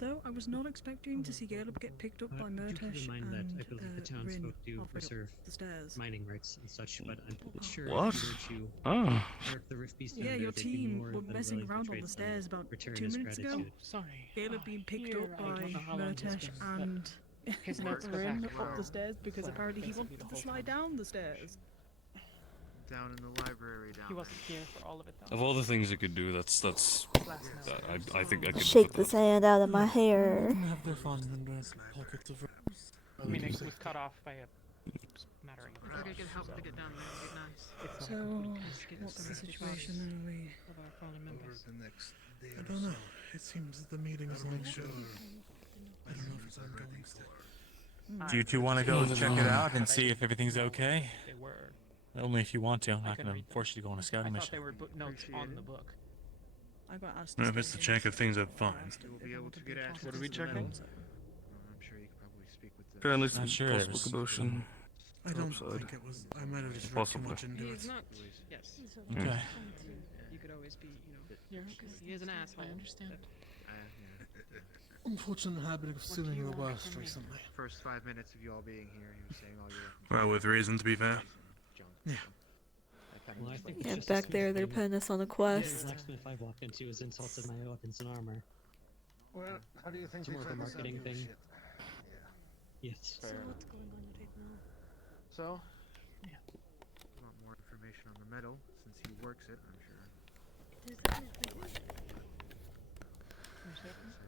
Though I was not expecting to see Caleb get picked up by Do keep Murtash in mind and that I believe the townsfolk Rin do halfway preserve up the stairs. mining rights and such, but I'm pretty sure What? if you were to Oh. work the rift beast down Yeah, there, your they'd be team more were than messing willing to around on trade the some stairs about return 2 as minutes ago. gratitude. Sorry. Caleb being picked Here, up I don't by know how long this Murtash has been, and his notes go Rin back up the for stairs because for apparently he basically wanted the to whole slide time. down the stairs. Down in the library down He wasn't here for all of it though. Of all the things you could do, that's I think I could. Shake put the that. sand out of my hair. Have their fun in their pockets of I mean, it was cut off by a smattering. If I could get help to get down there, it'd be nice. So, Get what's some the of the situation bodies then? Are we... of our fallen members. The next day I or don't know. so. It seems the meeting is I'll on make sure. I don't know if it's ongoing still. Do you two want to go Mm. check it out and see if everything's okay? They were. Only if you want to. I'm I not can going read to them. force you to go on a I scouting thought mission. they were notes on the book. I got asked. If it's to check if things are fine. We'll be able to get access What are we to the checking? metal. I'm sure you could probably speak with the... Apparently some Not sure. possible There's- commotion. I don't Upside. think it was. I might have just read too Possibly. much into He's it. not. Yes. Okay. You could always be, he is an asshole. I understand. Unfortunate habit of assuming the worst recently. First 5 minutes of you all being here, he was saying all your... Well, with reason, to be fair. Yeah. Well, I think Yeah, it's just back a there they're thing. putting us on a The quest. blacksmith I walked into was insulted my weapons and armor. Well, how do you think It's more of a try to sell marketing your thing. shit? Yes. So what's going on right now? So, want more information on the metal, since he works it, I'm sure. Is that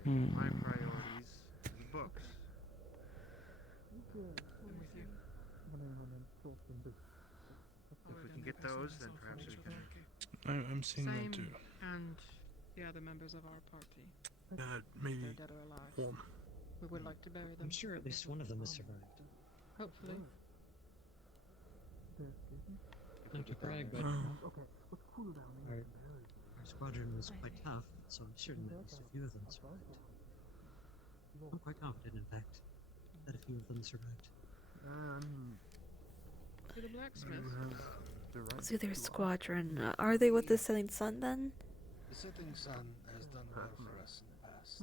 anything? My priorities are the books. If we can get those, then perhaps we can... I'm seeing that Same, too. and the other members of our party. Maybe They're dead or alive. form. We would like to bury them. I'm sure at least one of them has survived. Hopefully. Not to brag, but Oh. our squadron was quite tough, so I'm certain that at least a few of them survived. I'm quite confident, in fact, that a few of them survived. To the blacksmith. So their squadron. Are they with the Setting Sun then? The setting sun has done well for us in the past.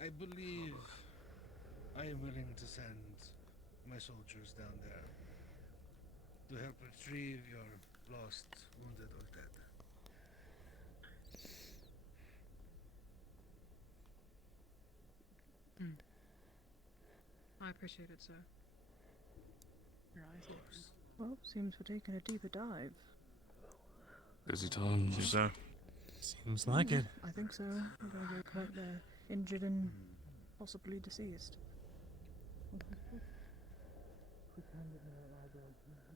I believe I am willing to send my soldiers down there to help retrieve your lost, wounded, or dead. I appreciate it, sir. Your eyes look. Well, seems we're taking a deeper dive. Busy times. So, Seems like it. I think so. We're gonna go collect the injured and possibly deceased.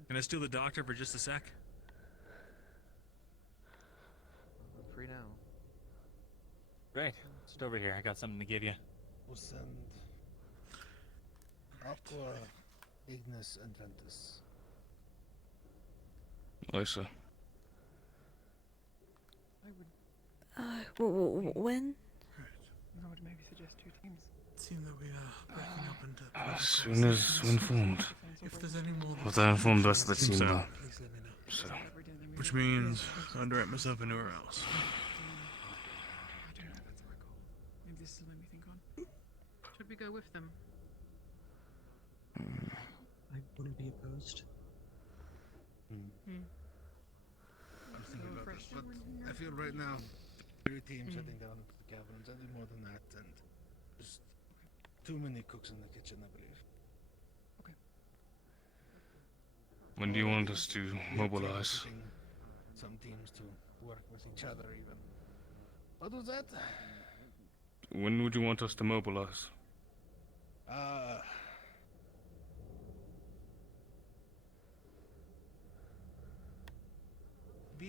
can I steal the doctor for just a sec? I'm free now. Great. Just over here. I got something to give you. We'll send Aqua, Ignis, and Ventus. Aye, sir. I would. When? I would maybe suggest 2 teams. It seemed that we are breaking up into. As soon as we're informed. If there's any more. Well, they informed the rest of the team, So. though. Please let me know. So. Which means I'll direct myself anywhere else. Maybe this is what we think on. Should we go with them? I wouldn't be opposed. I'm thinking about this, but I feel right now, 3 teams heading down into the caverns. I need more than that, and there's too many cooks in the kitchen, I believe. When do you want us to We have mobilize? tried getting some teams to work with each other, even. I'll do that. When would you want us to mobilize?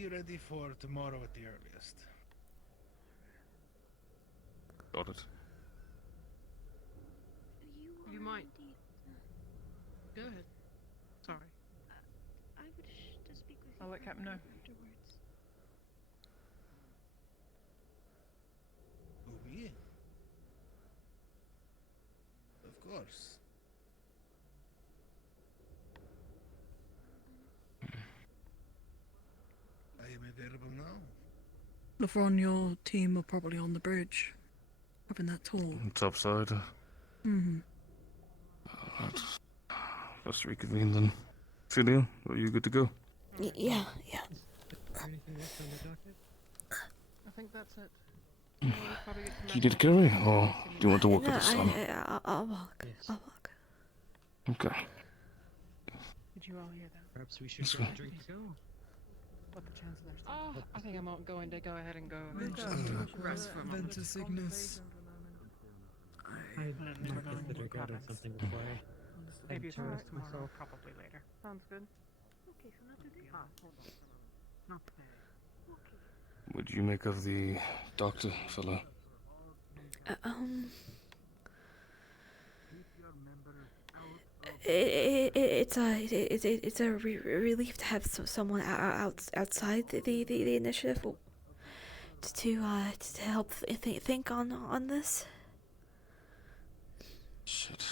be ready for tomorrow at the earliest. Got it. You might. Go ahead. Sorry. I wish to speak with you. I'll let Captain know. Afterwards. Oui. Of course. I am available now. Lavron, your team are probably on the bridge, having that talk. Top side. Mm-hmm. Alright. Let's reconvene then. Celia, are you good to go? Yeah. Anything else on the docket? I think that's it. You did carry, or do you want to walk No, with us, son? I'll walk. I'll walk. Okay. Did you all hear that? Perhaps we should Let's get go. a drink to go. What the Chancellor said. Oh, I think I'm going to go ahead and go Rest for a moment. Ventus Ignis. I might consider grabbing something before I Maybe head towards tomorrow, myself. probably later. Sounds good. Okay, so not today. What do you make of the doctor fellow? It's a relief to have someone outside the initiative to help think on this. Shit.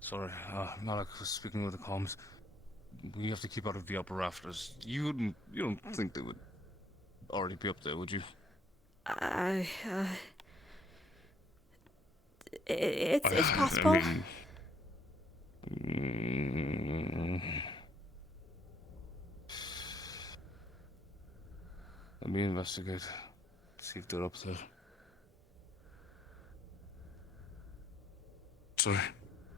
Sorry, Malik was speaking with the comms. We have to keep out of the upper rafters. You don't think they would already be up there, would you? It's possible. Let me investigate. See if they're up there. Sorry,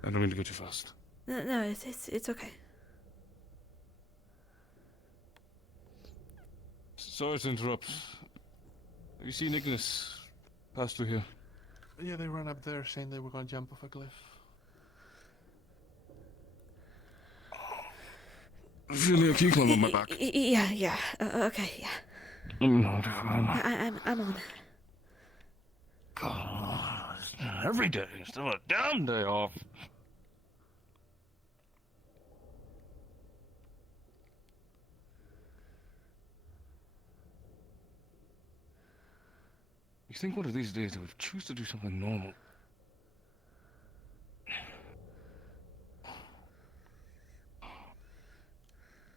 I don't mean to get you fast. No, it's okay. Sorry to interrupt. Have you seen Ignis pass through here? Yeah, they ran up there saying they were going to jump off a cliff. Julia, can you climb on my back? Yeah. Okay, yeah. I'm not. I'm on. God, every day instead of a damn day off. You think one of these days they would choose to do something normal?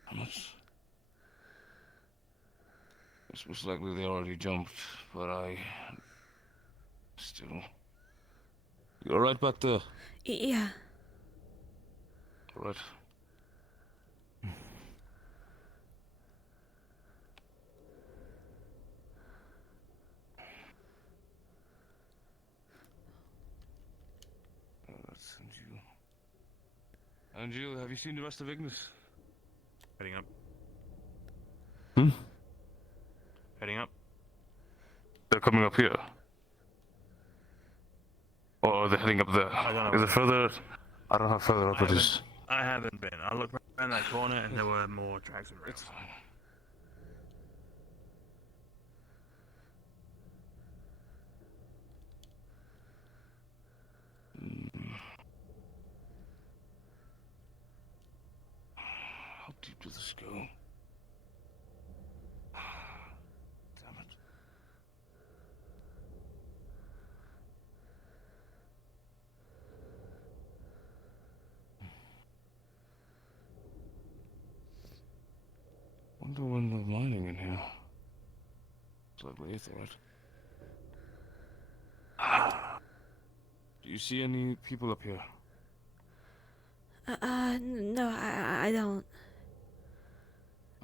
How much? It's most likely they already jumped, but I... Still... You alright back there? Yeah. Alright. That's Anjil. Anjil, have you seen the rest of Ignis? Heading up. Hmm? Heading up. They're coming up here. Or they're heading up there. I don't know. Is it further? I don't know how further up it is. I haven't been. I looked around that corner and there were more tracks and rails. How deep does this go? Damn it. Wonder when they're mining in here. It's likely aetherite. Do you see any people up here? No, I don't.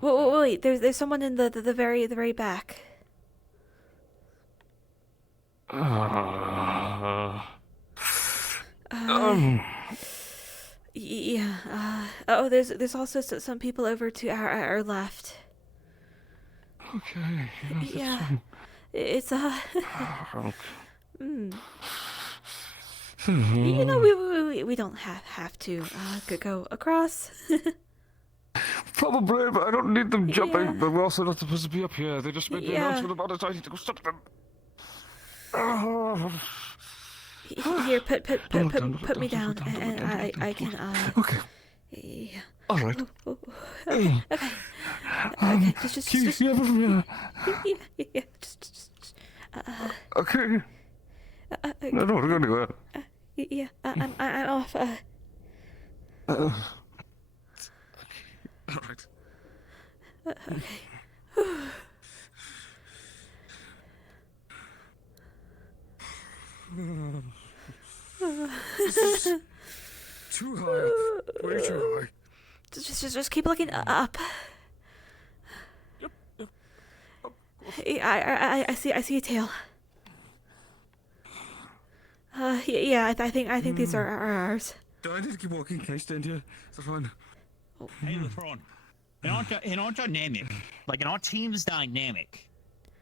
Wait, there's someone in the very back. Yeah. There's also some people over to our left. Okay. Yeah. It's You know, we don't have to go across. Probably, but I don't need them jumping. But we're also not supposed to be up here. They just made the Yeah. announcement about it. I need to go stop them. Here, put me down, and I can. Okay. Yeah. All right. Okay. Okay. Just. Yeah, Yeah. okay. I don't want to go anywhere. Yeah. I'm off. All right. Okay. This is too high. Way too high. Just keep looking up. Yep. I see a tail. Yeah. I think these are ours. Do I need to keep walking? Can I stand here? Is that fine? Hey, Lefron. In our dynamic, like in our team's dynamic.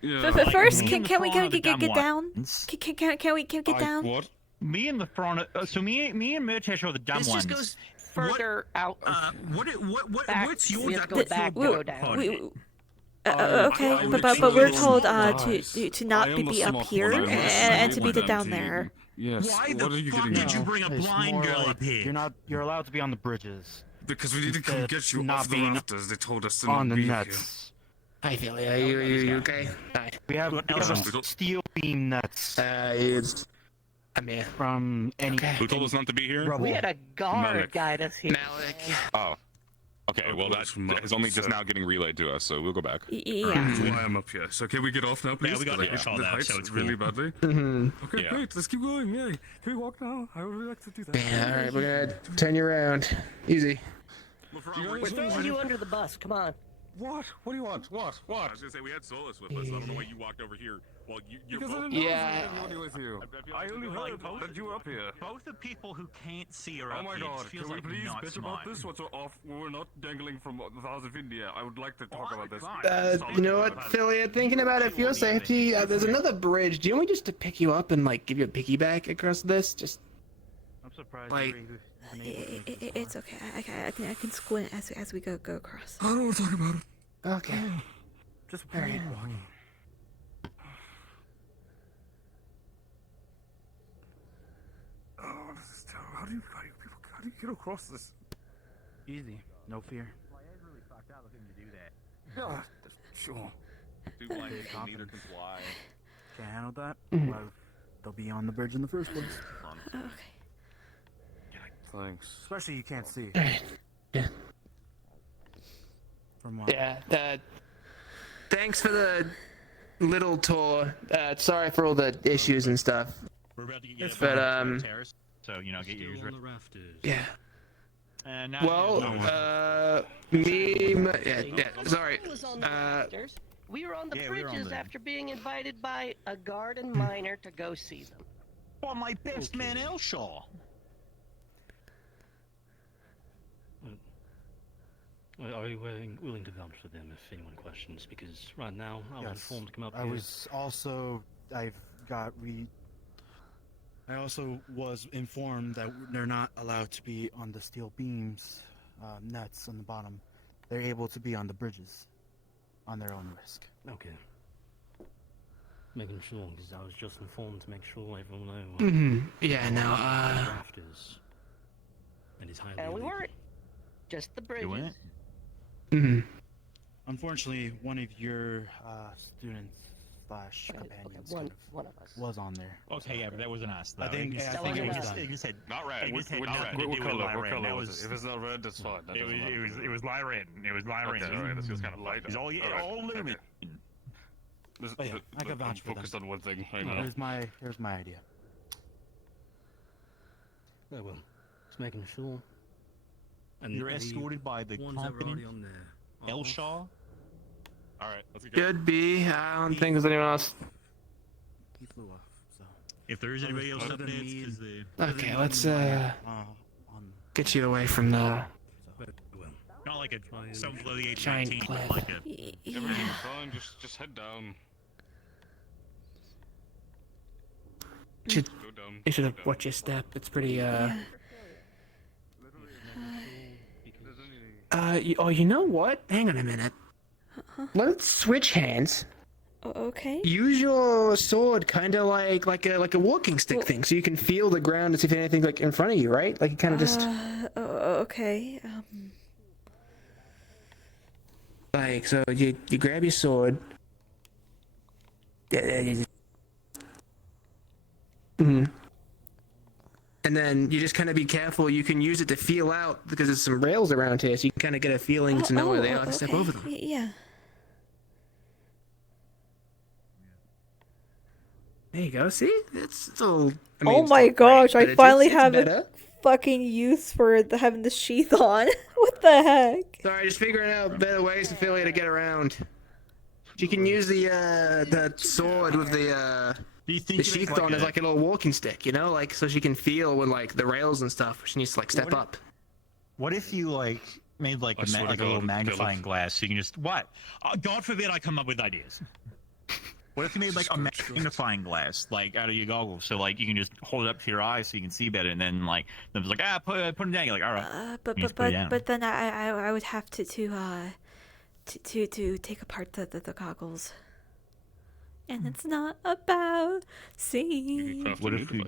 Yeah. But first, me and can we Lefron are the get dumb down? ones. Can we get down? What? Me and Lefron. So me and Murtash are the dumb This ones. just goes further out. Back. What's your We have to go what's back your to go down. Okay, but we're told to not be up here and to be down there. Yes. Why What are you getting did at? you bring a It's blind more girl like up here? You're allowed to be on the bridges. Because we need to come Instead get you not off the being rafters. They told us to on not the be nuts. Hi, Philly. Are you okay? Hi. We have steel beam nuts. I'm here. From any. Who told us not to be here? Rubble. We had a guard Malik. guide us here. Malik. Oh. Okay, well, that is only just now getting relayed to us, so we'll go back. Yeah. That's why I'm up here. So can we get off now, please? Yeah, we got Like, it. It's all the that, heights so it's really cool. badly. Okay, Yeah. great. Let's keep going. Yay. Can we walk now? I would really like to do that. Yeah, all right, we're gonna turn you around. Easy. We're throwing you under the bus. Come on. What? What do you want? What? I was gonna say we had Solus with us. I don't know why you walked over here. Well, you're Because I both. didn't know anyone with you. I only heard both that you were up here. Both the people who can't see are Oh up my here. god, It feels can we like please not bitch smart. about this? We're not dangling from the House of India. I would like to talk about this. You know what, Philly? Thinking about it for your safety, there's another bridge. Do you want me just to pick you up and like give you a piggyback across this? Just. I'm surprised. Like. It's okay. I can squint as we go across. I don't want to talk about it. Okay. Just all right. Oh, this is terrible. How do you get across this? Easy. No fear. Yeah, sure. Two blind people neither can fly. Can't handle that. Mm-hmm. Well, they'll be on the bridge in the first place. Okay. Thanks. Especially you can't see. Yeah. From what? Yeah. Thanks for the little tour. Sorry for all the issues and stuff. We're about to get you But up on the terrace, so you know, get your ears ready. Yeah. And now Well, sorry. Was on the rafters. We were on the Yeah, we were on bridges them. after being invited by a guard and miner to go see them. Oh, my best man, Elshaw. Are you willing to vouch for them if anyone questions? Because right now, I was informed to come up I here. was also. I also was informed that they're not allowed to be on the steel beams, nuts on the bottom. They're able to be on the bridges, on their own risk. Okay. Making sure, because I was just informed to make sure everyone know. Yeah, no, Rafters. And it's highly And we illegal. weren't. Just the bridges. weren't? Unfortunately, one of your students slash companions one kind of of us was on there. Okay, yeah, but that wasn't us. Though. I think it it was was done. It just had Not red. It just had What nothing to do with Lyran. That was. If it's not red, that's fine. That It doesn't matter. was Lyran. It was Lyran. Okay, alright, that feels kind of light. It's all lumen. But yeah, I can vouch for them. Focused on one thing right No, now. here's my idea. Oh well, just making sure. And You're the escorted by the ones that were confident already on there. Elshaw. Alright, let's get Could be. I don't think there's anyone else. He flew off, so. If there is anybody else up there, it's because they. Okay, let's get you away from the Not like a some below the age of giant 19, cliff. but like a. Everything's fine. Just head down. You should, Go down. you should watch your step. It's pretty You know what? Hang on a minute. Let's switch hands. Okay. Use your sword kind of like a walking stick thing, so you can feel the ground and see if anything's like in front of you, right? Like you kind of just okay. like so you grab your sword. Mm-hmm. And then you just kind of be careful. You can use it to feel out because there's some rails around here, so you can kind of get a feeling to know where they are to step over them. Yeah. There you go. See, it's all. Oh my gosh! I finally have better. a fucking use for having the sheath on. What the heck? Sorry, just figuring out better ways for Philia to get around. She can use the sword with the sheath on as like a little walking stick, you know, like so she can feel when like the rails and stuff. She needs to like step up. What if you like made like a little magnifying glass so you can just what? God forbid I come up with ideas. What if you made like a magnifying glass like out of your goggles so like you can just hold it up to your eyes so you can see better and then like it's like put it down. You're like all right. But then I would have to take apart the goggles. And it's not about seeing. What if you?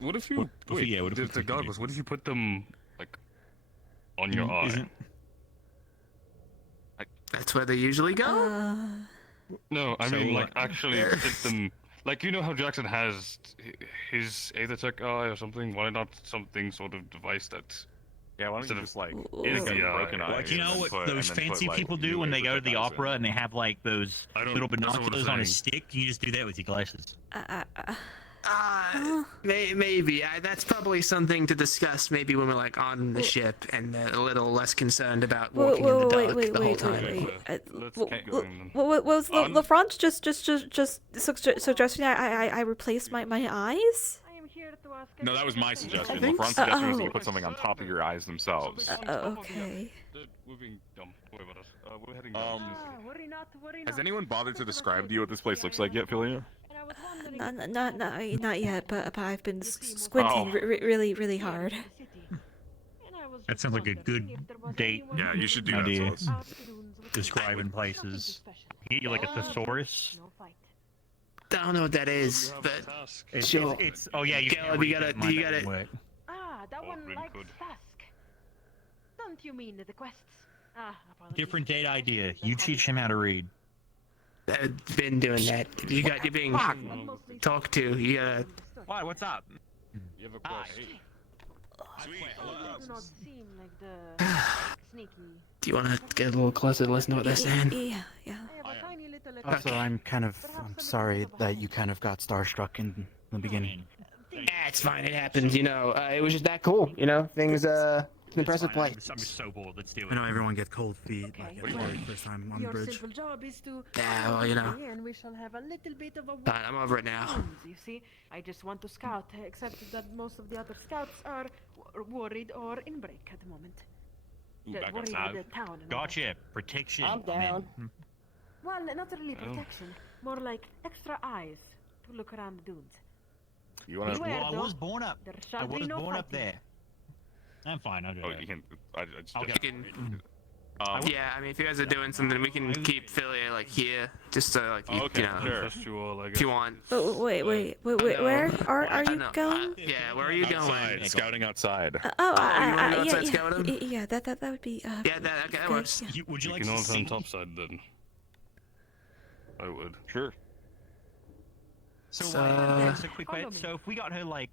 What if you? The goggles. What if you put them like on your eye? That's where they usually go. No, I mean like actually put them. Like you know how Jackson has his Aethertech eye or something. Why not something sort of device that? Yeah, why don't you just like broken eye? Like you know what those fancy people do when they go to the opera and they have like those little binoculars on a stick? You just do that with your glasses. Maybe. That's probably something to discuss maybe when we're like on the ship and a little less concerned about walking in the dark the whole time. Was LaFrance just suggesting I replace my eyes? No, that was my suggestion. LaFrance suggestion was you put something on top of your eyes themselves. Okay. We're heading down. Has anyone bothered to describe to you what this place looks like yet, Philia? Not yet, but I've been squinting really hard. That sounds like a good date. Yeah, you should do idea. that to us. Describing places. Get you like a thesaurus. I don't know what that is, but sure. It's oh yeah, you Caleb, you got it. That one likes task. Don't you mean the quests? Different date idea. You teach him how to read. I've been doing that. You're being talked to. You gotta. Why? What's up? You have a quest. Do not seem like the sneaky. Do you want to get a little closer to listen to what they're saying? Yeah. Also, I'm sorry that you kind of got starstruck in the beginning. It's fine. It happens. You know, it was just that cool. You know, things. It's an impressive place. I'm just so bored. Let's do it. I know everyone gets cold feet like the first time on the bridge. Your simple job is to yeah, well, you know. and we shall have a little bit of a Fine, I'm over it now. You see, I just want to scout, except that most of the other scouts are worried or in break at the moment. They're worried about the town. Gotcha. Protection. I'm down. Well, not really protection, more like extra eyes to look around the dunes. You want to? Well, I was born up. I was born up there. I'm fine. I'll do Oh, that. you can. Yeah, I mean, if you guys are doing something, we can keep Philia like here, just so like you, Okay, you know, sure. if you want. Oh, wait, where are you going? Yeah, where are you going? Outside, scouting outside. you wanna go outside scouting? Yeah, that would be. Yeah, that works. Would you like can to all see? on topside then. I would. Sure. So, quick question. So if we got her like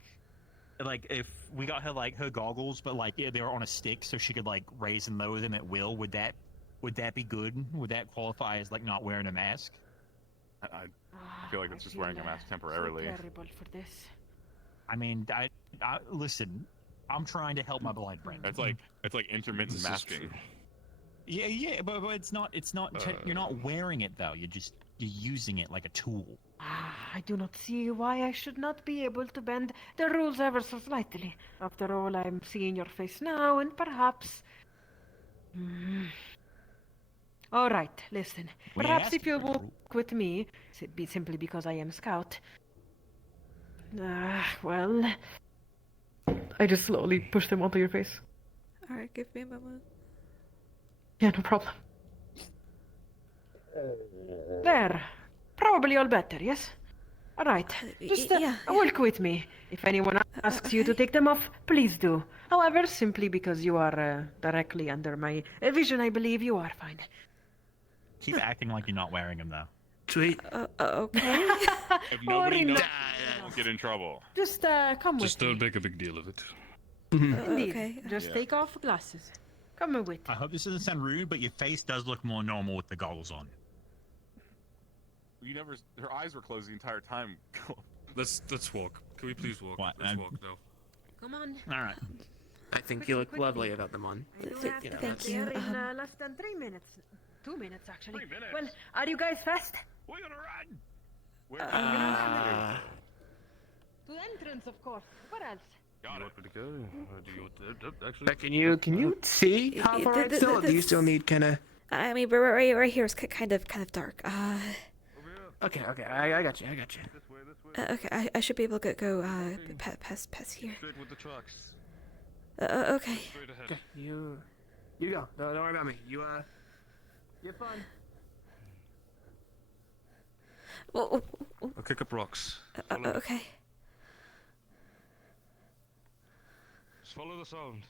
if we got her like her goggles, but like they were on a stick, so she could like raise and lower them at will, would that be good? Would that qualify as like not wearing a mask? I feel like it's just wearing a mask temporarily. So terrible for this. I mean, I listen. I'm trying to help my blind friend. It's like intermittent masking. Yeah, but it's not. You're not wearing it though. You're using it like a tool. I do not see why I should not be able to bend the rules ever so slightly. After all, I'm seeing your face now, and perhaps. All right, listen. Perhaps if you walk with me, it'd be simply because I am scout. Well, I just slowly push them onto your face. Alright, give me a moment. Yeah, no problem. There. Probably all better, yes? Alright. Just walk with me. If anyone asks you to take them off, please do. However, simply because you are directly under my vision, I believe you are fine. Keep acting like you're not wearing them, though. Sweet. Okay. If nobody knows, not. don't get in trouble. Just come with Just me. don't make a big deal of it. Indeed. Okay. Just Yeah. take off glasses. Come with. I hope this doesn't sound rude, but your face does look more normal with the goggles on. You never. Her eyes were closed the entire time. Let's walk. Can we please walk? What? Let's walk now. Come on. All right. I think you look lovely without them on. I do have to Thank get you. there in less than 3 minutes. 2 minutes, actually. 3 minutes? Well, are you guys fast? We're gonna run. To the entrance, of course. Where else? Got it. Want me to go? Do you actually? Can you see how far it's still? Do you still need kind of? I mean, right here is kind of dark. Okay, I got you. Okay, I should be able to go past here. Straight with the trucks. Okay. Straight ahead. Okay, you go. Don't worry about me. You're fine. Well, I'll kick up rocks. Follow it. okay. Just follow the sound.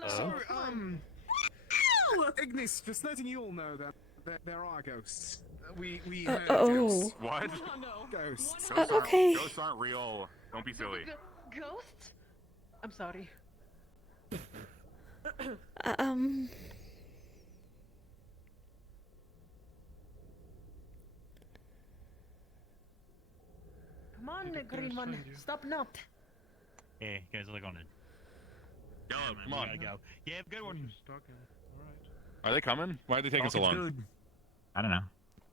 Follow. Sorry, Ignis, just letting you all know that there are ghosts. We heard ghosts. What? Ghosts. Okay. Ghosts aren't real. Don't be silly. Ghosts? I'm sorry. Come on, green one. Stop not. Yeah, guys, look on it. Go, come on. Gotta go. Yeah, good one. Are they coming? Why are they taking so long? I don't know.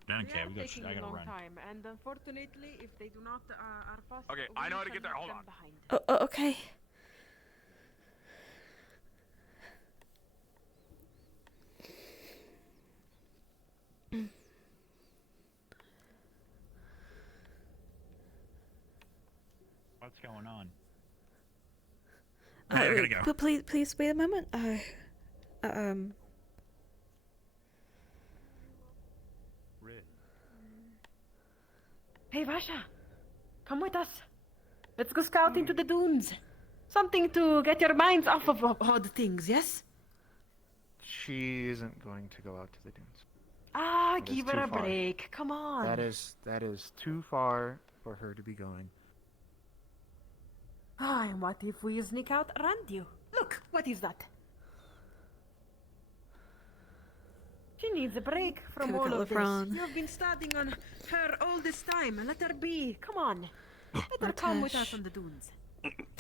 I don't They care. are We got. taking I a gotta long run. time, and unfortunately, if they do not are fast, Okay, I know how to get there. Hold on. Okay. What's going on? I gotta go. But please wait a moment. Hey, Vasha, come with us. Let's go scout into the dunes. Something to get your minds off of odd things, yes? She isn't going to go out to the dunes. Ah, That is give her too a far. break. Come on. That is too far for her to be going. Ah, and what if we sneak out around you? Look, what is that? She needs a break from Could we all call of her Fran? this. You've been studying on her all this time. Let her be. Come on. Let her come with us Ritesh. on the dunes.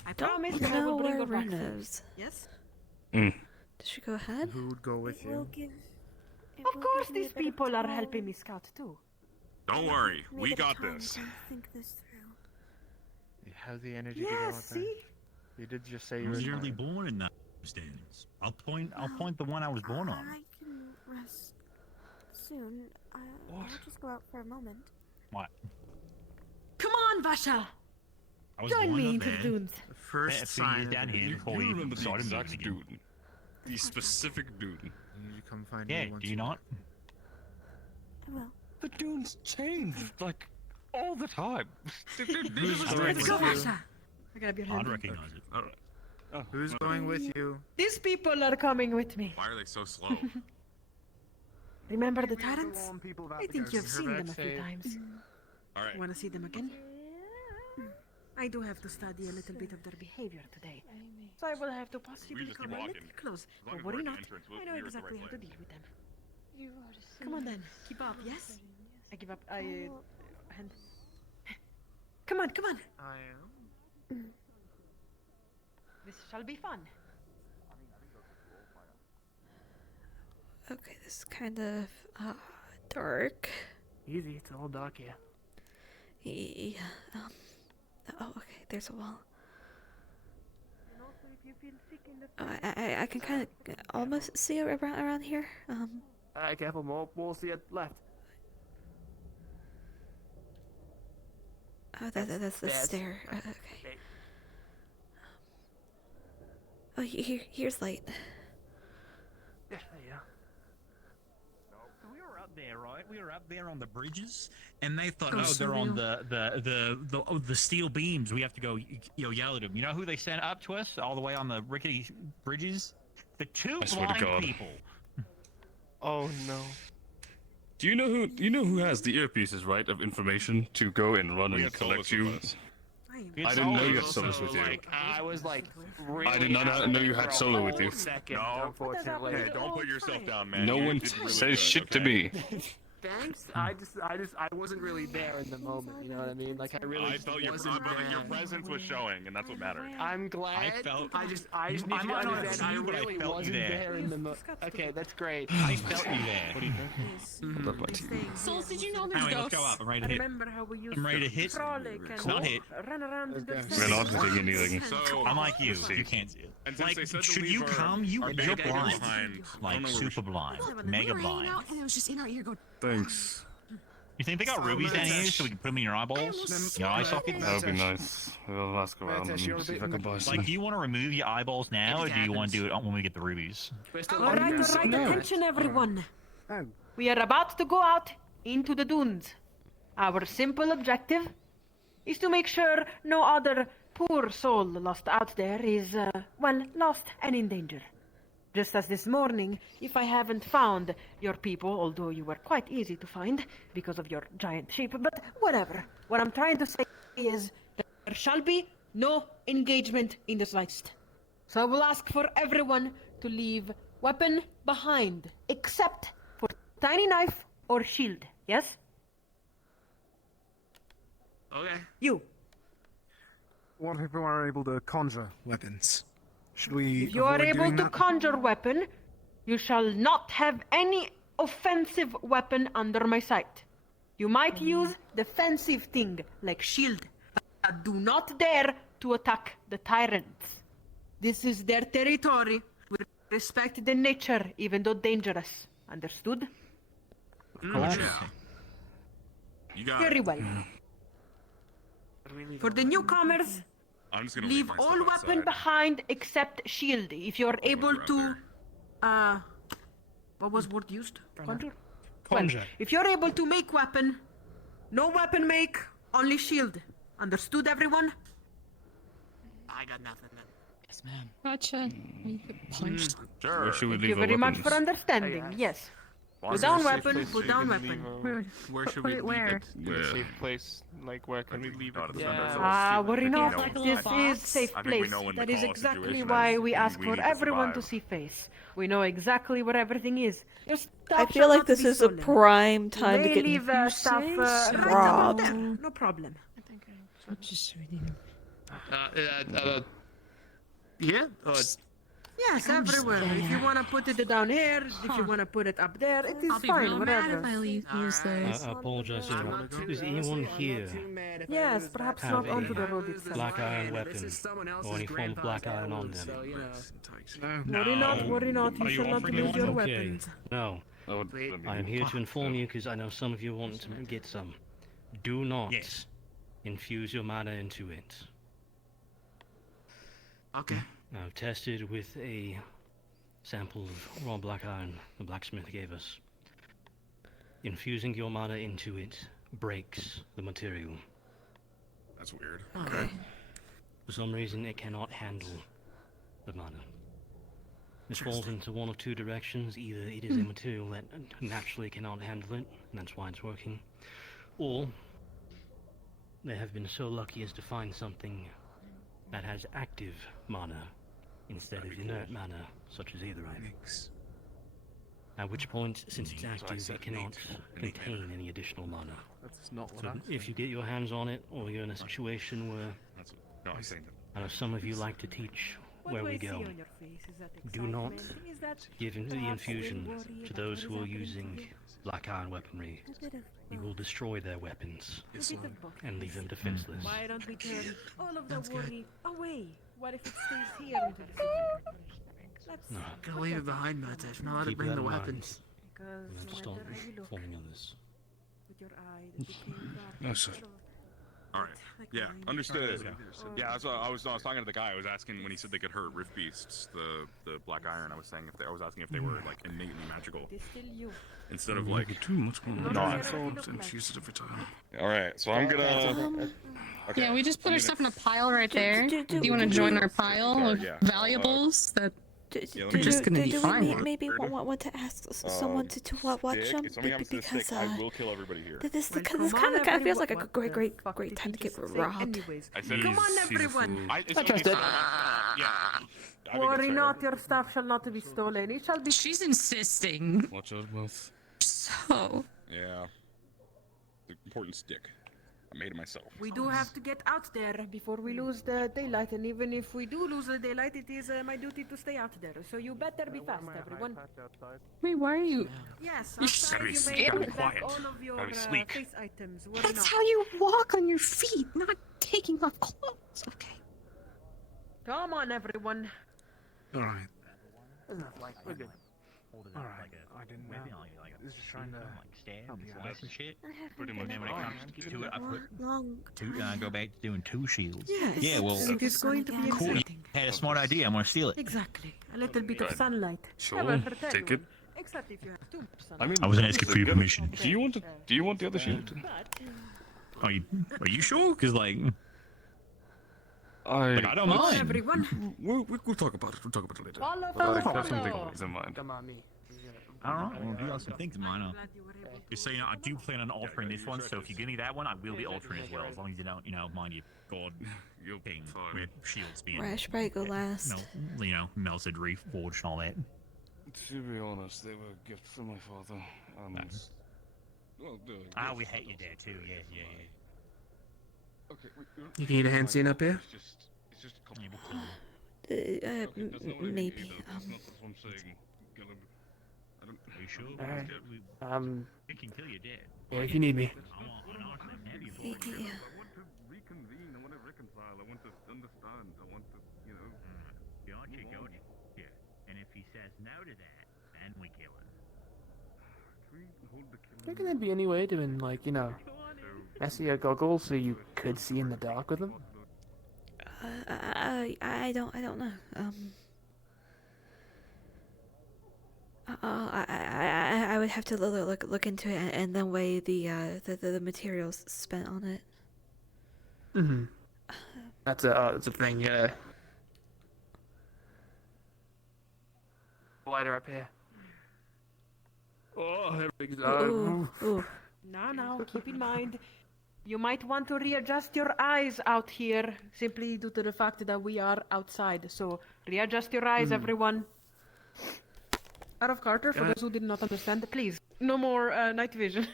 I promise that I know will bring where her back Ren food. is. Yes? Did she go ahead? Who would go with you? Of course, these people are helping me scout too. Don't worry, we got this. Think this through. You have the energy to go Yeah, out there. see? You did just say I you were was nearly tired. born in that stands. I'll point the one I was born on. I can rest soon. I'll just go out for a moment. What? Come on, Vasha! I was Join born me up into the there. dunes. The first Yeah, sign down of here You, before you we even remember the started exact moving again. dude. The specific dude. You need to come find Yeah, me once do you not? I will. The dunes changed, like, all the time. Let's go, Vasha. I gotta be I'd hand. recognize it. Alright. Who's going with you? These people are coming with me. Why are they so slow? Remember the tyrants? People about I the think you've ghosts. seen Her them a back few say- times. Alright. Want to see them again? I do have to study a little bit of their behavior today. So I will have to possibly just come keep a little walking. close. As long But as worry we're at the not. entrance, I know we're at the exactly right how to place. deal with them. You are so Come on then. Keep up, yes? I give up. I... hand. Come on, come on. I am. This shall be fun. Okay, this is kind of dark. Easy, it's all dark here. Yeah. Oh, okay. There's a wall. I can kind of almost see it around here. Alright, careful, more walls to your left. Oh, that's the stair. Okay. Oh, here's light. Yeah, there you go. We were up there, right? We were up there on the bridges, and they thought, Oh, oh, they're on so the steel beams. We have to go, yell at them. You know who they sent up to us, all the way on the rickety bridges? The two I swear to blind God. people. Oh no. Do you know who has the earpieces, right, of information to go and run We and had collect Solus you? with us. I didn't know you had Solus with you. I was like, really I did not know you had Solo with you. Second, No, unfortunately. Hey, don't put yourself down, man. No You one did really says good, shit to okay? me. Thanks. I wasn't really there in the moment. You know what I mean? Like I really I felt your, wasn't there. your presence was showing, and that's what mattered. I'm glad. I just need you to might not understand. see I you, but I really felt you wasn't there. there in the moment. Okay, that's great. I felt you there. What do you think? I love my team. Souls, did you know there's Anyway, let's ghosts? go up. I'm ready to hit. Remember how we used I'm ready to to hit. frolic and Not hit. run around in the We're not hitting anything. So, I'm like you. Let's see. You can't see it. and since Like, they said to should leave you our- come? our You're bag blind. behind, I Like don't know where we super blind, mega blind. And it was just in our ear go. Thanks. You think they got rubies down here so we can put them in your eyeballs? Your eye sockets? That would be nice. We'll ask around and see if I can buy some. Like, do you want to remove your eyeballs now, or do you want to do it when we get the rubies? All right, attention everyone. We are about to go out into the dunes. Our simple objective is to make sure no other poor soul lost out there is, lost and in danger. Just as this morning, if I haven't found your people, although you were quite easy to find because of your giant sheep, but whatever. What I'm trying to say is there shall be no engagement in the slightest. So I will ask for everyone to leave weapon behind, except for tiny knife or shield, yes? Okay. You. What if we are able to conjure weapons? Should we? If you are avoid able doing to that? conjure weapon, you shall not have any offensive weapon under my sight. You might use defensive thing like shield, but do not dare to attack the tyrants. This is their territory. We respect their nature, even though dangerous. Understood? Yeah. You got Very it. well. For the newcomers, I'm just gonna leave my all stuff weapon outside. behind except shield. If you're able out to, what was word used? Conjure. Conjure. Well, if you're able to make weapon, no weapon make, only shield. Understood, everyone? I got nothing then. Yes, ma'am. Gotcha. You get punched. Sure. Where should we Thank leave you our very much weapons? for understanding. Yes. Put down weapon. Put down weapon. Where should we leave it? Where? A safe place. Like where can we leave it? Worry not. I think This we is safe place. know when That to is call a exactly situation why as we ask we for need to everyone to survive. see face. We know exactly where everything is. Your stuff I shall feel like not this be is a stolen. prime You time to may get leave stuff right robbed. over there. No problem. I'm just reading. Yeah? Or Yes, everywhere. If you want to put it down here, if you want to put it up there, it is I'll be fine. real mad Whatever. if I use those. I apologize to interrupt. Does anyone here Yes, perhaps have not onto the a road itself. black iron weapon or any form of black iron on them? Worry not, worry not. You Are you shall not offering lose one? your Okay. weapons. No. I am here to inform you because I know some of you want to get some. Do not infuse your mana into it. Okay. I've tested with a sample of raw black iron the blacksmith gave us. Infusing your mana into it breaks the material. That's weird. Okay. For some reason, it cannot handle the mana. This falls into one of two directions. Either it is a material that naturally cannot handle it, and that's why it's working, or they have been so lucky as to find something that has active mana instead of inert mana, such as aetherite. At which point, since it's active, it cannot contain any additional mana. That's not what So I'm if you get your hands on it, or you're in a situation where I know some of you like to teach where we go, do not give the infusion to those who are using black iron weaponry. You will destroy their weapons and leave them defenseless. Why don't we turn all of the worry away? What if it stays here into the city? Let's Gotta leave it behind, Murtash. Not allowed to Keep bring that the in mind. weapons. You have to start forming others. with your eye that became dark. No, sir. All right. Yeah, understood. Yeah, I was talking to the guy. I was asking when he said they could hurt Rift Beasts, the Black Iron. I was saying I was asking if they were like innately magical, instead of like too much not. and use it every time. All right, so I'm gonna. Okay. Yeah, we just put I'm our gonna- stuff in a pile right there. Do you want to join our pile of Yeah. valuables that Yeah, are just going to be do we fine? maybe want to ask someone to watch them? If something happens to the Because stick, I will kill everybody here. this kind of feels like a great time to get robbed. I said Come on, everyone. I trust it. Yeah. Worry not, your stuff shall not be stolen. It shall be. She's insisting. Watch out, mouth. So. Yeah. The important stick. I made it myself. We do have to get out there before we lose the daylight, and even if we do lose the daylight, it is my duty to stay out there. So you better be fast, everyone. Wait, why are you? Yes, You outside gotta be you scared. may Gotta be put back quiet. all of your Gotta be sleek. face items. Worry That's not. how you walk on your feet, not taking off clothes. Okay. Come on, everyone. All right. We're good. All right. I didn't know. This is trying to help you out. and shit. Pretty much. And when it comes to it, I put long. go back to doing 2 shields. Yes. Yeah, well, It is going to be cool. You exciting. had a smart idea. I'm gonna steal it. Exactly. A little bit of Good. sunlight. Sure, Never hurt take anyone. it. Except if you have too much sunlight. I mean, I wasn't asking for your good. permission. Do you want the other shield? Are you sure? Because like I don't Come on, mind. everyone. We'll talk about it. We'll talk about it later. Follow, But I follow, have something follow. in mind. Come on, me. I don't know. We'll do some things, mine. Just so you know, I do plan on altering this one. So if you give me that one, I will be altering as well, as long as you don't, mind your god thing with shields being, Right, I should probably go last. melted, reforged, and all that. To be honest, they were a gift from my father. Well, We hate your dad too. Yeah. Okay. You need a hand scene up here? It's just a couple. Maybe. Are you sure? Alright. We can kill your dad. Yeah, if you need me. Yeah. I want to reconvene. I want to reconcile. I want to understand. I want to, You want your goat here. And if he says no to that, then we kill him. I reckon there'd be any way doing, messy goggles so you could see in the dark with them. I don't know. I would have to look into it and then weigh the materials spent on it. Mm-hmm. That's a thing, yeah. Lighter up here. Oh, everything's Ooh. Now, keep in mind, you might want to readjust your eyes out here, simply due to the fact that we are outside. So, readjust your eyes, everyone. Out of Carter, for those who did not understand, please, no more night vision.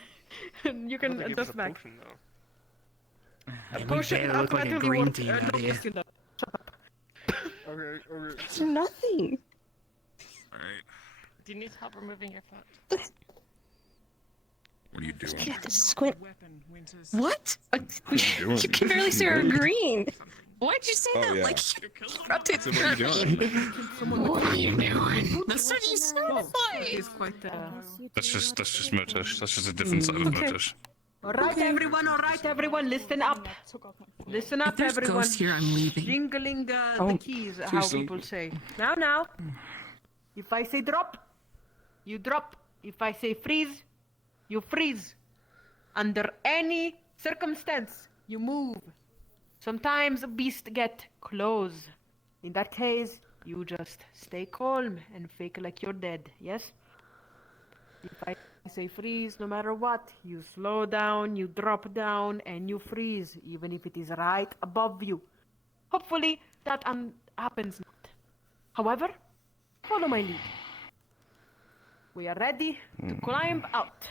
You can adjust back. A potion look like a automatically green works. tea out No, here. Christian, shut up. Okay. It's nothing. Alright. Do you need help removing your foot? What are you doing? You have to squint. What? doing? You can barely see our green. Why'd you say Oh, that? yeah. Like you rubbed it So what are you doing? What are you doing? That's what you sound like. It's quite. That's just Motish. That's just a different side of Motish. All right, everyone, listen up. Listen up, there's everyone. ghosts here, I'm leaving. Jingling the keys, how don't. people say. Now. If I say drop, you drop. If I say freeze, you freeze. Under any circumstance, you move. Sometimes beasts get close. In that case, you just stay calm and fake like you're dead, yes? If I say freeze, no matter what, you slow down, you drop down, and you freeze, even if it is right above you. Hopefully, that happens not. However, follow my lead. We are ready to climb out.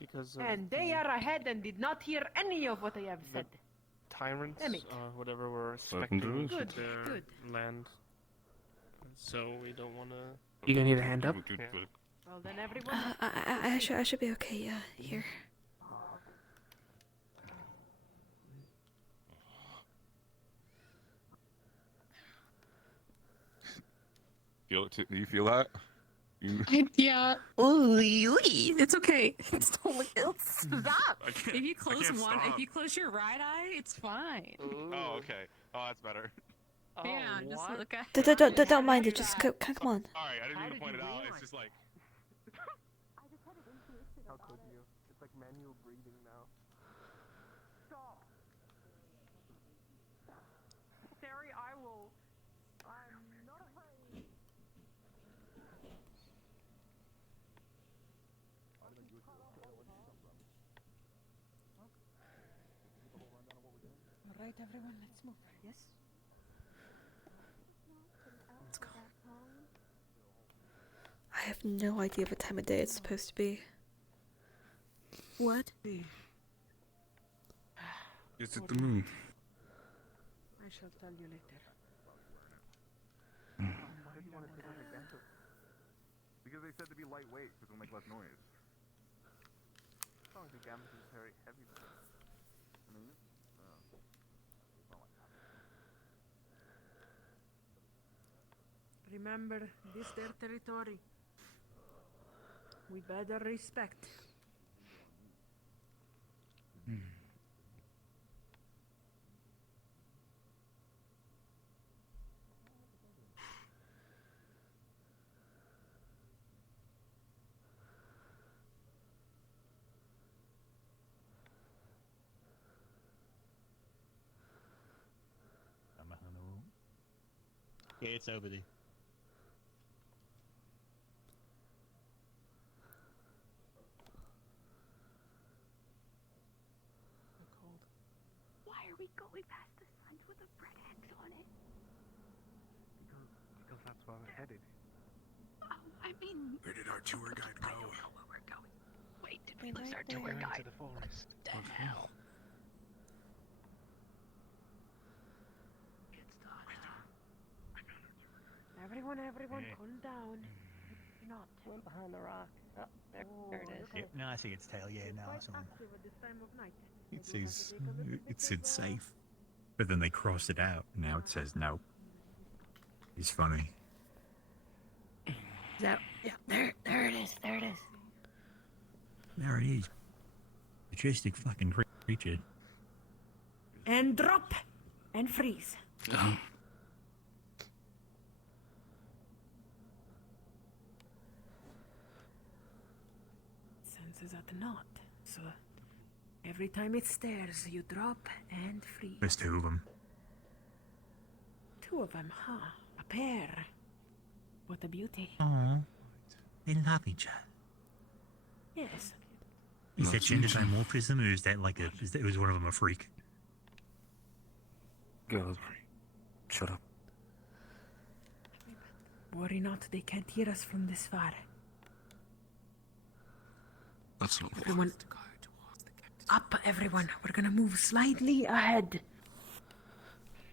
Because of And they are ahead and did not hear any of what I have said. tyrants Damn it. or whatever were expecting Good, their good. land. So we don't want to. You gonna need a hand up? Yeah. Well then, everyone. I should be okay. Here. Do you feel that? Yeah. Ooh, it's okay. It's totally. Stop. If you close one, if you close your right eye, it's fine. Oh, okay. Oh, that's better. Yeah, just look at. Don't mind it. Just come on. Sorry, I didn't mean to point it out. It's just like. How could you? It's like manual breathing now. Stop. Terry, I will. I'm not afraid. All right, everyone, let's move. Yes. Let's go. I have no idea what time of day it's supposed to be. What? It's at the moon. I shall tell you later. Because they said to be lightweight, because it'll make less noise. I don't think Gambit is very heavy. Remember, this their territory. We better respect. Yeah, it's over there. Why are we going past the signs with a bread X on it? Because that's where we're headed. Oh, I mean... Where did our tour guide go? I don't know where we're going. Wait, did we lose our tour guide? Into the forest. What the hell? Everyone, calm down. Not. Went behind the rock. Oh, there it is. Yep, no, I see its tail. Yeah, now I saw him. Active at this time of night. It said safe, but then they crossed it out. Now it says no. It's funny. Yeah, there it is. There it is. There it is. Majestic fucking creature. And drop! And freeze. Senses at naught. So every time it stares, you drop and freeze. There's two of them. Two of them, huh? A pair. What a beauty. Aww. They love each other. Yes. Is that gender dimorphism, or is that like a? Was one of them a freak? God, shut up. Worry not, they can't hear us from this far. That's not Everyone, up, everyone. We're gonna move slightly ahead.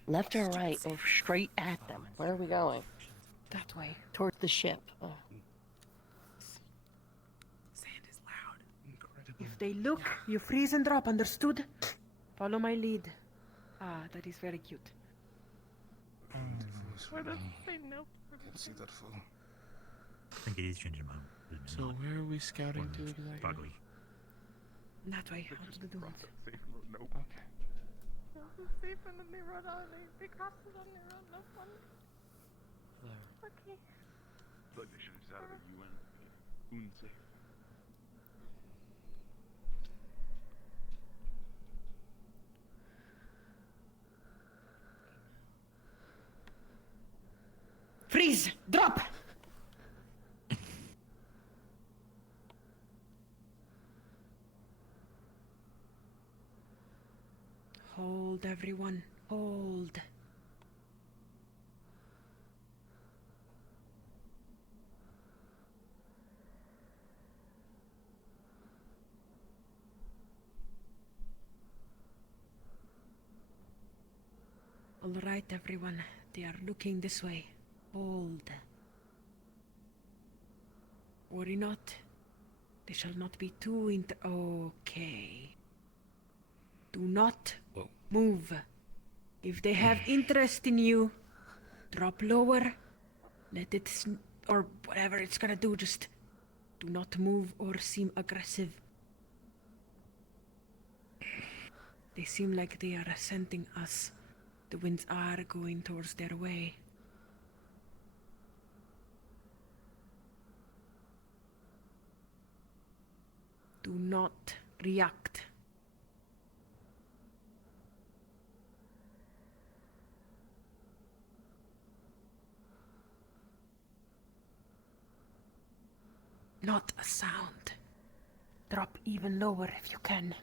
Left or right, or straight at them? Where are we going? That way. Towards the ship. Oh. Sand is loud. If they look, you freeze and drop, understood? Follow my lead. Ah, that is very cute. Where does it say no? Can't see that full. I think it is ginger mom. So where are we scouting to exactly? Bugly. That way, out to the dunes. Nope. Okay. Safe and then they run out and they cross it and they run. No fun. Okay. Like they should have just added a UN. Unsafe. Freeze! Drop! Hold, everyone. Hold. All right, everyone. They are looking this way. Hold. Worry not. They shall not be too Okay. Do not move. If they have interest in you, drop lower. Let it or whatever it's gonna do, just do not move or seem aggressive. They seem like they are scenting us. The winds are going towards their way. Do not react. Not a sound. Drop even lower if you can.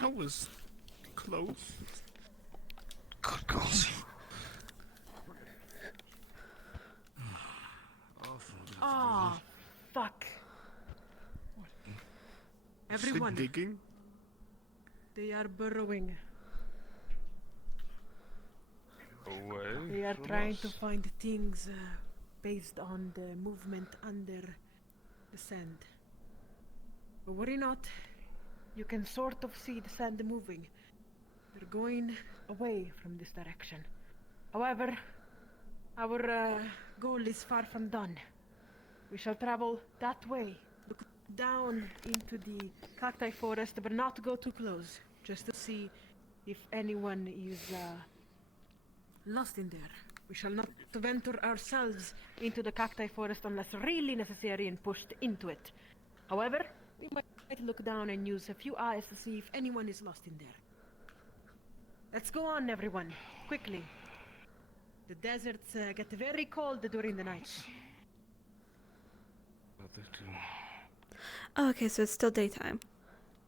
That was close. Good goals. Ah, fuck. Everyone. Digging? They are burrowing. Away. They are from trying us. to find things based on the movement under the sand. But worry not. You can sort of see the sand moving. They're going away from this direction. However, our goal is far from done. We shall travel that way. Look down into the cacti forest, but not go too close. Just to see if anyone is lost in there. We shall not venture ourselves into the cacti forest unless really necessary and pushed into it. However, we might look down and use a few eyes to see if anyone is lost in there. Let's go on, everyone. Quickly. The deserts get very cold during the night. Oh, okay, so it's still daytime.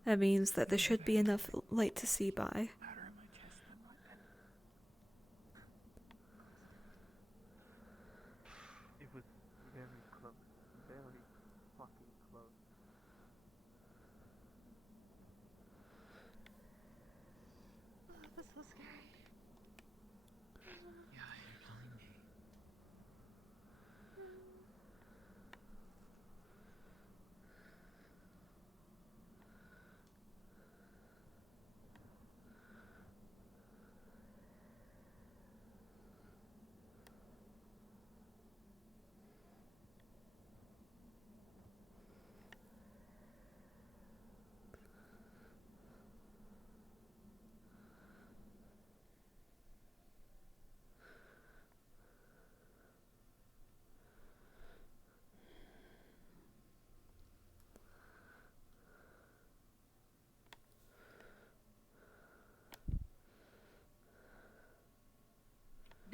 That means that there should be enough light to see by. It was very close. Very fucking close. That's so scary. Yeah, you're telling me.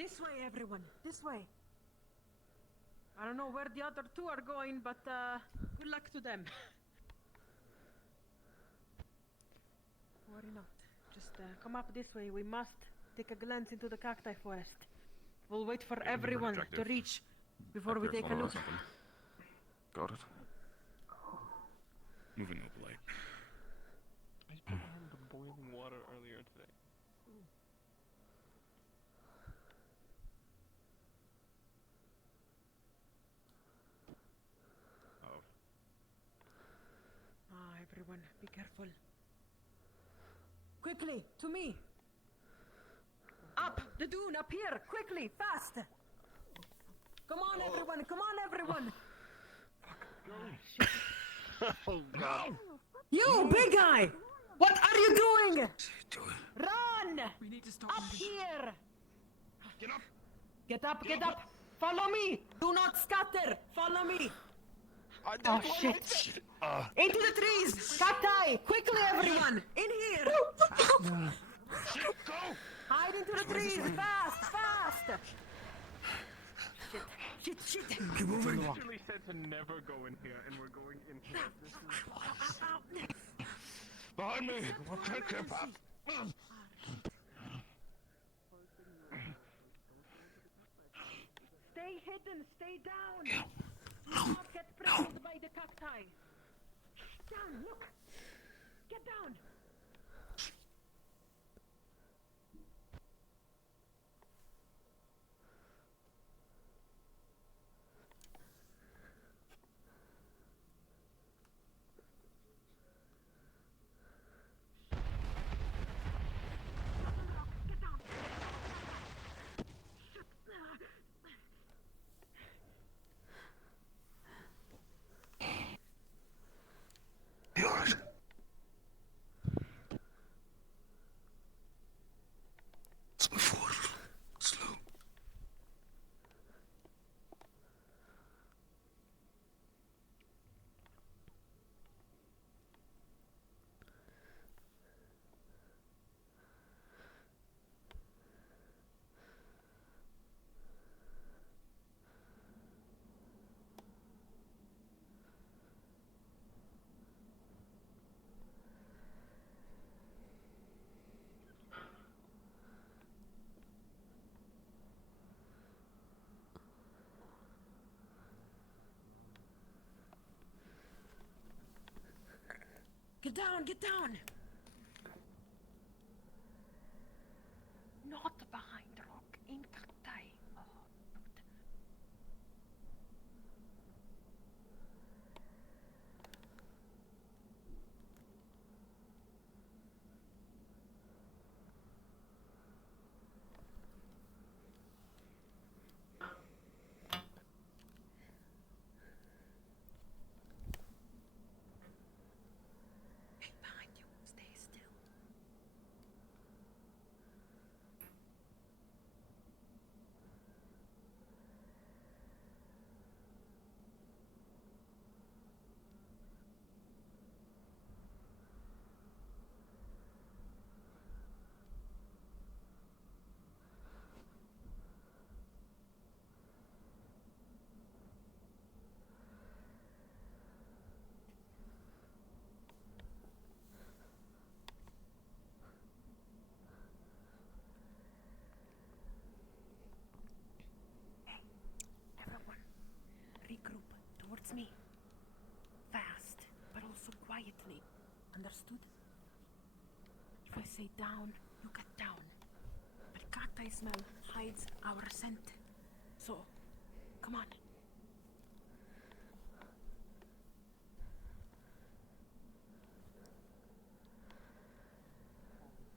This way, everyone. This way. I don't know where the other two are going, but good luck to them. Worry not. Just come up this way. We must take a glance into the cacti forest. We'll wait for everyone to reach before we take a look. Got it. Moving up light. I just put my hand in boiling water earlier today. Everyone, be careful. Quickly, to me. Up the dune, up here, quickly, fast. Come on, everyone, come on, everyone. Oh God. You, big guy! What are you doing? Run! We need to stop up here. Get up. Get up, get up. Follow me. Do not scatter. Follow me. Oh shit! Into the trees! Cacti! Quickly, everyone! In here! Go! Hide into the trees! Fast! Fast! Shit! Shit! Shit! Keep moving! We literally said to never go in here, and we're going in here. This is... Behind me! What can't get up? Stay hidden! Stay down! Do not get prickled by the cacti. Down, look! Get down! Yours. It's before. Slow. Get down! Get down! Not behind the rock. In cacti. Oh, good. Behind you. Stay still. Everyone, regroup towards me. Fast, but also quietly. Understood? If I say down, you get down. But cacti smell hides our scent. So, come on.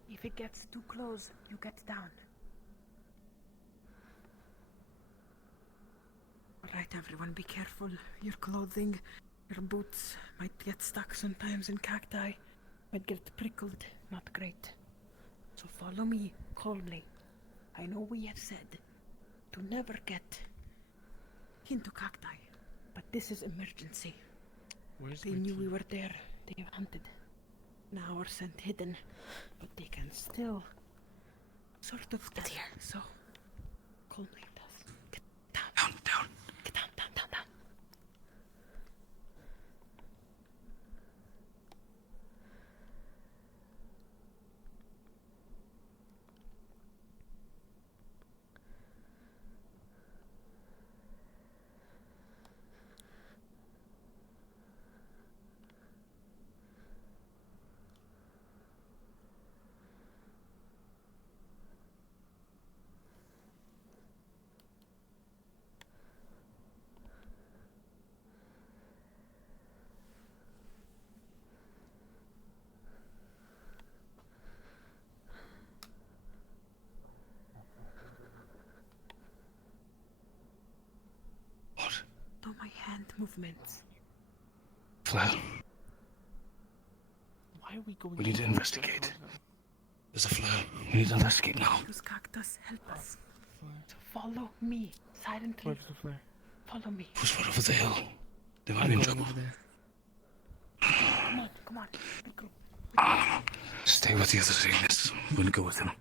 If it gets too close, you get down. Alright, everyone, be careful. Your clothing, your boots might get stuck sometimes in cacti. Might get prickled. Not great. So follow me calmly. I know we have said to never get into cacti, but this is emergency. They knew we were there. They have hunted. Now our scent hidden, but they can still sort of tell. It's here. So calmly, Tess. Get down. Down. Get down. Oh, my hand movements. Flare, Why are we going? we need to investigate. There's a flare. We need to investigate now. Use cactus, help us. So follow me, silently. Where's the flare? Follow me. Push right over the hill. They might be in trouble. Come on. Big group. Stay with the other Satanists. We'll go with them.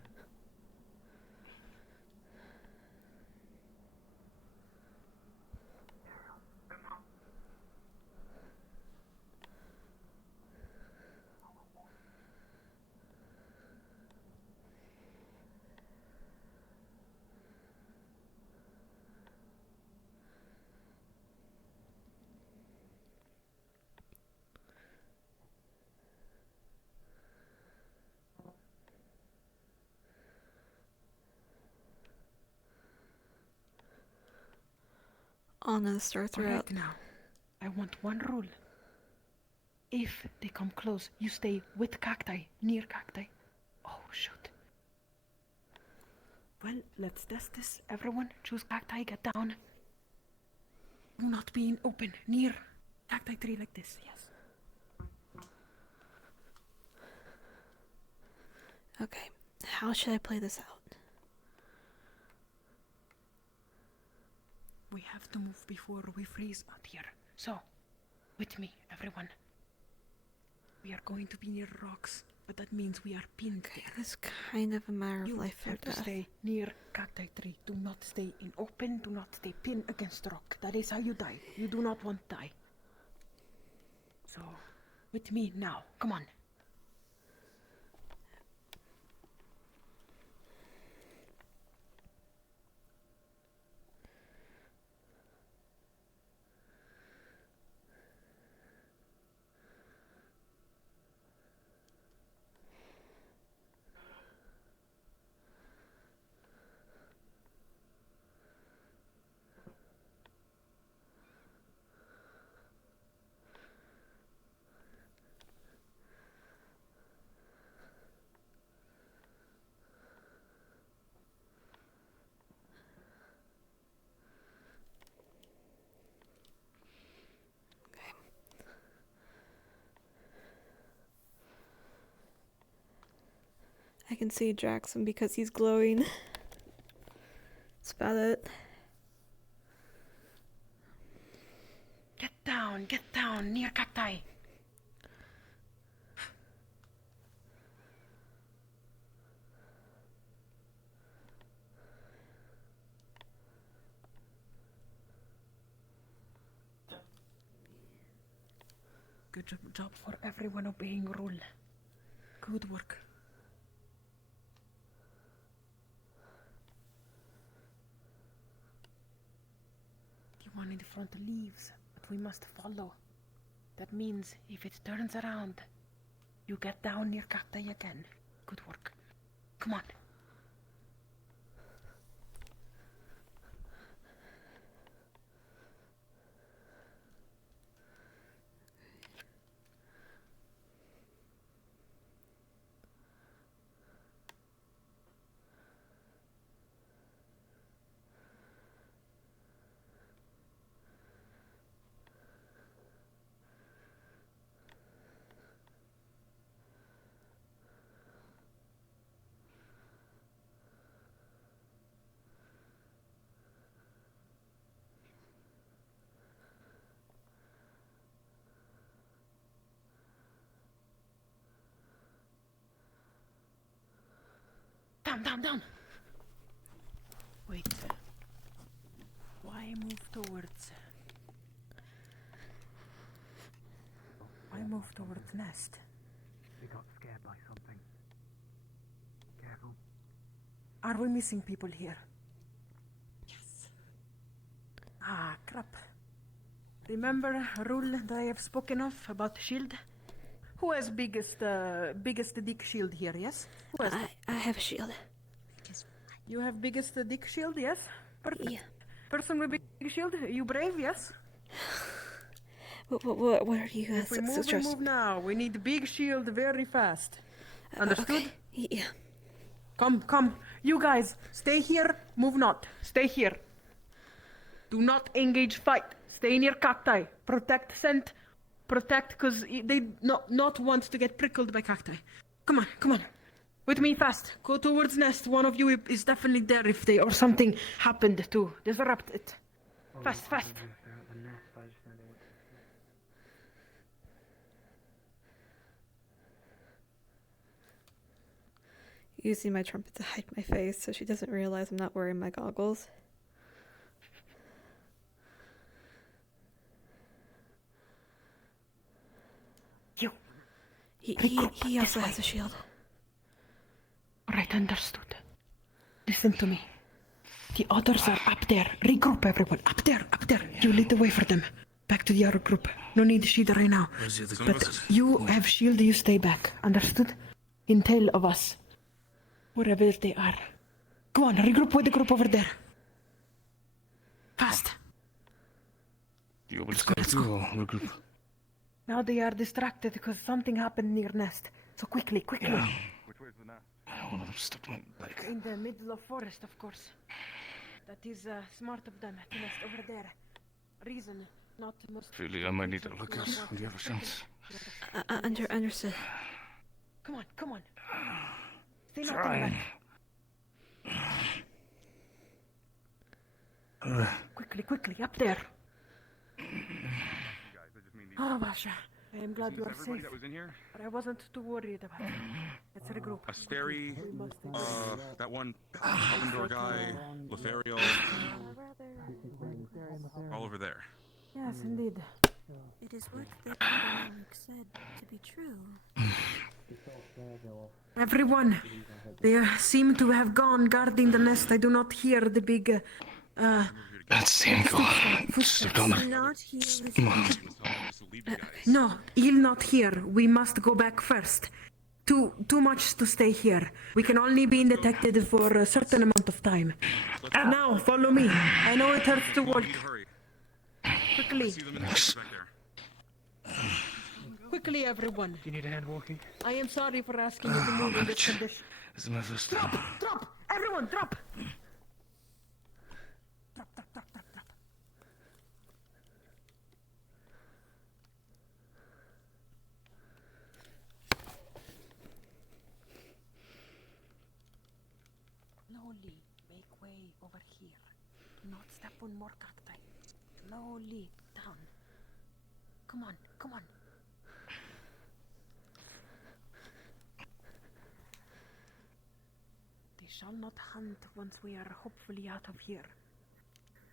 Anna starts her out. Now, I want one rule. If they come close, you stay with cacti, near cacti. Oh, shoot. Well, let's test this. Everyone, choose cacti, get down. Do not be in open, near cacti tree like this, yes. Okay, how should I play this out? We have to move before we freeze out here. So, with me, everyone. We are going to be near rocks, but that means we are pinned there. It's kind of a matter of You life or have to death. stay near cacti tree. Do not stay in open. Do not stay pinned against rock. That is how you die. You do not want to die. So, with me now. Come on. I can see Jackson because he's glowing. That's about it. Get down, near cacti. Good job For everyone obeying rule. Good work. The one in the front leaves, but we must follow. That means if it turns around, you get down near cacti again. Good work. Come on. Down. Wait. I move towards? I move towards nest. They got scared by something. Careful. Are we missing people here? Yes. Ah, crap. Remember a rule that I have spoken of about shield? Who has biggest dick shield here, yes? Who has I have a shield. You have biggest dick shield, yes? Perfect. Yeah. Person with big shield, you brave, yes? What are you If we move, we suggesting? move now. We need big shield very fast. Understood? Okay. Yeah. Come. You guys, stay here, move not. Stay here. Do not engage fight. Stay near cacti. Protect scent. Protect, because they not want to get prickled by cacti. Come on. With me fast. Go towards nest. One of you is definitely there if they or something happened to disrupt it. Fast. Using my trumpet to hide my face so she doesn't realize I'm not wearing my goggles. You. He also has a shield. Alright, understood. Listen to me. The others are up there. Regroup, everyone. Up there. You lead the way for them. Back to the other group. No need shield right now. But you have shield, you stay back. Understood? Intel of us. Wherever they are. Go on, regroup with the group over there. Fast. Let's go. Regroup. Now they are distracted because something happened near nest. So quickly. Yeah. Which way is the nest? One of them stepped on my leg. In the middle of forest, of course. That is smart of them to nest over there. Reason, not most. Really, I might need to look at when you have a chance. Understood. Come on. Stay not coming back. Quickly, up there. Oh, Basha, I am glad you are safe. That was in here? But I wasn't too worried about it. Let's regroup. Asteri, that one Elendor guy, Lothario, all over there. Yes, indeed. It is what the Undercity said to be true. Everyone, they seem to have gone guarding the nest. I do not hear the big, That's Sanko. Not here. No, he'll not here. We must go back first. Too much to stay here. We can only be detected for a certain amount of time. Now, follow me. I know it hurts to walk. Quickly, everyone. Do you need a hand walking? I am sorry for asking you to move in this condition. This is my first time. Drop! Everyone, drop! Drop. Slowly make way over here. Do not step on more cacti. Slowly down. Come on. They shall not hunt once we are hopefully out of here.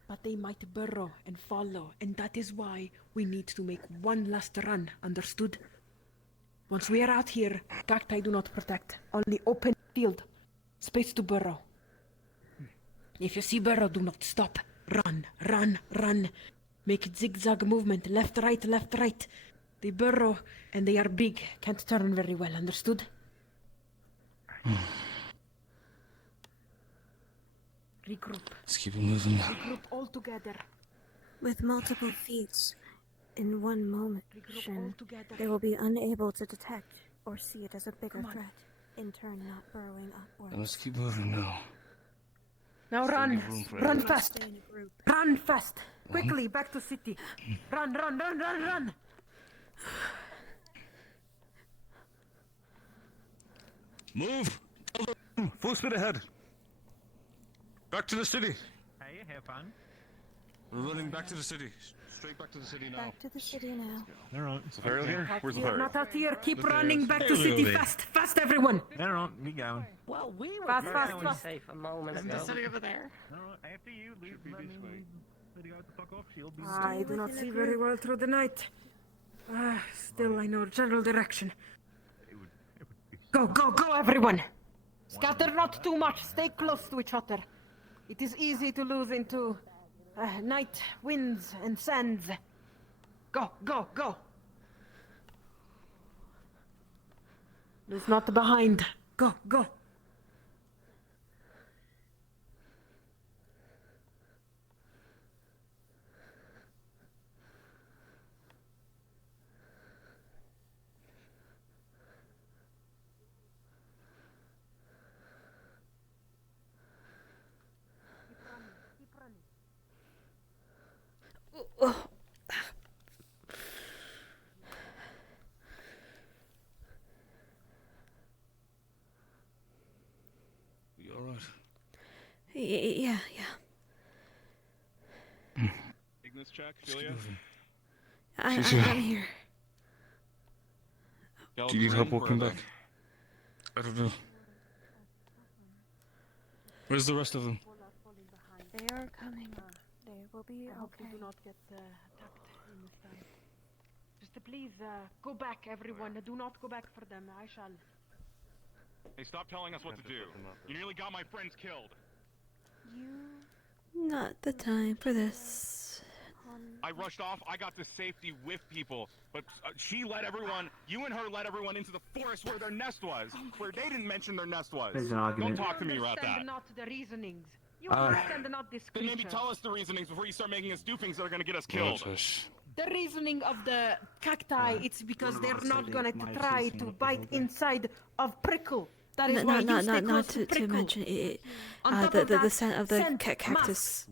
But they might burrow and follow, and that is why we need to make one last run, understood? Once we are out here, cacti do not protect. Only open field. Space to burrow. If you see burrow, do not stop. Run. Make zigzag movement. Left, right. They burrow, and they are big. Can't turn very well, understood? Regroup. Let's keep it moving. Regroup all together. With multiple feats in one motion, they will be unable to detect or see it as a bigger threat, in turn not burrowing upwards. Let's keep moving now. Now run fast. Run fast. Quickly, back to city. Run. Move! Full speed ahead. Back to the city. Hey, have fun. We're running back to the city. Straight back to the city now. Back to the city now. All right. Lothario here? Where's Lothario? Not out here. Keep running back to city. Fast, everyone. All right, be going. Well, we were Fast. safe a moment ago. Isn't the city over there? All right, after you, leave this way. I do not see very well through the night. Still, I know general direction. Go, go, go, everyone! Scatter not too much. Stay close to each other. It is easy to lose into night winds and sands. Go, go, go! Lose not behind. Go, go! Oh. You alright? Yeah. Ignis check, Julia. I'm here. Do you need help walking back? I don't know. Where's the rest of them? They are coming. They will be I hope okay. you do not get attacked in this time. Just please go back, everyone. Do not go back for them. I shall. Hey, stop telling us what to do. You nearly got my friends killed. Not the time for this. I rushed off. I got to safety with people, but she let everyone. You and her let everyone into the forest where their nest was, where they didn't mention their nest was. There's an argument. Don't talk to me about that. Understand not the reasonings. You understand not this Then creature. maybe tell us the reasonings before you start making us do things that are going to get us killed. The reasoning of the cacti, it's because they're not going to try to bite inside of prickle. That is why you stay close to prickle. mention it. On top of The that, scent of the scent cactus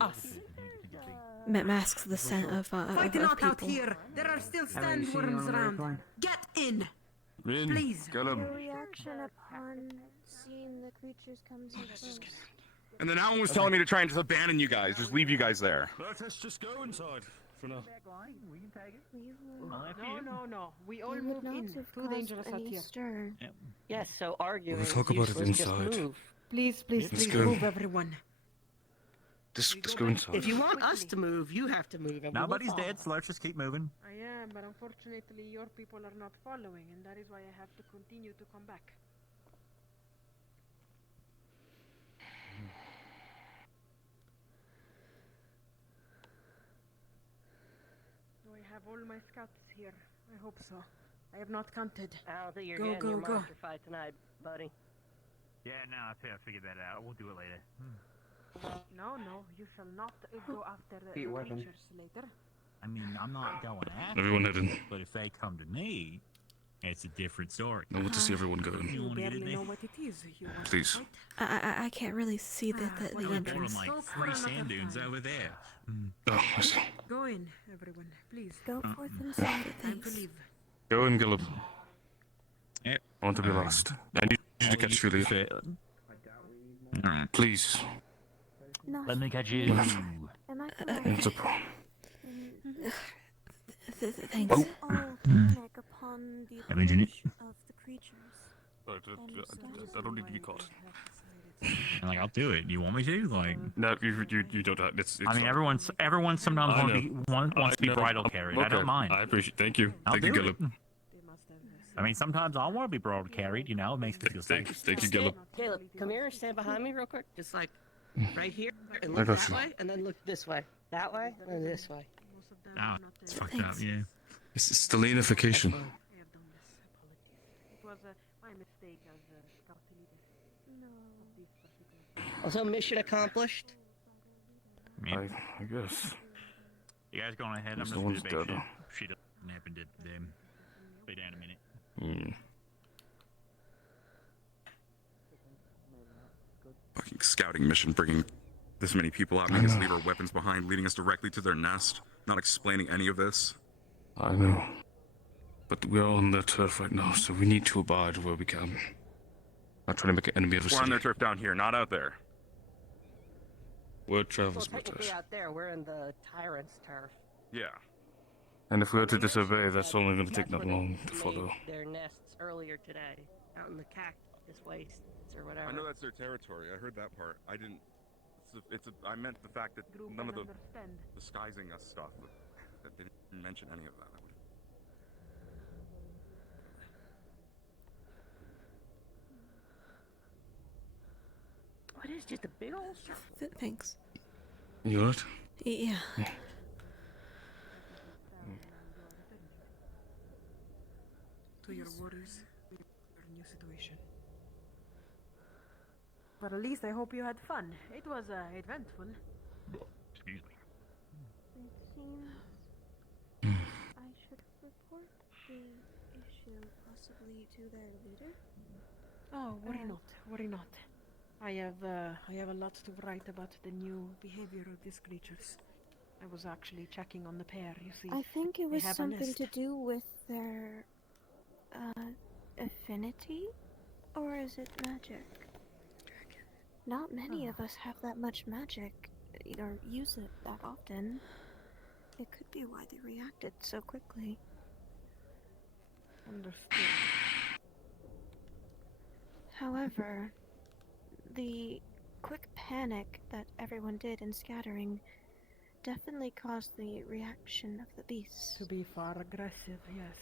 masks the scent of Fight of not out people. here. There are still sandworms around. Get in. Please. Your reaction upon seeing the creatures come so close. And then Alan was telling me to try and just abandon you guys, just leave you guys there. Let us just go inside for now. No. We all move in. Too dangerous out here. Yes, so arguing We'll is talk about it useless. Just inside. move. Please, Let's go. move, everyone. Let's go inside. If you want us to move, you have to move. And Nobody's we will dead, so let's just keep moving. I am, but unfortunately your people are not following, and that is why I have to continue to come back. Do I have all my scouts here? I hope so. I have not counted. I don't think you're Go, getting go, your go. monster fight tonight, buddy. Yeah, no, I figured that out. We'll do it later. No, you shall not go after the Feet weapon. creatures later. I mean, I'm not going after Everyone them, head in. but if they come to me, it's a different story. I want to see everyone go in. You want to get in barely there? know what it is. You want to Please. fight? I can't really see the entrance. Like 3 sand dunes over there. Oh, I see. Go in, everyone, please. Go forth and say Time to leave. Go in, Gillum. Yep. I want to be last. I need you to catch Philly. Please. No. Let me catch you. Am I correct? It's a problem. Thanks. All panic upon the Imagine it. approach of the creatures. I don't need to be caught. Like, I'll do it. You want me to? Like, No, you don't have. It's I mean, not- everyone sometimes I wants to be know. bridal carried. I don't mind. I appreciate. Thank you. I'll Thank you, do it. Gillum. I mean, sometimes I want to be bridal carried. You know, it makes me feel safe. Thank you, Gillum. Caleb, come here and stand behind me real quick. Just like right here, and I look got that you. way, and then look this way. That way, and this way. Oh, it's fucked up. Yeah. It's the leanification. It was my mistake as a scout leader. Also, mission accomplished. I guess. You guys going ahead? I'm Who's just the gonna one's make dead, sure huh? she doesn't happen to them. Be down in a minute. Fucking scouting mission, bringing this many people out, making us leave our weapons behind, leading us directly to their nest, not explaining any of this. I know. But we're on their turf right now, so we need to abide where we can. Not trying to make an enemy of the We're on city. their turf down here, not out there. Word Well, travels with technically us. out there, we're in the tyrant's turf. Yeah. And if we are to disobey, that's only going to take That's not where long they to follow. made their nests earlier today, out in the cactus wastes or whatever. I know that's their territory. I heard that part. I didn't I meant the fact that none of the disguising us stuff. That they didn't mention any of that. What is just a big old circle? Thanks. You alright? Yeah. To your worries, your new situation. But at least I hope you had fun. It was eventful. Excuse me. It seems I should report the issue possibly to their leader. Oh, worry not. I have a lot to write about the new behavior of these creatures. I was actually checking on the pair, you see. I think it was They have a something nest. to do with their affinity, or is it magic? Not many of us have that much magic, or use it that often. It could be why they reacted so quickly. Understood. However, the quick panic that everyone did in scattering definitely caused the reaction of the beasts. To be far aggressive, yes.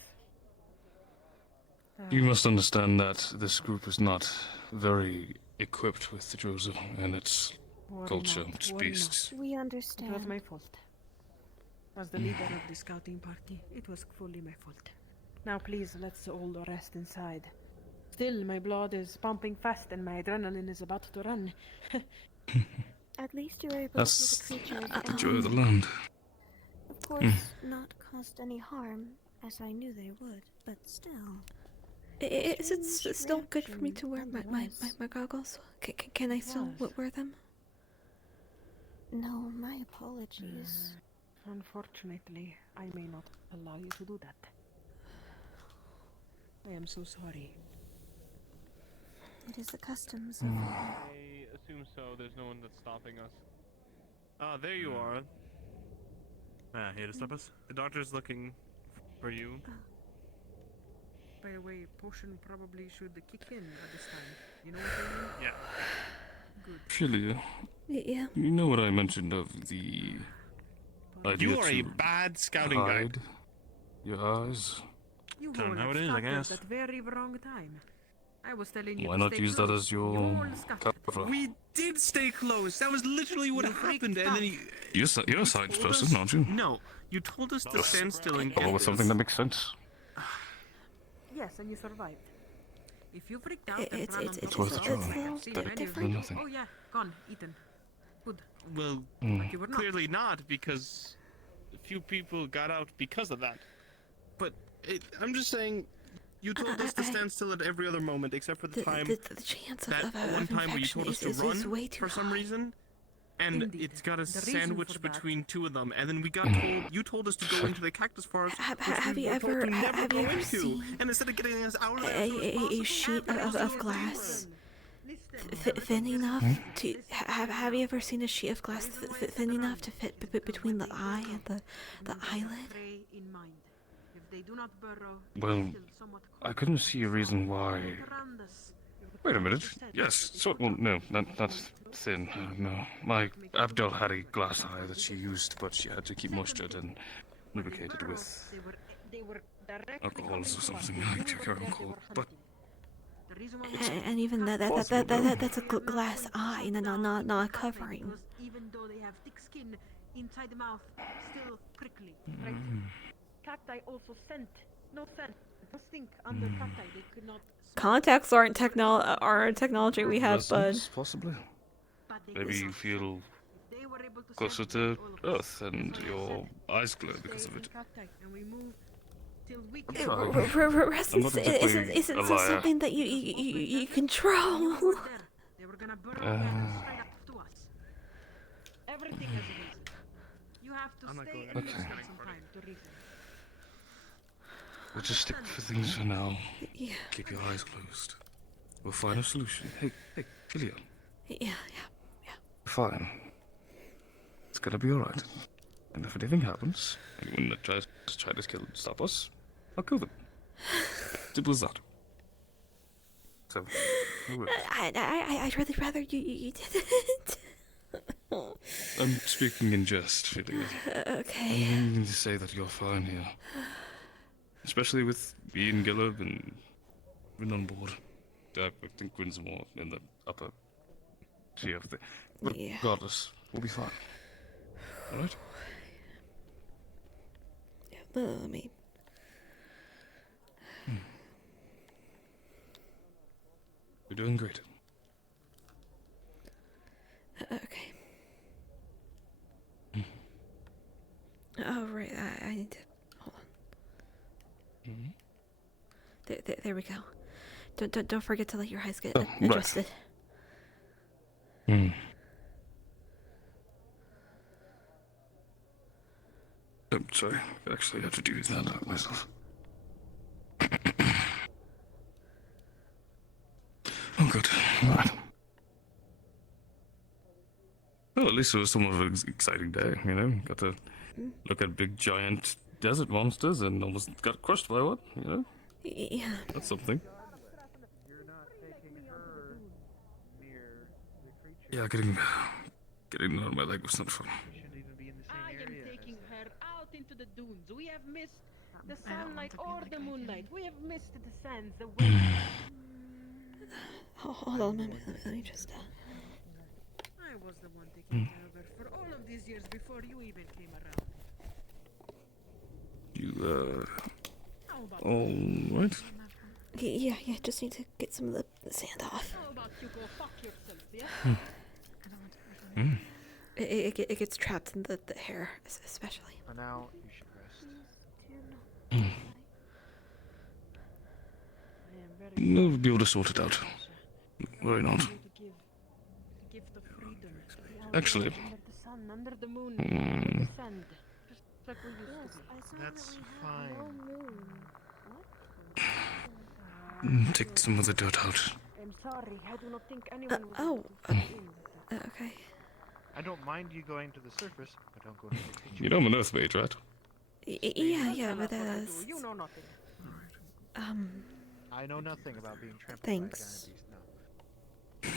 You must understand that this group is not very equipped with the Joseph and its culture, its beasts. We understand. It was my fault. As the leader of the scouting party, it was fully my fault. Now please, let's all rest inside. Still, my blood is pumping fast and my adrenaline is about to run. At least you were able That's to see the creatures the joy of the land. Of course, not caused any harm, as I knew they would, but still. Is it still good for me to wear my goggles? Can I still wear them? No, my apologies. Unfortunately, I may not allow you to do that. I am so sorry. It is the customs of... I assume so. There's no one that's stopping us. Ah, there you are. Here to stop us? The doctor's looking for you. By the way, potion probably should kick in at this time. You know what I mean? Yeah. Good. Philly, yeah. You know what I mentioned of the idea You are a to bad scouting hide guide. your eyes? You Tell all them how have it is, I scattered guess. at very wrong time. I was telling you Why to not stay use that close. as You your all scattered. cover? We did stay close. That was literally what happened. And then You're a science person, aren't you? No, you told us to Just stand still and come get up with something that makes sense. Yes, and you survived. If you freaked out It's and ran it's on it's top worth of a the try. house, I little have seen bit many of different. you. Nothing. Oh yeah, gone, eaten. Good. Well, But you were not. clearly not, because a few people got out because of that. But I'm just saying, you told us to stand still at every other moment, except for the time The chance that of one time where you infection told us to is run way too for some high. reason. And Indeed. it's got a The reason sandwich for that- between two of them, and then we got told. You told us to go into the cactus forest, which Have we you were told ever to never have go you ever into. seen And instead of getting us out of there, as soon as a possible, sheet of glass thin enough to have you ever seen a sheet of glass thin enough to fit between the eye and the eyelid? Well, I couldn't see a reason why. Wait a minute. Yes, well, no, not thin. No, my Abdel had a glass eye that she used, but she had to keep moistured and lubricated with alcohols or something like that. I can't recall. But And even that's a glass eye, not a covering. Even though they have thick skin inside the mouth, still prickly. Right? Cacti also scent. No scent. Just think, under cacti they could not. Contacts aren't technology we have, bud. Resonance, possibly. Maybe you feel closer to Earth and your eyes glow because of it. And we move till we I'm can. sorry. Resonance isn't something that you control. They were gonna burrow straight up to us. Everything has a reason. You have to stay and listen some time to reason. We'll just stick with things for now. Yeah. Keep your eyes closed. We'll find a solution. Hey, Killian. Yeah. Fine. It's gonna be alright. And if anything happens, anyone that tries to stop us, I'll kill them. Simple as that. So, I'd really rather you didn't. I'm speaking in jest, Philia. Okay. I mean to say that you're fine here. Especially with me and Gillib and Gwyn on board. I think Gwyn's more in the upper tier of the... But regardless, we'll be fine. Alright? Let me... You're doing great. Okay. Oh, right, I need to... Hold on. There we go. Don't forget to let your eyes get adjusted. I'm sorry, I actually have to do that myself. Oh, good. Alright. Well, at least it was somewhat of an exciting day, you know? Got to look at big, giant desert monsters and almost got crushed by one, you know? Yeah. That's something. Yeah, getting on my leg was not fun. I am taking her out into the dunes. We have missed the sunlight or the moonlight. We have missed the sands, the wind. Hold on a minute. Let me just... I was the one taking care of her for all of these years before you even came around. All right? Yeah, just need to get some of the sand off. How about you go fuck yourself, yeah? It gets trapped in the hair, especially. For now, you should rest. We'll be able to sort it out. Worry not. Actually, Under the moon, under the sand. Just like we used to be. That's fine. Take some of the dirt out. I'm sorry, I do not think anyone would okay. I don't mind you going to the surface, but don't go to the kitchen. You know I'm an earthmage, right? Yeah, but that's... You know nothing. I know nothing about being trampled Thanks. by giant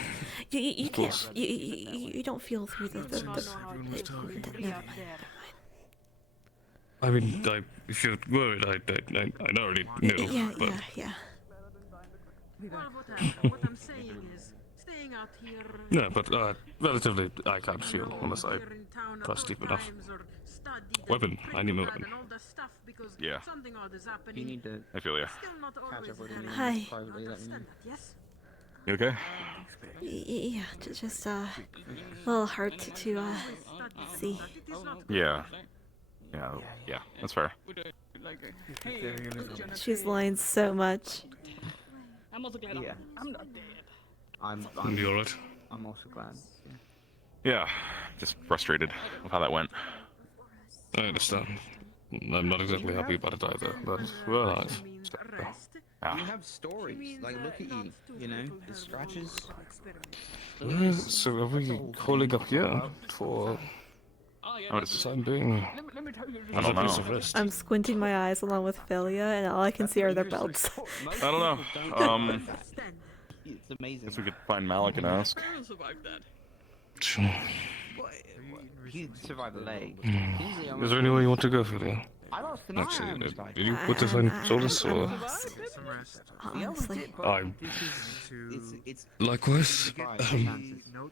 beasts, no. You can't... You don't feel through the... I mean, if you're worried, I already knew. Yeah. Well, what I'm saying is, staying out here... Yeah, but relatively, I can't feel unless I press deep enough. Weapon, I need a weapon. Yeah. You need to I feel ya. catch up with me. Hi. Privately, let me know. You okay? Yeah, just a little hard to see. Yeah, that's fair. She's lying so much. I'm also glad I'm not dead. You alright? I'm also glad. Yeah, just frustrated with how that went. I understand. I'm not exactly happy about it either, but well, nice. You have stories. Like, look at you. You know, the scratches. So are we calling up here for the time being? I don't know. I'm squinting my eyes along with Philia, and all I can see are their belts. I don't know. It's amazing. Guess we could find Malik and ask. Sure. He survived the leg. Is there anywhere you want to go, Philia? I lost an arm. Did you want to find solace or? Honestly. Likewise.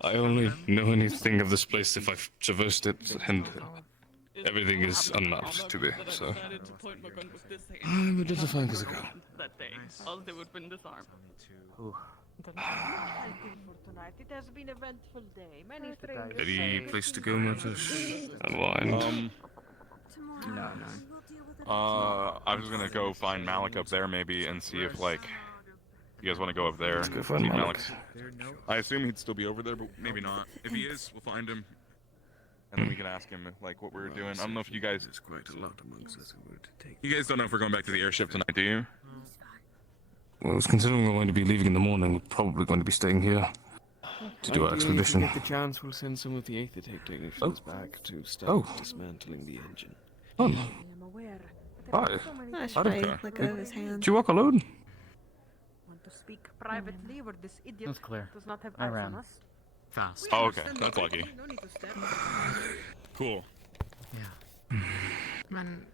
I only know anything of this place if I've traversed it, and everything is unmapped to me, so. I'm identifying as a girl. That day, all they would win this arm. It has been an eventful day. Many strangers. Any place to go, Matters? Unwind. No. I was gonna go find Malik up there maybe and see if like you guys want to go up there. Let's go find Malik. I assume he'd still be over there, but maybe not. If he is, we'll find him, and then we can ask him like what we're doing. I don't know if you guys. There's quite a lot amongst us. You guys don't know if we're going back to the airship tonight, do you? Well, considering we're going to be leaving in the morning, we're probably going to be staying here to do our expedition. If we get the chance, we'll send some of the Aether technicians back to start dismantling the engine. Oh. Hi. I let go of his hand. Did you walk alone? Want to speak privately where this idiot That's clear. does not have I eyes ran. on us? fast. Oh, okay. That's lucky. Cool. Yeah. When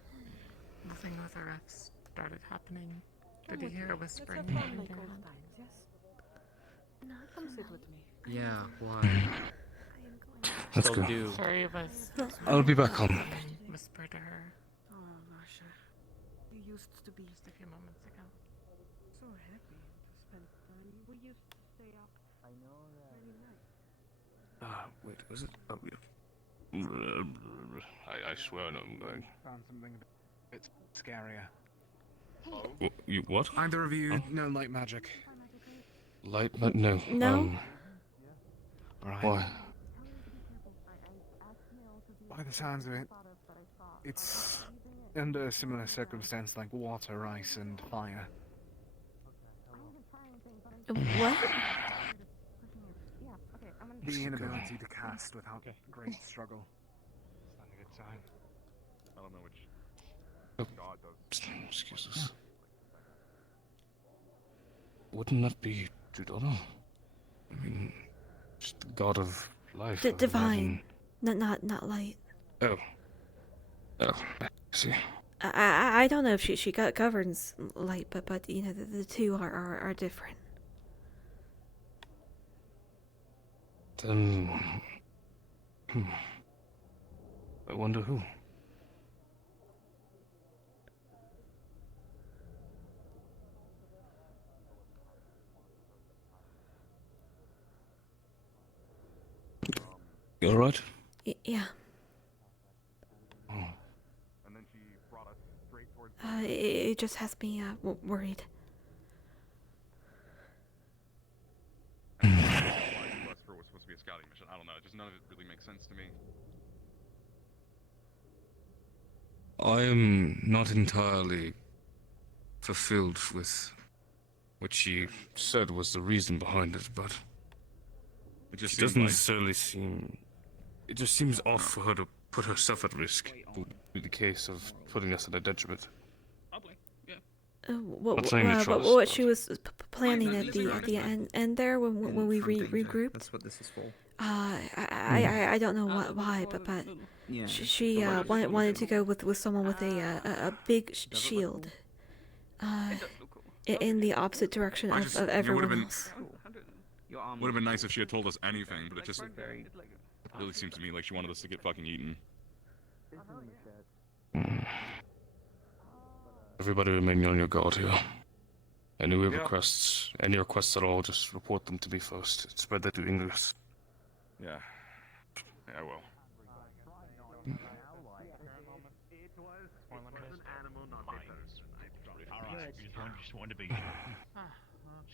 the thing with the refs started happening, did you hear a whispering? Come sit with me. Yeah, why? Let's Still go. do. Sorry, it was. I'll be back home. Whisper to her Oh, Masha. You used to be just a few moments ago. so happy to spend time. We used to stay up. I know that. Wait, was it? Oh, yeah. I swear I'm going. Found something a bit scarier. You what? Either of you Huh? know light magic? Light? No. No. Right. Why? By the sounds of it, it's under a similar circumstance like water, ice, and fire. What? The inability to cast without great struggle. It's not a good sign. I don't know which god does. Excuse us. Wouldn't that be Judona? I mean, just the god of life. I would Divine, not light. imagine. Oh, I see. I don't know if she governs light, but you know the two are different. Then, I wonder who. You all right? Yeah. And then she brought us straight towards. It just has me worried. Westford was supposed to be a scouting mission. I don't know. Just none of it really makes sense to me. I am not entirely fulfilled with what she said was the reason behind it, but It just it doesn't seems like- necessarily seem. It just seems off for her to put herself at risk. Would be the case of putting us at a detriment. Not saying to trust, What she was planning at the end there when we regroup. That's what this is for. I don't know why, but Yeah. she wanted to go with someone with a big shield. In the opposite direction I of just- it everyone would've been- else. Would have been nice if she had told us anything, but it just really seems to me like she wanted us to get fucking eaten. Everybody remain on your guard here. Any requests at all, just report them to me first. Spread that to English. Yeah. Yeah, I will. Just wanted to be sure.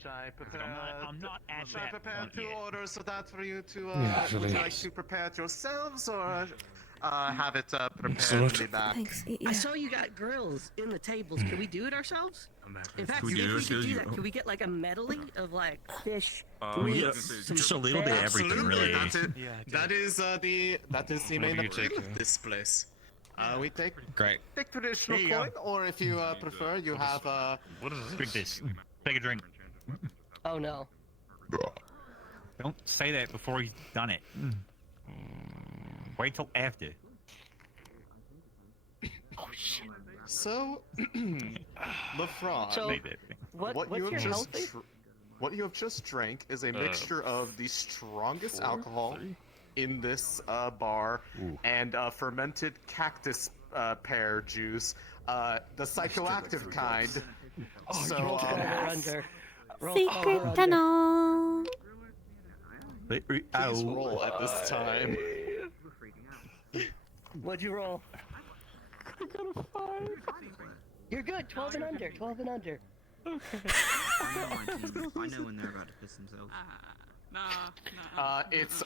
Shall I prepare? I'm not at Shall I that prepare point two yet. orders of that for you to? Yeah, would you really. like to prepare it yourselves or have it prepared Excellent. to be back? I saw you got grills in the tables. Can we do it ourselves? In fact, We if do we it, could do you- that, could we get like a medley of like fish? Yeah, just a little bit of everything, really. That is the main Whatever you appeal take, of yeah. this place. We take Great. traditional Here you coin, go. or if you prefer, you have What is this? Drink this. Take a drink. Oh no. Don't say that before he's done it. Wait till after. Oh shit. So, LeFron, So, what's you have your just healthy? what you have just drank is a mixture of the strongest alcohol in this bar and fermented cactus pear juice, the psychoactive kind. Roll for under. Roll Secret for tunnel. Please roll at this time. What'd you roll? I got a 5. You're good. 12 and under. 12 and under. I know when they're about to piss themselves. It's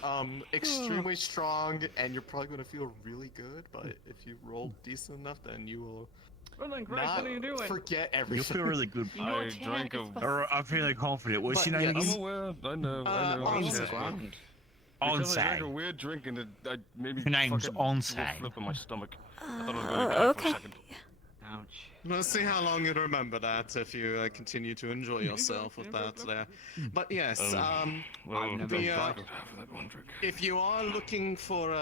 extremely strong, and you're probably gonna feel really good. But if you roll decent enough, then you will Well then, Greg, not what are you doing? forget everything. You'll feel really good. I drank I'm feeling confident. What's your name I'm again? aware. I know. Onside. Because I drank a weird drink and I maybe Your name's fucking Onside. flip in my stomach. I thought I was going to die for a Okay. second. Ouch. We'll see how long you remember that if you continue to enjoy yourself with that there. But yes, if you are looking for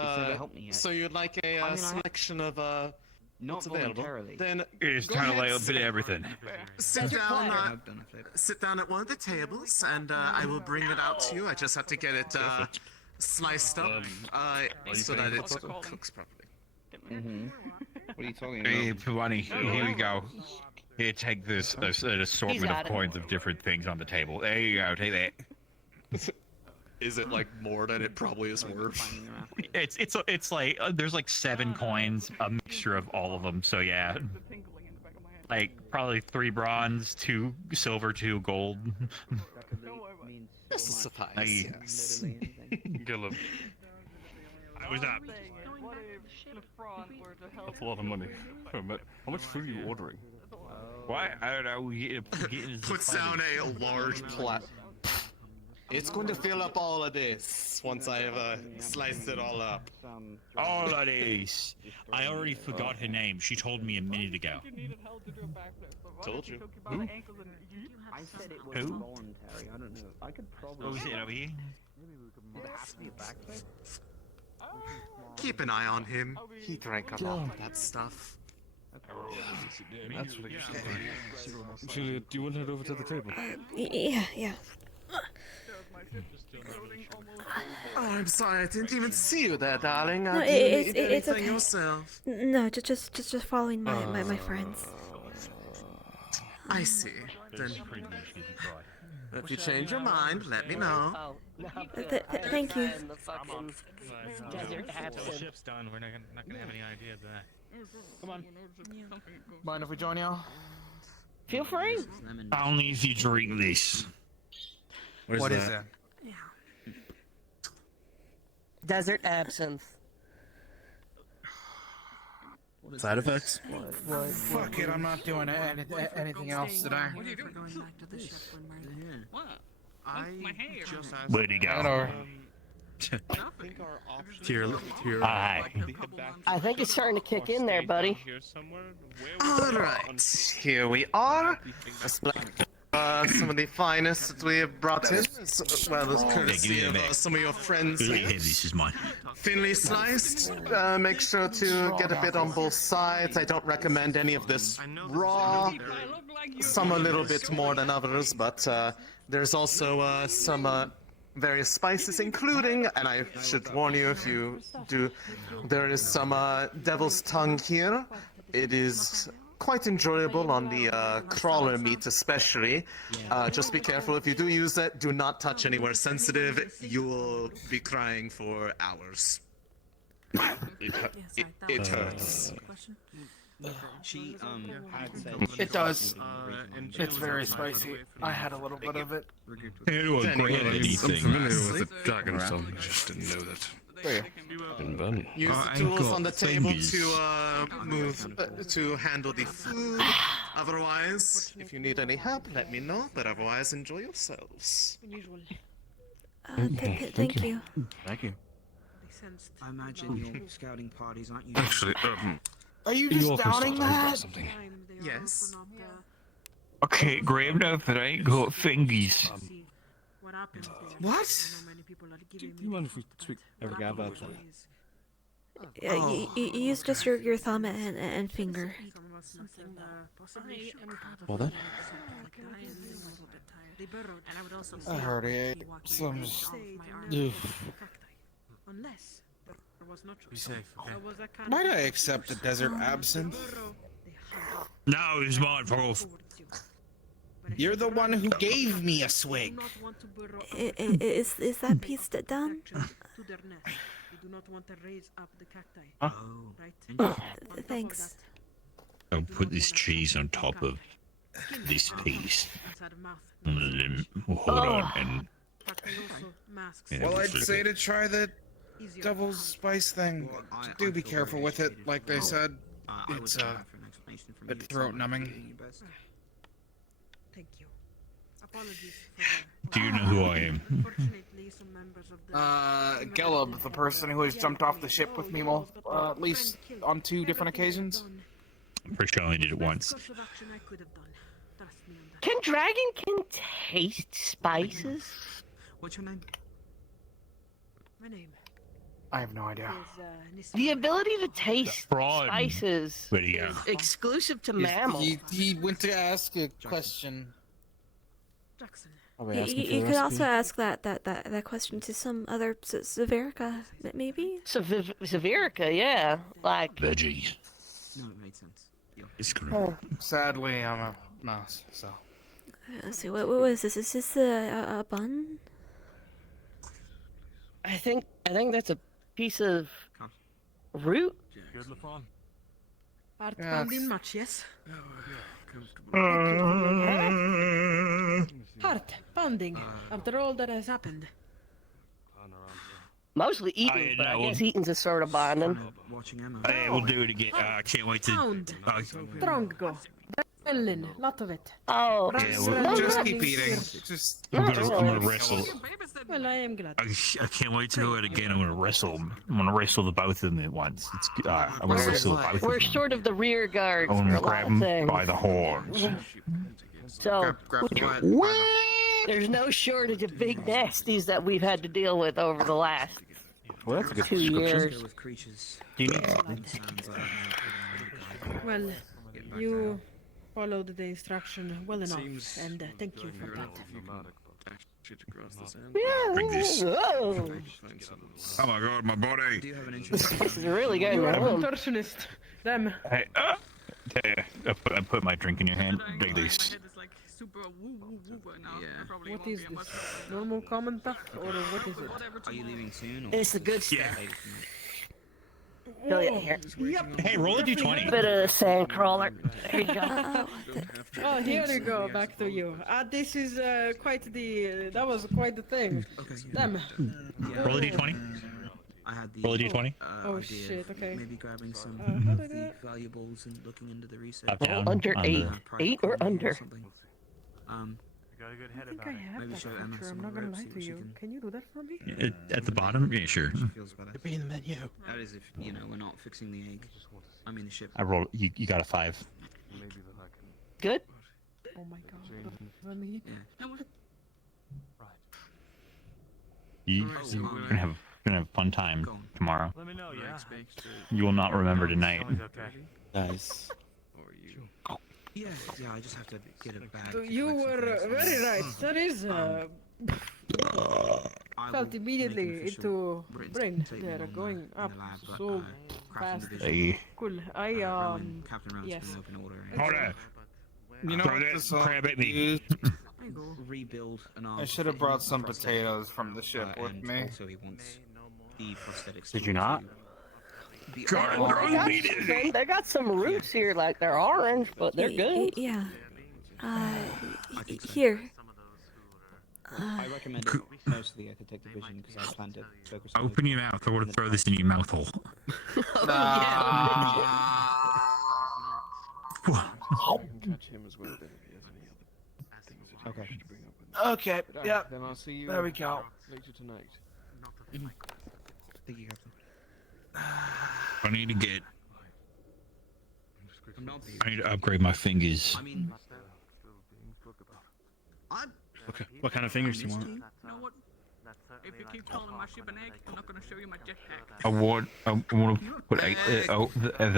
so you'd like a selection of what's available, then It's go kind of ahead, like a bit of everything. sit down at one of the tables, and I will bring it out to you. I just have to get it sliced up so that it cooks properly. What are you talking about? Hey, Piwani, here we go. Here, take this an assortment of coins of different things on the table. There you go, take that. Is it like more than it probably is worth? It's like there's like 7 coins, a mixture of all of them. So yeah, like probably 3 bronze, 2 silver, 2 gold. This will suffice. Yes. Gillum. Who's that? That's a lot of money. How much food are you ordering? Why? I don't know. Puts down a large plate. It's going to fill up all of this once I have sliced it all up. All of these. I already forgot her name. She told me a minute ago. Told you. Who? I said it was Who? voluntary. I don't know. I could probably. What was it over here? Would it have to be a backpack? Keep an eye on him. He drank a lot of that stuff. That's what you're saying. Julia, do you want to head over to the table? Yeah. Oh, I'm sorry. I didn't even see you there, darling. No, Did you eat it's anything okay. yourself? No, just following my friends. I see. Then, if you change your mind, let me know. Thank you. The ship's done. We're not gonna have any idea of that. Come on. Mind if we join y'all? Feel free. Only if you drink this. What is that? Desert absinthe. Side effects? Fuck it, I'm not doing anything else today. What are you doing? Going back to the ship when we're What? My hair. Where'd he go? Hi. I think it's starting to kick in there, buddy. Alright, here we are. Some of the finest that we have brought in, as well as courtesy of some of your friends here. This is mine. Thinly sliced. Make sure to get a bit on both sides. I don't recommend any of this raw. Some a little bit more than others, but there's also some various spices, including, and I should warn you if you do, there is some devil's tongue here. It is quite enjoyable on the crawler meat especially. Just be careful if you do use it. Do not touch anywhere sensitive. You will be crying for hours. It hurts. She had said It does. It's very spicy. I had a little bit of it. I'm familiar with the dragon song. I just didn't know that. Use the tools on the table to move to handle the food. Otherwise, if you need any help, let me know. But otherwise, enjoy yourselves. Thank you. Thank you. I imagine your scouting parties aren't you? Actually, Are you just doubting that? Yes. Okay, grab that that I ain't got fingies. What? Do you mind if we speak about that? Yeah, you use just your thumb and finger. Well then. I already ate some. Be safe, okay? Might I accept the desert absinthe? No, it's mine, Rolf. You're the one who gave me a swig. Is that piece done? Thanks. I'll put this cheese on top of this piece. And then hold on and. Yeah, Well, I'd just say to try the devil's spice thing. Do be careful with it, like they said. It's a bit throat numbing. Thank you. Apologies Do you know who I am? Gelub, the person who has jumped off the ship with me, at least on 2 different occasions. I'm pretty sure I only did it once. Course of action I could have done. Trust me on that. Can dragon taste spices? What's your name? My name I have no idea. is The ability to taste Fraud. spices Where'd he go? is exclusive to Yes, mammals. He went to ask a question. Jackson. You could also ask that question to some other Severica, maybe? Severica, yeah. Like... Veggies. No, it made sense. Sadly, I'm a mouse, so. Let's see, what was this? Is this a bun? I think that's a piece of root. Good LaFawn. Heart pounding much, yes? Heart pounding after all that has happened. Mostly eating, but I guess eating's a sort of bonding. Watching Emma. Hey, we'll do it again. I can't wait to. Pound. Strongo. Ellen, lot of it. Oh, yeah, just keep eating. Just. I'm gonna wrestle. Well, I am glad. I can't wait to do it again. I'm gonna wrestle. I'm gonna wrestle the both of them at once. I'm gonna wrestle the both of them. We're sort of the rear guard I'm for gonna a lot grab of them things. by the horns. So, there's no shortage of big nasties that we've had to deal with over the last Well, that's a good 2 years. With creatures. Do you need Well, you followed the instruction well enough, and thank you for that. Bring this. Oh, Oh my god, my body! this is really getting You are a home. contortionist. Them. Hey, there. I put my drink in your hand. Drink this. What is this? Normal common stuff, or what is it? Are you leaving soon? Or? It's the good stuff. Oh, Here. yep. Hey, roll a d20. Bit of sand crawler. There you go. Oh, here you go. Back to you. This is quite the. That was quite the thing. Okay. Them. Roll a d20. I had the Roll a d20. Oh idea shit. of Okay. Maybe grabbing some how of do I do the that? valuables and looking into the research. Up, down, Under under. 8. 8 or under? Something. You got a good head I think about I it. have Maybe that show Emma picture. some I'm not of the gonna ropes, lie see to what she you. Can you do that for me? At the bottom? Yeah, sure. feels better. It'd be in the menu. That is if we're not fixing the egg. I mean the ship. I rolled. You got a 5. Maybe then I can. Good? Oh my god. Let me. Yeah. You're gonna have a fun time tomorrow. Let me know, yeah. You will not remember tonight. Always okay. Nice. Yeah, I just have to get it back. You were very right. That is. Felt immediately into brain. They're going up so fast. Hey. Cool. Captain Round's yes. been open order. Hold on. You know Throw what that this crab at me. Rebuild an arm. I should have brought some potatoes from the ship with and me. Also, he wants the prosthetics. Did you not? They got some roots here, like they're orange, but they're good. Yeah. Here. I recommend it mostly at Detective Vision because I plan to focus. Open your mouth. I want to throw this in your mouth hole. Catch him as well then if he has any other things that Okay. you should bring up. Okay, yep. Then I'll see you There we go. later tonight. Thank you, Captain. I need to get. I'm not I need to upgrade my fingers. I mean, Okay. What kind of fingers do you want? You know what? If you keep calling my ship an egg, I'm not gonna show you my jetpack. I want to put the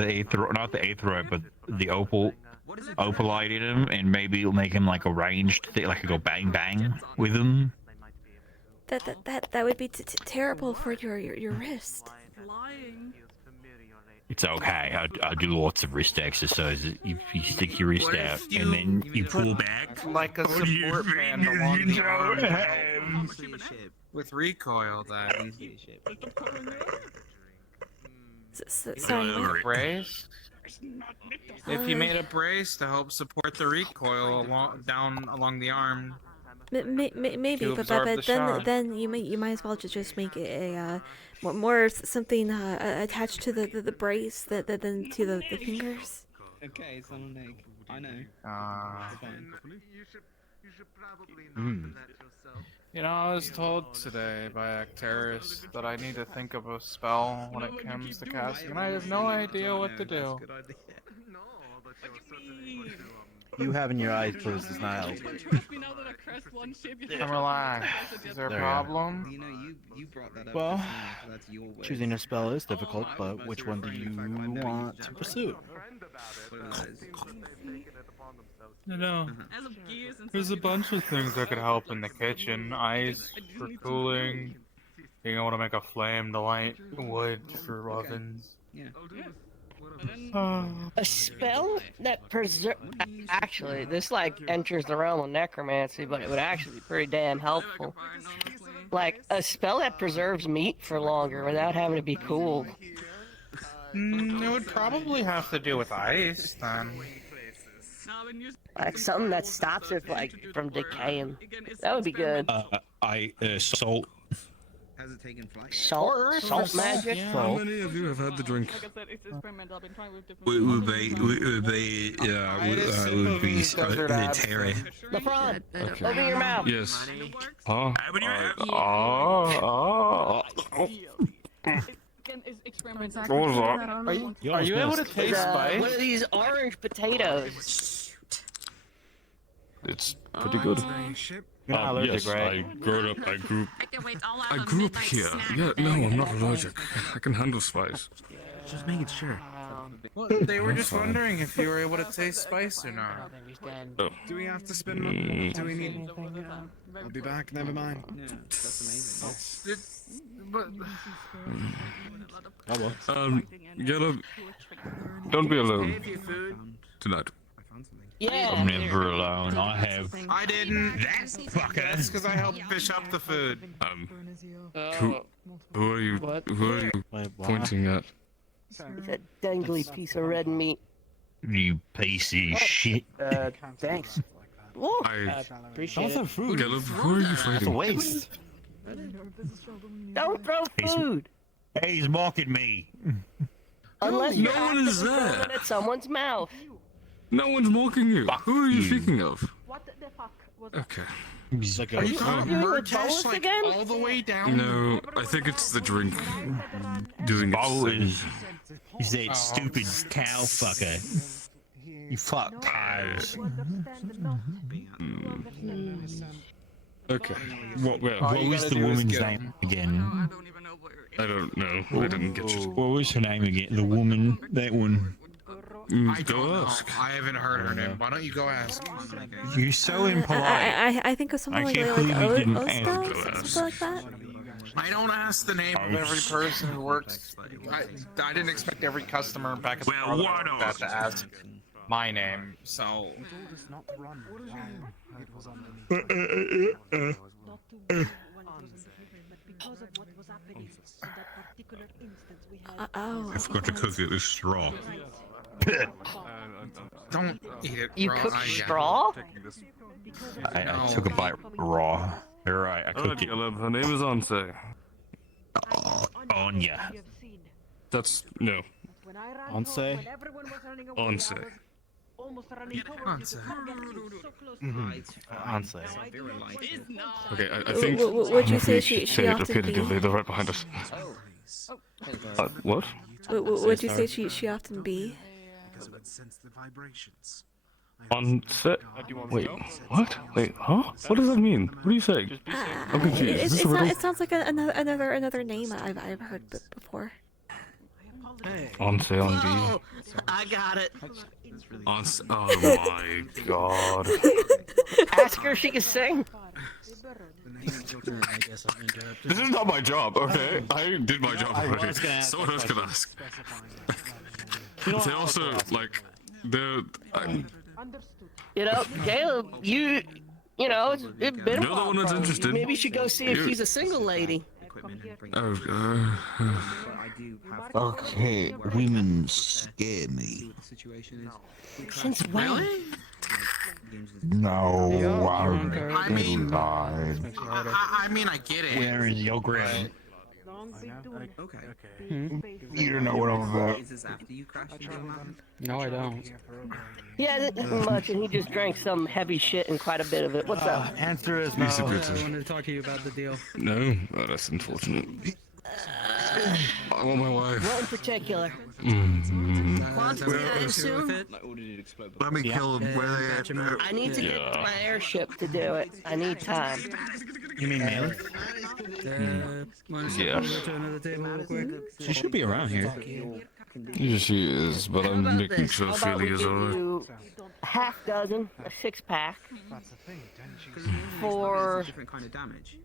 eighth, not the eighth row, but the opalite in him, and maybe it'll make him like a ranged thing, like I go bang bang with him. That would be terrible for your wrist. Flying. It's okay. I do lots of wrist exercises. You stick your wrist out, and then you pull back. Like a support band along the arm. With recoil, then. Sorry. Brace? If you made a brace to help support the recoil down along the arm. Maybe, but absorb the shock. then you might as well just make it a more something attached to the brace than to the fingers. Okay, it's on an egg. I know. You know, I was told today by Acteris that I need to think of a spell when it comes to casting, and I have no idea what to do. You having your eyes closed is not helping. I'm relaxed. Is there a problem? You know, you brought that up. Well, so that's your way. choosing a spell is difficult, but which one do you want to pursue? You know, there's a bunch of things that could help in the kitchen. Ice for cooling. You want to make a flame to light wood for ovens. Yeah. A spell that preserve. Actually, this like enters the realm of necromancy, but it would actually be pretty damn helpful. Like a spell that preserves meat for longer without having to be cooled. It would probably have to do with ice then. Like something that stops it like from decaying. That would be good. Salt. Has it taken flight? Salt magic. How many of you have had the drink? Would be Terry. LeBron, open your mouth. Yes. Huh? What was that? Are you able to taste spice? What are these orange potatoes? It's pretty good. You're not allergic, Yes, right? I grew up here. Yeah, no, I'm not allergic. I can handle spice. Just making sure. Well, they were just wondering if you were able to taste spice or not. Oh. Do we have to spin? Do we need? I'll be back. Never mind. Yeah, that's amazing. Get up. Don't be alone tonight. Yeah. I'm never alone. I have. I didn't. That fucker. That's because I helped fish up the food. Who are you? Who are you pointing at? That dangly piece of red meat. You piece of shit. Thanks. I Appreciate it. food. Caleb, who are you That's a fighting? waste. Don't throw food. Hey, he's mocking me. Unless No you're one is actively there. throwing it at someone's mouth. No one's mocking you. Who are you speaking of? What the fuck was Okay. He's like Are you talking Bolus Murtash like again? all the way down? No, I think it's the drink doing its thing. He's that stupid cow fucker. You fuck cows. Okay. What was the woman's name again? I don't know. I didn't get you. What was her name again? The woman, that one. I don't know. I haven't heard her name. Why don't you go ask? You're so impolite. I think of something I like can't like believe you didn't Osta, ask. something like that. I don't ask the name of every person who works. I didn't expect every customer back at the bar that to ask my name. So. because of what was happening in that particular instance we had. I forgot to cook it with straw. Don't eat it. You raw. cooked straw? I took a bite raw. You're right, I cooked it. Caleb, her name is Anse. Anya. That's no. Anse? Anse. Anse. Okay, I think. Would you say she say it often repetitively. be? They're right behind us. What? Would you say she often be? Because it would sense the vibrations. On set? Wait, what? Wait, huh? What does that mean? What are you saying? I'm confused. Is this a riddle? It sounds like another name I've heard before. Anse on B. I got it. Oh my god. Ask her if she can sing. This is not my job, okay? I did my job already. Someone else can ask. They also, like, they're... You know, Caleb, you know, it's been a You're the while. one that's probably. interested. Maybe you should go see if she's a single lady. Okay, women scare me. Since when? No, I mean, lied. I mean, I get it. Where is your grand? Okay. You don't know what I'm about. Is this after you crashed into him? No, I don't. Yeah, this isn't much, and he just drank some heavy shit and quite a bit of it. What's up? Answer is He's a no. bit. I wanted to talk to you about the deal. No, well, that's unfortunate. I want my wife. What in particular? Quantity, I assume? Let me kill him. Where they at? I need to get to my airship to do it. I need time. You mean Mary? Yeah. She should be around here. Yeah, she is, but I'm making sure How about we Philly is give alright. you a half dozen, a 6-pack, for... Different kind of damage.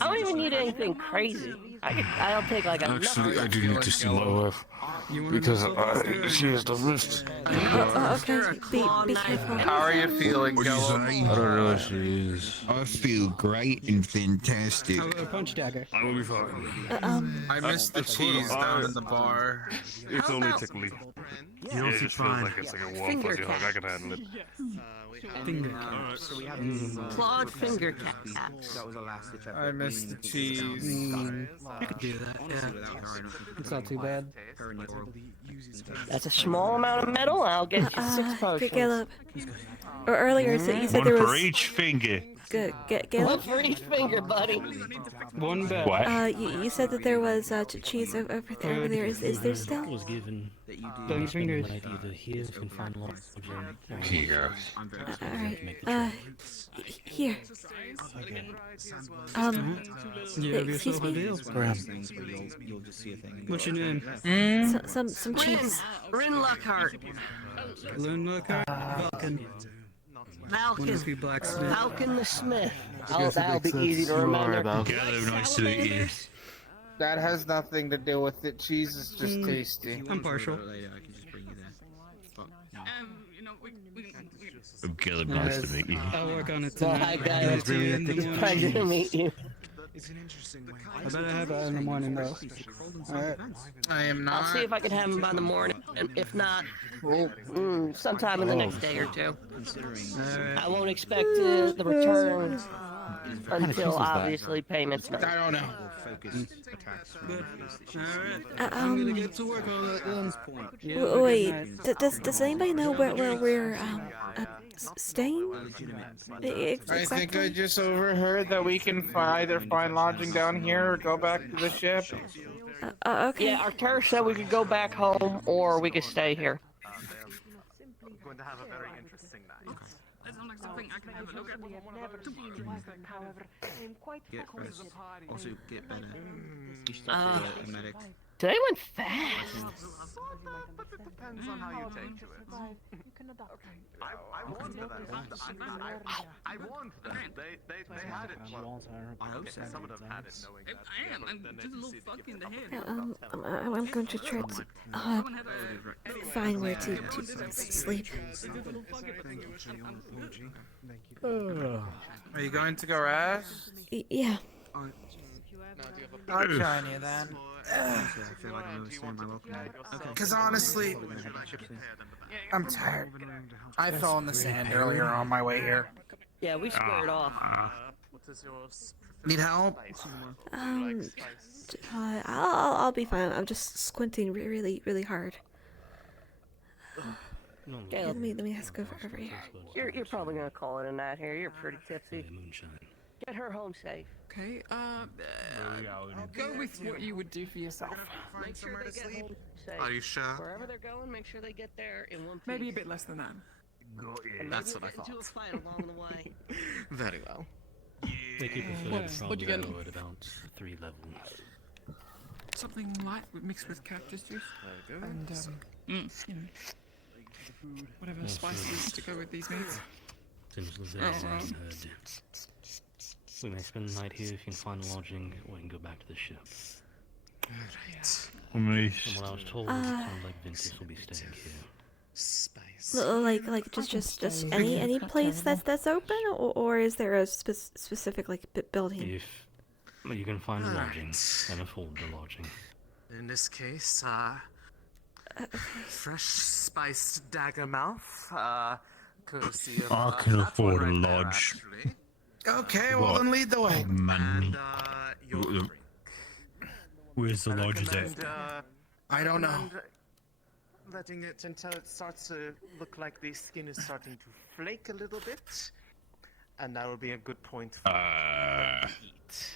I don't even need anything crazy. I'll take like a... Actually, I do need to see my wife. Because she is the wrist. Okay, be careful. How are you feeling, What do you Gellum? say? I don't know where she is. I feel great and fantastic. How about a punch dagger? I will be fine. I missed the cheese down in the bar. It's only tickly. Yeah, it just feels like it's like a warm fuzzy hug. I can handle it. Finger Clawed finger caps. That was the last ditch effort. I missed the cheese. You could do that, yeah. It's not too bad. That's a small amount of metal. I'll get you 6 potions. Caleb. Or earlier, you said One there for was... each finger. Good. One Caleb? for each finger, buddy. One bet. What? You said that there was cheese over there. Is there still? Was given those fingers. Here can find Here. Alright. Here. Excuse me? What's your name? Some cheese. Rin Lockhart. Lynn Lockhart? Vulcan. Falcon. Falcon the Smith. Oh, that'll be easy to remember. Nice to meet you. That has nothing to do with it. Cheese is just tasty. I'm partial. I'm Caleb, nice to meet you. I'll work on it Well, tonight. hi guys. Pleasure to meet you. It's an interesting way. I better have it in the morning though. Alright. I am not. I'll see if I can have them by the morning. And if not, sometime in the next day or two. I won't expect the return until obviously payments made. I don't know. I'm gonna get to work on that then. Wait, does anybody know where we're staying? I think I just overheard that we can either find lodging down here or go back to the ship. Okay. Yeah, Artur said we could go back home or we could stay here. Going to have a very interesting night. Something I can have a look at. Get rest. Also get better. You should talk to a medic. Today went fast. But it depends on how you take to it. I warned them. I warned them. They had it. Well, okay, some of them had it knowing that. I'm just a little fucked in the head. I'm going to try to find where to sleep. Are you going to go rest? Yeah. I'll join you then. Because honestly, I'm tired. I fell in the sand earlier on my way here. Yeah, we squared off. Need help? I'll be fine. I'm just squinting really hard. Yeah, Let me ask over here. You're probably gonna call it a night here. You're pretty tipsy. Get her home safe. Okay, go with what you would do for yourself. Make sure they get home safe. Are you sure? Wherever they're going, make sure they get there in one piece. Maybe a bit less than that. And That's maybe what I we'll get into a thought. fight along the way. Very well. They could What'd you get? at about 3 levels. Something light mixed with cactus juice. And, you know, whatever spices to go with these meats. We may spend the night here if you can find a lodging, or we can go back to the ship. From what I was told, it sounds like Vintus will be staying here. Like just any place that's open, or is there a specific like building? If you can find a lodging and afford the lodging. In this case, fresh spiced dagger mouth, courtesy of. I can afford a lodge. Okay, well then lead the way. Man. Your drink. Where's the lodge at? I don't know. Letting it until it starts to look like the skin is starting to flake a little bit, and that will be a good point for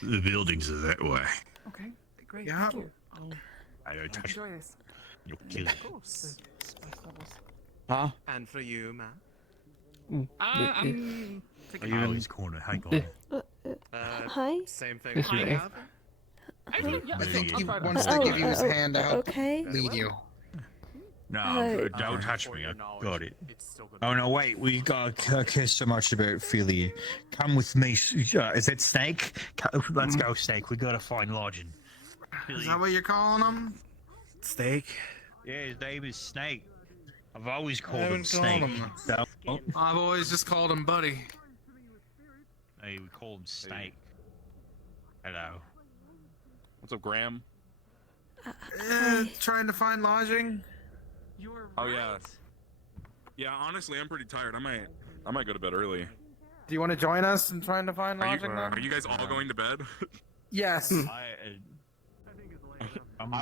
The buildings are that way. Okay, great. Yeah. I don't touch. Enjoy this. You'll kill it. Of course. Huh? And for you, Matt. Are you in his corner? Hi, Gordon. Hi? Same thing. Yes, Hi, you are. Gavin. I think he wants to give you his hand to help okay. lead you. No, don't touch me. I got it. Oh no, wait, we got care so much about Philly. Come with me. Is it Snake? Let's go, Snake. We gotta find lodging. Is that what you're calling him? Steak? Yeah, his name is Snake. I've always I called him haven't Snake. called him. I've always just called him Buddy. Hey, we call him Snake. Hello. What's up, Graham? Trying to find lodging. Oh yeah. Yeah, honestly, I'm pretty tired. I might go to bed early. Do you want to join us in trying to find lodging? Are you guys all going to bed? Yes.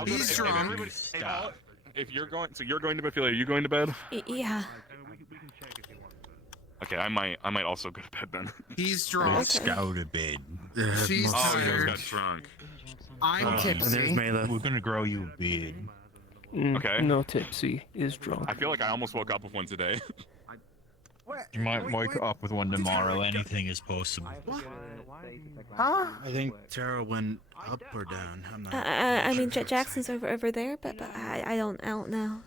He's drunk. If you're going, so you're going to bed, Philly. Are you going to bed? Yeah. Okay, I might also go to bed then. He's drunk. Let's go to bed. She's Oh, you guys tired. got drunk. I'm tipsy. There's Mela. We're gonna grow you a beard. Okay. No tipsy, is drunk. I feel like I almost woke up with one today. You might wake up with one tomorrow. Anything is possible. Huh? I think Tara went up or down. I'm not. I mean, Jackson's over there, but I don't know.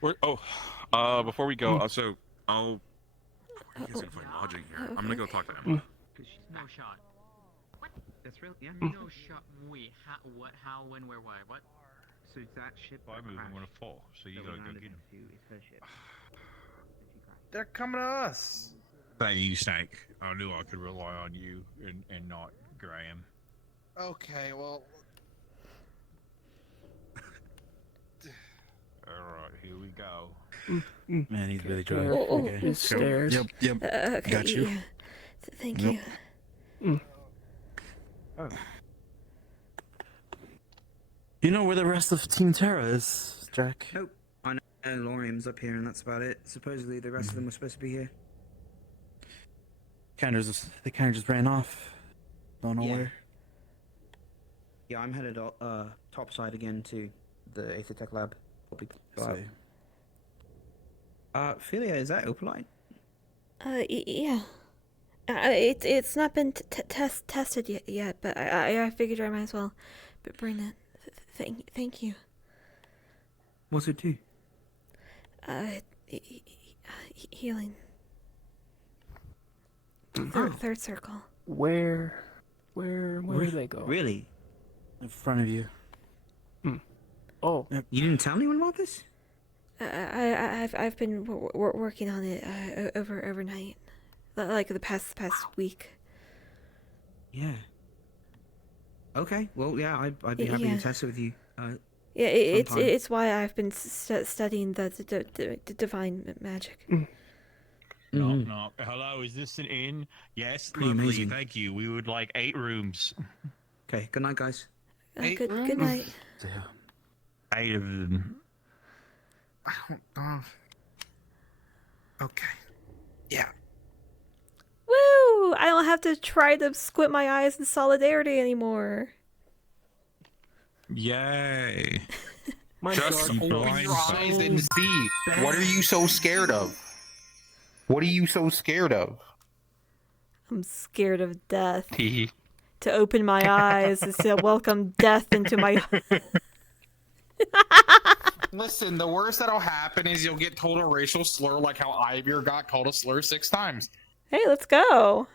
Before we go, also, I'll. Where are you guys gonna find lodging here? I'm gonna go talk to Emma. No shot. What? That's real? Yeah, no shot. Wait, how, when, where, why, what? So that ship. I moved want to fall, so you gotta go get him. They're coming to us. Thank you, Snake. I knew I could rely on you and not Graham. Okay, well. Alright, here we go. Man, he's really drunk. Okay. Stairs. Yep. Okay. Got you. Yeah. Thank you. Oh. You know where the rest of Team Terra is, Jack? Nope. I know Lorium's up here, and that's about it. Supposedly, the rest of them were supposed to be here. They kind of just ran off. Don't know where. Yeah, I'm headed topside again to the Aethertech lab. Philia, is that Opalite? Yeah. It's not been tested yet, but I figured I might as well bring it. Thank you. What's it do? Healing. Third circle. Where do they go? Really? In front of you. Oh. You didn't tell anyone about this? I've been working on it overnight, like the past week. Yeah. Okay. Well, yeah, I'd be happy to test it with you. Yeah, it's why I've been studying the divine magic. No. Hello, is this an inn? Yes, Pretty lovely, amazing. thank you. We would like 8 rooms. Okay, good night, guys. Good night. 8 of them. I don't know. Okay. Yeah. Woo! I don't have to try to squint my eyes in solidarity anymore. Yay. Just open your eyes and see. What are you so scared of? What are you so scared of? I'm scared of death. To open my eyes is to welcome death into my... Listen, the worst that'll happen is you'll get told a racial slur like how Ivor got called a slur 6 times. Hey, let's go.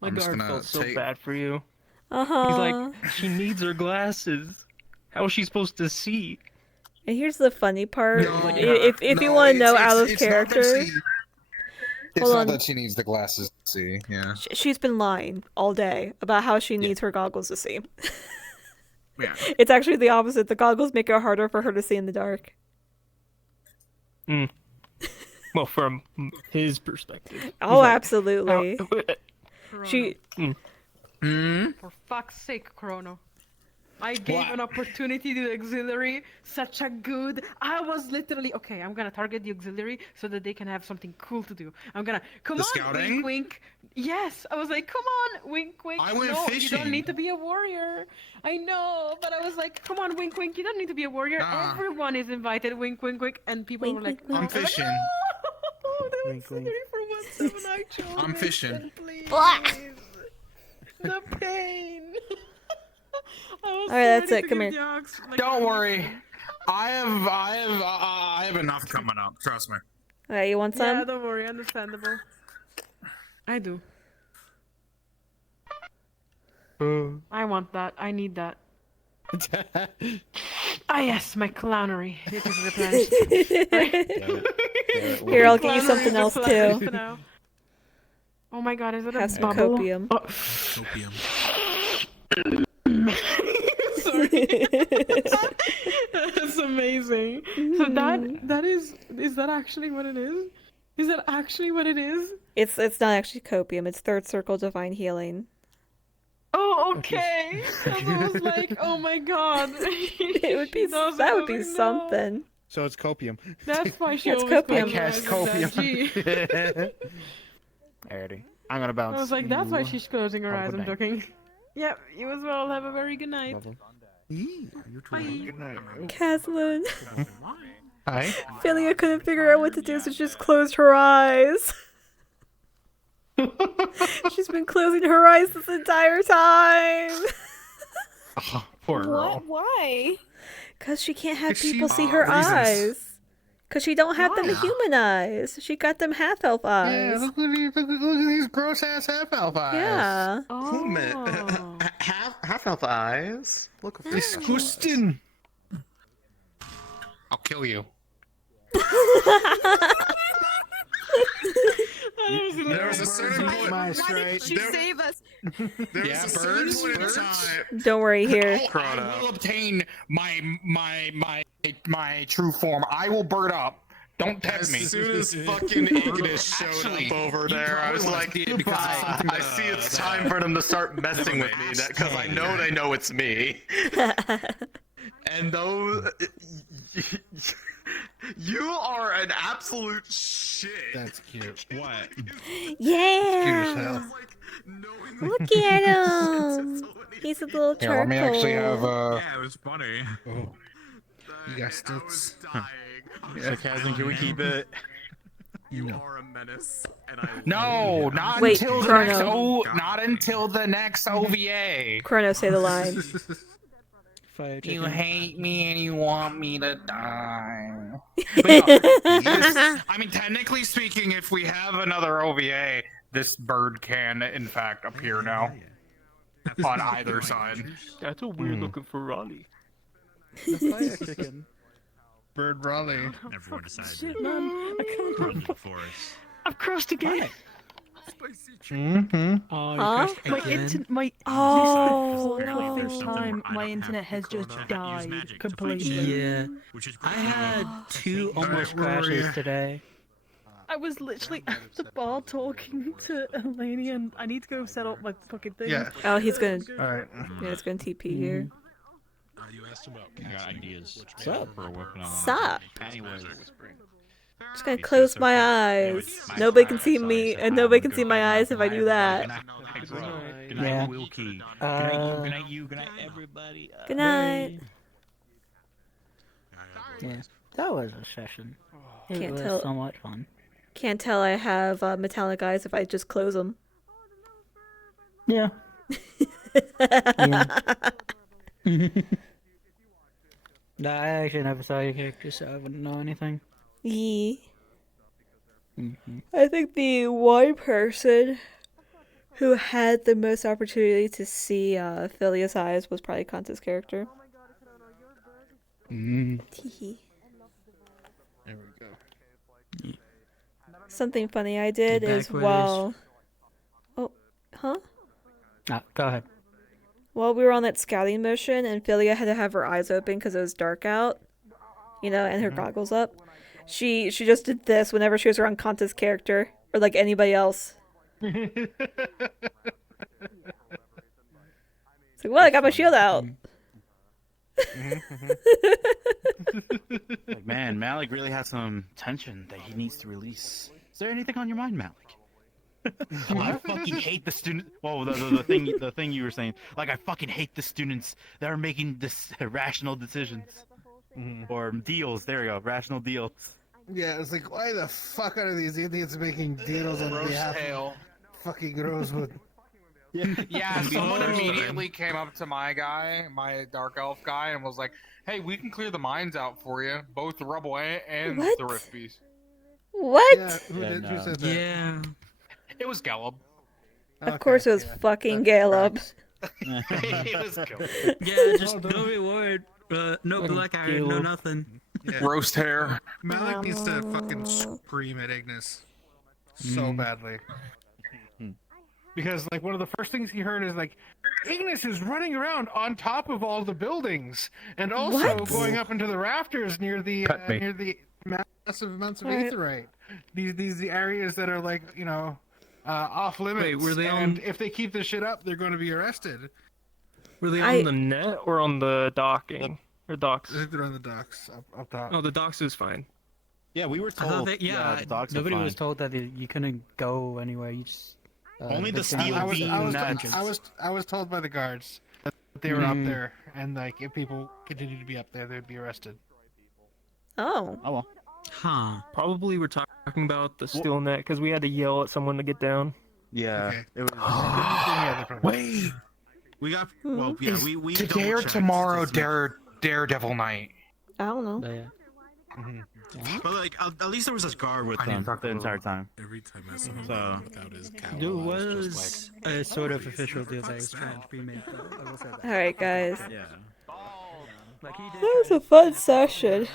My guard felt so bad for you. Uh-huh. He's like, she needs her glasses. How is she supposed to see? And here's the funny part. If you want to know out of character... It's not that she needs the glasses to see, yeah. She's been lying all day about how she needs her goggles to see. Yeah. It's actually the opposite. The goggles make it harder for her to see in the dark. Well, from his perspective. Oh, absolutely. Chrono. She... For fuck's sake, Chrono. I gave an opportunity to the auxiliary. Such a good. I was literally okay. I'm gonna target the auxiliary so that they can have something cool to do. I'm gonna come The on, scouting? wink, wink. Yes, I was like, come on, wink, wink. I went no, you fishing. don't need to be a warrior. I know, but I was like, come on, wink, wink. You don't need to be a warrior. Nah. Everyone is invited. Wink, wink, wink. And people were like, I'm I was like, fishing. no, the auxiliary for 1/7 I chose. I'm fishing. Please. The pain. All right, that's it. Come here. Don't worry. I have enough coming up. Trust me. All right, you want some? Yeah, don't worry. Understandable. I do. I want that. I need that. Ah yes, my clownery. It is replenished. Here, I'll get you something else too. Oh my god, is it Have a some bubble? copium. Oh. Copium. Sorry. That's amazing. So that is that actually what it is? Is that actually what it is? It's not actually copium. It's third circle divine healing. Oh, okay. I was like, oh my god. It would be that would be something. So it's copium. That's why she It's always copium. goes I cast with that copium. G. Alrighty. I'm gonna bounce. I was like, that's why she's closing her Have a eyes good and night. ducking. Yep, you as well. Have a very good night. Bye. Good night. Caslin. Hi. Philia couldn't figure out what to do, so she just closed her eyes. She's been closing her eyes this entire time. Oh, poor girl. Why? Because she can't have Is she- people see her reasons. eyes. Because she don't have them Why? human eyes. She got them half-elf eyes. Yeah, look at these gross ass half elf eyes. Yeah. Oh. Half elf eyes. Look at this. Disgusting. I'll kill you. There was a certain point. Why didn't you save us? There was a certain point in time. Don't worry here. I will obtain my true form. I will bird up. Don't tempt me. As soon as fucking Ignis showed Actually, up over you there, I probably was wanna like, see it because it's something I see it's that- time for them to start messing with me, because I know they know it's me. And those... You are an absolute shit. That's cute. What? Yeah. Look at him. He's a little charcoal. Here, let me actually have Yeah, it was funny. Oh. You got stilts. Sarcasm, can we keep it? You are a menace, and I No, not Wait, until the Chrono. next not until the next OVA. Chrono, say the line. You hate me and you want me to die. But no, I mean, technically speaking, if we have another OVA, this bird can, in fact, appear now. On either side. That's a weird looking Ferrari. The fire chicken. Bird Raleigh. Everyone decided Shit, to man. I can't run before us. I've crossed again. Mm-hmm. Oh, Huh? my internet, my Oh, for like no. this time, I my don't internet has have to just use died magic to fight completely. you. Yeah, Which is I great. had two almost crashes today. I was literally at the bar talking to Eleni, and I need to go set up my fucking thing. Yeah. Oh, he's gonna. Alright. Yeah, it's gonna TP here. You asked about. I got ideas. What's up? We're working on. Sup? Anyways. Just gonna close my eyes. Nobody can see me, and nobody can see my eyes if I do that. Good night, Yeah. Wilkie. Good night, you. Good night, everybody. Good night. Yeah, that was a session. It Can't was tell. so much fun. Can't tell I have metallic eyes if I just close them. Yeah. Yeah. No, I actually never saw your character, so I wouldn't know anything. Yeah. Mm-hmm. I think the one person who had the most opportunity to see Philia's eyes was probably Kanta's character. Teehee. There we go. Something funny I did Get is back with while... Oh, huh? Go ahead. While we were on that scouting mission and Philia had to have her eyes open because it was dark out, you know, and her goggles up, she just did this whenever she was around Kanta's character, or like anybody else. It's like, well, I got my shield out. Like, man, Malik really has some tension that he needs to release. Is there anything on your mind, Malik? I fucking hate the student. Well, the thing you were saying. Like, I fucking hate the students that are making this rational decisions or deals. There we go, rational deals. Yeah, it's like, why the fuck are these idiots making deals on behalf of fucking Rosewood? Yeah, someone immediately came up to my dark elf guy, and was like, "Hey, we can clear the mines out for you, both the rubble and What? the rift beast." What? Yeah, who said that? Yeah. It was Gallup. Of course it was fucking Gallup. It was Gallup. Yeah, just no reward. No black iron, no nothing. Yeah. Roast hair. Malik needs to fucking scream at Ignis so badly. Because, like, one of the first things he heard is, like, Ignis is running around on top of all the buildings, and also going up into the rafters near the massive amounts of aetheryte. These the areas that are, like, you know, off limits. Wait, were they and on... if they keep this shit up, they're going to be arrested. Were they on the net or on the docking? Or docks? I think they're on the docks up top. Oh, the docks is fine. Yeah, we were told. the docks Nobody are fine. was told that you couldn't go anywhere. You just only the steel I beam. I was told by the guards that they were up there, and like if people continued to be up there, they'd be arrested. Oh. Oh well. Huh. Probably we're talking about the steel net because we had to yell at someone to get down. Yeah. Okay. It was. Wait. We got. Well, yeah, we Today or tomorrow, Daredevil night. I don't know. But like, at least there was this guard with them the entire time. every time I saw him without his cowl. There I was just a sort of official deal that was trying to be made, though. I will say that. Alright, guys. Yeah. That was a fun session.